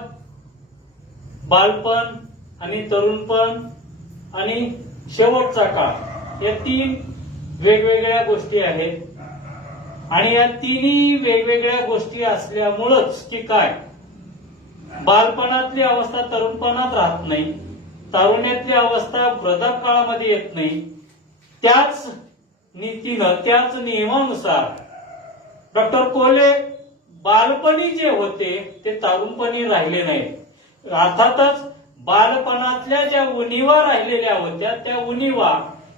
बालपण आणि तरुणपण आणि शेवटचा काळ या 3 वेगवेगळ्या गोष्टी आहेत आणि या तिन्ही वेगवेगळ्या गोष्टी असल्यामुळंच की काय बालपणातली अवस्था तरुणपणात राहत नाही तारुण्यातली अवस्था वृद्धापकाळामध्ये येत नाही, त्याच नीतीनं त्याच नियमानुसार डॉक्टर कोल्हे बालपणी जे होते ते तरुणपणी राहिले नाही. अर्थातच बालपणातल्या ज्या उणीवा राहिलेल्या होत्या त्या उणीवा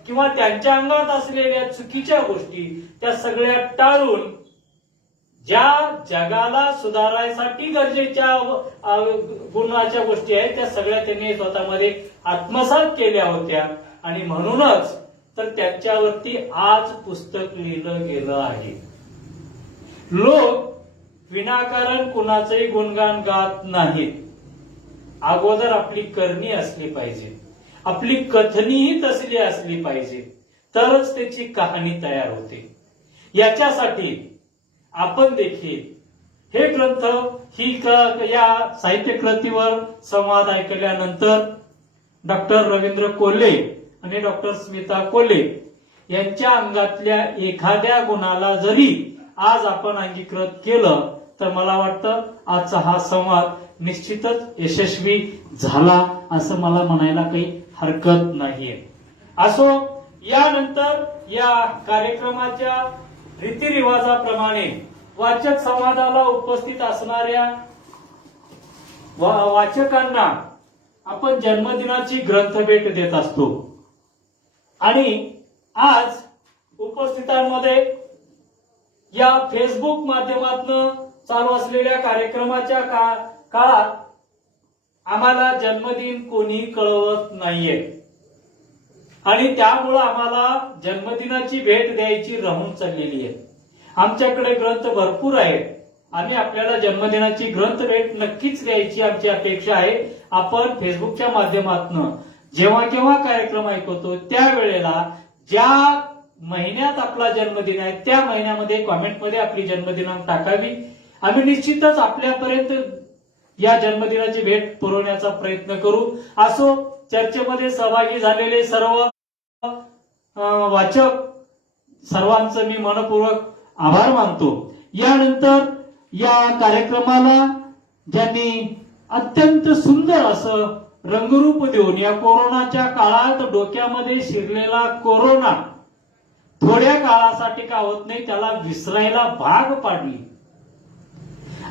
किंवा त्यांच्या अंगात असलेल्या चुकीच्या गोष्टी त्या सगळ्या टाळून ज्या जगाला सुधारायसाठी गरजेच्या गुणाच्या गोष्टी आहेत त्या सगळ्या त्यांनी स्वतःमध्ये आत्मसात केल्या होत्या. आणि म्हणूनच तर त्यांच्यावरती आज पुस्तक लिहिलं गेलं आहे. लोक विनाकारण कुणाचंही गुणगान गात नाहीत. अगोदर आपली करणी असली पाहिजे, आपली कथनीही तसली असली पाहिजे, तरच त्याची कहाणी तयार होते. याच्यासाठी आपण देखील हे ग्रंथ या साहित्य कृतीवर संवाद ऐकल्यानंतर डॉक्टर रवींद्र कोल्हे आणि डॉक्टर स्मिता कोल्हे यांच्या अंगातल्या एखाद्या गुणाला जरी आज आपण अंगीकृत केलं तर मला वाटतं आजचा हा संवाद निश्चितच यशस्वी झाला असं मला म्हणायला काही हरकत नाहीये. असो, यानंतर या कार्यक्रमाच्या रीतिरिवाजाप्रमाणे वाचक संवादाला उपस्थित असणाऱ्या वाचकांना आपण जन्मदिनाची ग्रंथभेट देत असतो. आणि आज उपस्थितांमध्ये या फेसबुक माध्यमातून चालू असलेल्या कार्यक्रमाच्या काळात आम्हाला जन्मदिन कोणी कळवत नाहीये आणि त्यामुळं आम्हाला जन्मदिनाची भेट द्यायची राहून चाललेली आहे. आमच्याकडे ग्रंथ भरपूर आहेत. आम्ही आपल्याला जन्मदिनाची ग्रंथ भेट नक्कीच द्यायची आमची अपेक्षा आहे. आपण फेसबुकच्या माध्यमातून जेव्हा केव्हा कार्यक्रम ऐकवतो त्यावेळेला ज्या महिन्यात आपला जन्मदिन आहे त्या महिन्यामध्ये कॉमेंटमध्ये आपली जन्मदिनांक टाकावी. आम्ही निश्चितच आपल्यापर्यंत या जन्मदिनाची भेट पुरवण्याचा प्रयत्न करू. असो, चर्चेमध्ये सहभागी झालेले सर्व वाचक सर्वांचं मी मनपूर्वक आभार मानतो. यानंतर या कार्यक्रमाला ज्यांनी अत्यंत सुंदर असं रंगरूप देऊन या कोरोनाच्या काळात डोक्यामध्ये शिरलेला कोरोना थोड्या काळासाठी का होत नाही त्याला विसरायला भाग पाडली.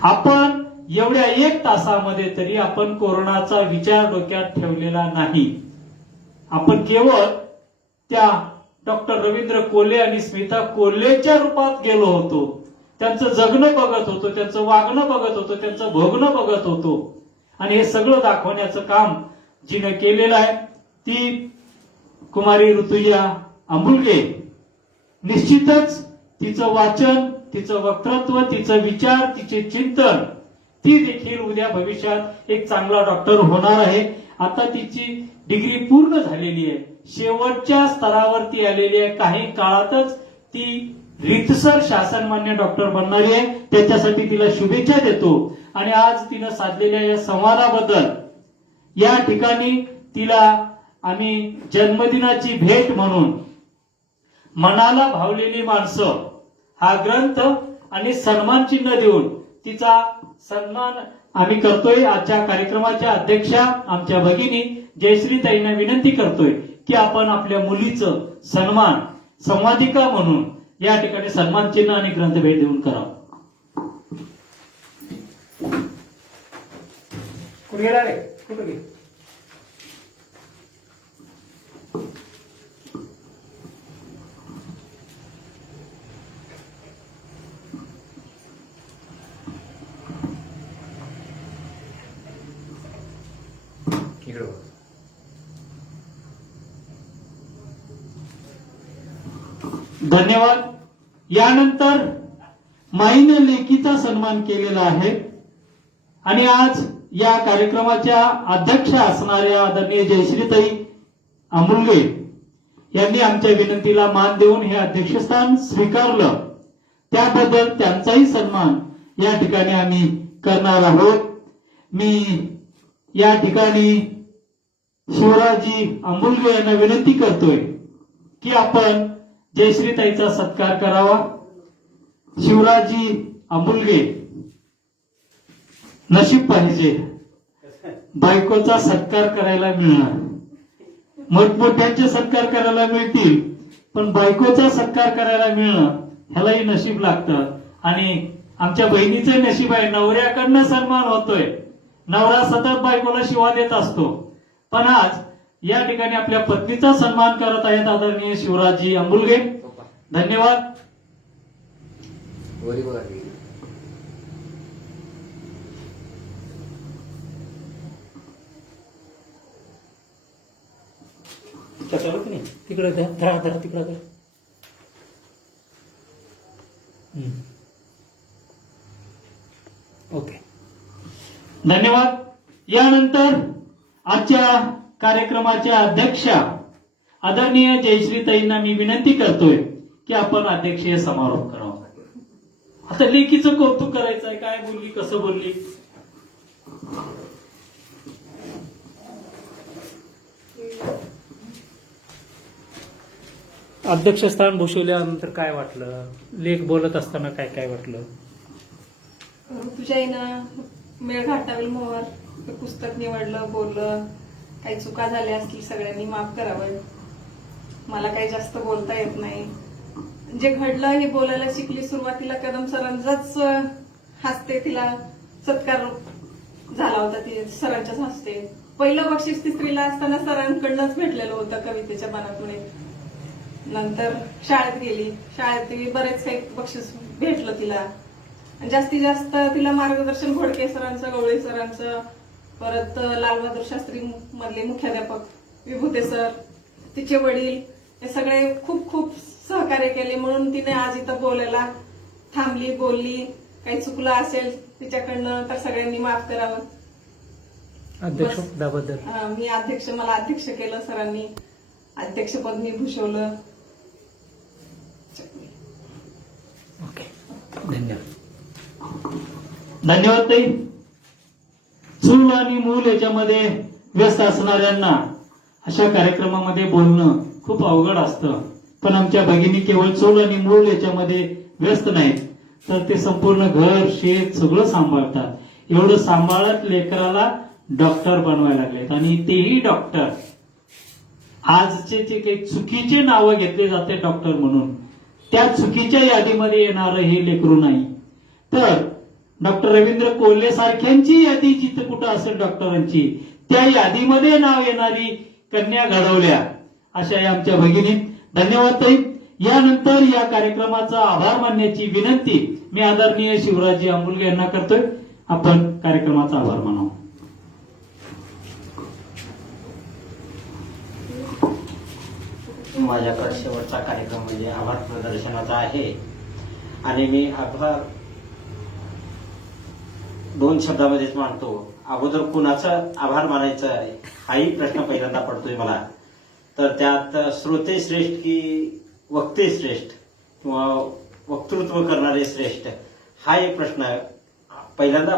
आपण एवढ्या 1 तासामध्ये तरी आपण कोरोनाचा विचार डोक्यात ठेवलेला नाही. आपण केवळ त्या डॉक्टर रवींद्र कोल्हे आणि स्मिता कोल्हेच्या रूपात गेलो होतो. त्यांचं जगणं बघत होतो, त्यांचं वागणं बघत होतो, त्यांचं भोगणं बघत होतो. आणि हे सगळं दाखवण्याचं काम जिने केलेलं आहे ती कुमारी ऋतुजा आंबुलगे. निश्चितच तिचं वाचन, तिचं वक्तृत्व, तिचं विचार, तिचे चिंतन ती देखील उद्या भविष्यात एक चांगला डॉक्टर होणार आहे. आता तिची डिग्री पूर्ण झालेली आहे, शेवटच्या स्तरावरती आलेली आहे. काही काळातच ती रीतसर शासनमान्य डॉक्टर बनणारी आहे. त्याच्यासाठी तिला शुभेच्छा देतो. आणि आज तिनं साधलेल्या या संवादाबद्दल या ठिकाणी तिला आम्ही जन्मदिनाची भेट म्हणून मनाला भावलेली माणसं हा ग्रंथ आणि सन्मान चिन्ह देऊन तिचा सन्मान आम्ही करतोय. आजच्या कार्यक्रमाच्या अध्यक्षा आमच्या भगिनी जयश्रीताईंना विनंती करतोय की आपण आपल्या मुलीचं सन्मान संवादिका म्हणून या ठिकाणी सन्मान चिन्ह आणि ग्रंथ भेट देऊन करावं. कुठे गेला रे? कुठे गेला? धन्यवाद. यानंतर माईने लेकीचा सन्मान केलेला आहे आणि आज या कार्यक्रमाच्या अध्यक्ष असणाऱ्या आदरणीय जयश्रीताई आंबुलगे यांनी आमच्या विनंतीला मान देऊन हे अध्यक्षस्थान स्वीकारलं. त्याबद्दल त्यांचाही सन्मान या ठिकाणी आम्ही करणार आहोत. मी या ठिकाणी शिवराजी आंबुलगे यांना विनंती करतोय की आपण जयश्रीताईचा सत्कार करावा. शिवराजी आंबुलगे, नशीब पाहिजे बायकोचा सत्कार करायला मिळणार. मोठमोठ्यांचे सत्कार करायला मिळतील, पण बायकोचा सत्कार करायला मिळणं ह्यालाही नशीब लागतं. आणि आमच्या बहिणीचे नशीब आहे, नवऱ्याकडनं सन्मान होतोय. नवरा सतत बायकोला शिवा देत असतो, पण आज या ठिकाणी आपल्या पत्नीचा सन्मान करत आहेत आदरणीय शिवराजजी अंबुलगे. धन्यवाद. तिकडे धरा तिकडे धरा. ओके, धन्यवाद. यानंतर आजच्या कार्यक्रमाच्या अध्यक्षा आदरणीय जयश्रीताईंना मी विनंती करतोय की आपण अध्यक्षीय समारोप करावा. आता लेकीचं कौतुक करायचंय, काय बोलली, कसं बोलली. अध्यक्षस्थान भूषवल्यानंतर काय वाटलं? लेख बोलत असताना काय काय वाटलं? तुझ्या आईनं मेळ घाटावेल मोहर हे पुस्तक निवडलं, बोललं. काही चुका झाल्या असतील सगळ्यांनी माफ करावं. मला काही जास्त बोलता येत नाही. जे घडलं हे बोलायला शिकली. सुरुवातीला कदम सरांचाच हस्ते तिला सत्कार झाला होता, ती सरांच्याच हस्ते. पहिलं बक्षीस तिसरीला असताना सरांकडनंच भेटलेलं होतं कवितेच्या पानातून. नंतर शाळेत गेली, शाळेत बरेच काही बक्षीस भेटलं तिला. जास्तीत जास्त तिला मार्गदर्शन घोडके सरांचं, गवळे सरांचं, परत लालबहादूर शास्त्री मधले मुख्याध्यापक विभूते सर, तिचे वडील, हे सगळे खूप खूप सहकार्य केले. म्हणून तिने आज इथं बोलायला थांबली, बोलली. काही चुकलं असेल तिच्याकडनं तर सगळ्यांनी माफ करावं. अध्यक्ष पदाबद्दल मला अध्यक्ष केलं सरांनी, अध्यक्षपद मी भूषवलं. ओके, धन्यवाद. धन्यवाद ताई. चूल आणि मूल याच्यामध्ये व्यस्त असणाऱ्यांना अशा कार्यक्रमामध्ये बोलणं खूप अवघड असतं, पण आमच्या भगिनी केवळ चूल आणि मूल याच्यामध्ये व्यस्त नाहीत, तर ते संपूर्ण घर शेत सगळं सांभाळतात. एवढं सांभाळत लेकराला डॉक्टर बनवायला लागलेत, आणि तेही डॉक्टर. आजचे जे काही चुकीचे नावं घेतले जाते डॉक्टर म्हणून, त्या चुकीच्या यादीमध्ये येणारं हे लेकरू नाही. तर डॉक्टर रवींद्र कोल्हे सारख्यांची यादी जिथं कुठं असेल डॉक्टरांची, त्या यादीमध्ये नाव येणारी कन्या घडवल्या अशा या आमच्या भगिनी. धन्यवाद ताई. यानंतर या कार्यक्रमाचा आभार मानण्याची विनंती मी आदरणीय शिवराजजी अंबुलगे यांना करतोय. आपण कार्यक्रमाचा आभार मानावा. माझ्याकडे शेवटचा कार्यक्रम म्हणजे आभार प्रदर्शनाचा आहे, आणि मी आभार 2 शब्दामध्येच मानतो. अगोदर कुणाचा आभार मानायचा हाही प्रश्न पहिल्यांदा पडतोय मला. तर त्यात श्रोते श्रेष्ठ की वक्ते श्रेष्ठ किंवा वक्तृत्व करणारे श्रेष्ठ, हा एक प्रश्न पहिल्यांदा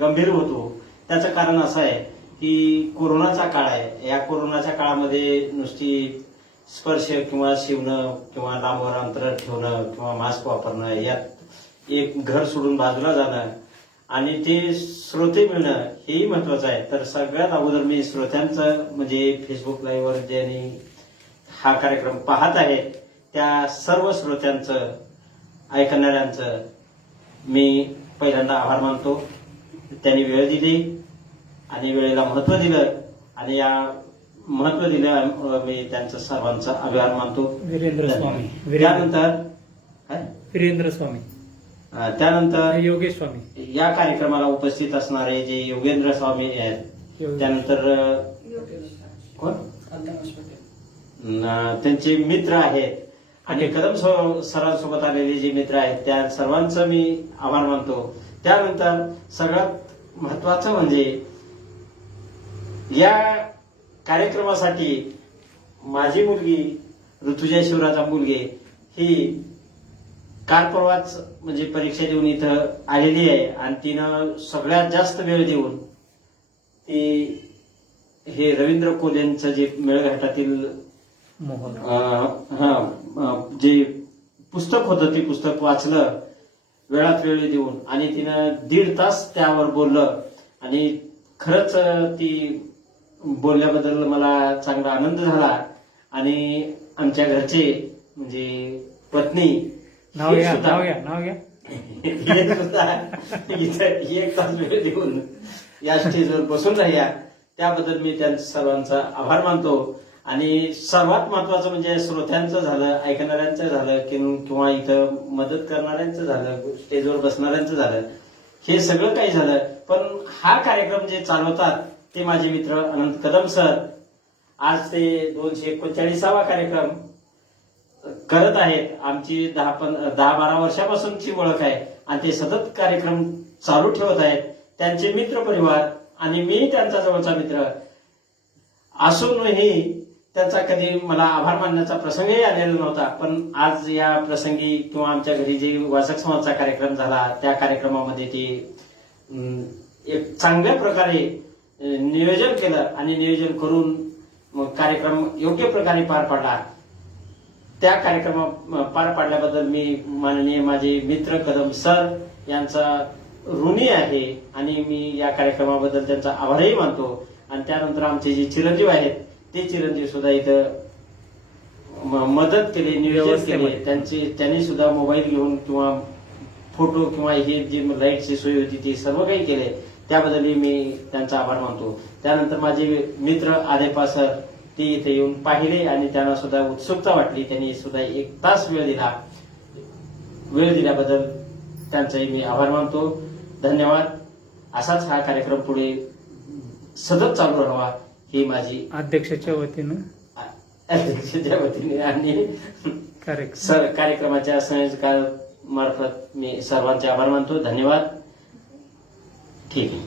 गंभीर होतो. त्याचं कारण असं आहे की कोरोनाचा काळ आहे. या कोरोनाच्या काळामध्ये नुसती स्पर्श किंवा शिवणं किंवा लांबवर अंतर ठेवणं किंवा मास्क वापरणं, यात एक घर सोडून बाजूला जाणं आणि ते श्रोते मिळणं हेही महत्वाचं आहे. तर सगळ्यात अगोदर मी श्रोत्यांचं म्हणजे फेसबुक लाईव्हवर ज्यांनी हा कार्यक्रम पाहत आहेत त्या सर्व श्रोत्यांचं, ऐकणाऱ्यांचं मी पहिल्यांदा आभार मानतो. त्यांनी वेळ दिली आणि वेळेला महत्व दिलं, आणि या महत्व दिल्यामुळे मी त्यांचं सर्वांचा आभार मानतो. वीरेंद्र स्वामी, त्यानंतर योगेश स्वामी, या कार्यक्रमाला उपस्थित असणारे जे योगेंद्र स्वामी आहेत, त्यानंतर कोण त्यांचे मित्र आहेत, आणि कदम सरांसोबत आलेले जे मित्र आहेत त्या सर्वांचं मी आभार मानतो. त्यानंतर सगळ्यात महत्वाचं म्हणजे या कार्यक्रमासाठी माझी मुलगी ऋतुजा शिवराज अंबुलगे ही काल परवाच म्हणजे परीक्षा देऊन इथं आलेली आहे, आणि तिनं सगळ्यात जास्त वेळ देऊन ती हे रवींद्र कोल्हेंचं जे मेळघाटातील जे पुस्तक होतं ते पुस्तक वाचलं वेळात वेळ देऊन, आणि तिनं 1.5 तास त्यावर बोललं. आणि खरंच ती बोलल्याबद्दल मला चांगला आनंद झाला आणि आमच्या घरचे म्हणजे पत्नी नाव हे घ्या सुद्धा- नाव घ्या नाव घ्या हे सुद्धा इथं 1 तास वेळ देऊन या स्टेजवर बसून राहिल्या त्याबद्दल मी त्यांचा सर्वांचा आभार मानतो. आणि सर्वात महत्वाचं म्हणजे श्रोत्यांचं झालं, ऐकणाऱ्यांचं झालं किंवा इथं मदत करणाऱ्यांचं झालं, स्टेजवर बसणाऱ्यांचं झालं, हे सगळं काही झालं. पण हा कार्यक्रम जे चालवतात ते माझे मित्र अनंत कदम सर. आज ते 239वा कार्यक्रम करत आहेत. आमची 10-12 वर्षापासूनची ओळख आहे आणि ते सतत कार्यक्रम चालू ठेवत आहेत. त्यांचे मित्र परिवार आणि मी त्यांचा जवळचा मित्र असूनही त्यांचा कधी मला आभार मानण्याचा प्रसंगही आलेला नव्हता. पण आज या प्रसंगी किंवा आमच्या घरी जे वाचक समाजचा कार्यक्रम झाला त्या कार्यक्रमामध्ये ते एक चांगल्या प्रकारे नियोजन केलं आणि नियोजन करून मग कार्यक्रम योग्य प्रकारे पार पाडला. त्या कार्यक्रम पार पाडल्याबद्दल मी माननीय माझे मित्र कदम सर यांचा ऋणी आहे आणि मी या कार्यक्रमाबद्दल त्यांचा आभारही मानतो. आणि त्यानंतर आमचे जे चिरंजीव आहेत ते चिरंजीव सुद्धा इथं मदत केली, नियोजन केले. त्यांनी सुद्धा मोबाईल घेऊन किंवा फोटो किंवा हे जी लाईटची सोय होती ती सर्व काही केले. त्याबद्दलही मी त्यांचा आभार मानतो. त्यानंतर माझे मित्र आदेपा सर ते इथे येऊन पाहिले आणि त्यांना सुद्धा उत्सुकता वाटली. त्यांनी सुद्धा 1 तास वेळ दिला. वेळ दिल्याबद्दल त्यांचाही मी आभार मानतो. धन्यवाद. असाच हा कार्यक्रम पुढे सतत चालू राहावा ही माझी अध्यक्षाच्या वतीनं अध्यक्षाच्या वतीने आणि कार्यक्रम कार्यक्रमाच्या संयोजकांमार्फत मी सर्वांचे आभार मानतो. धन्यवाद. ठीक आहे.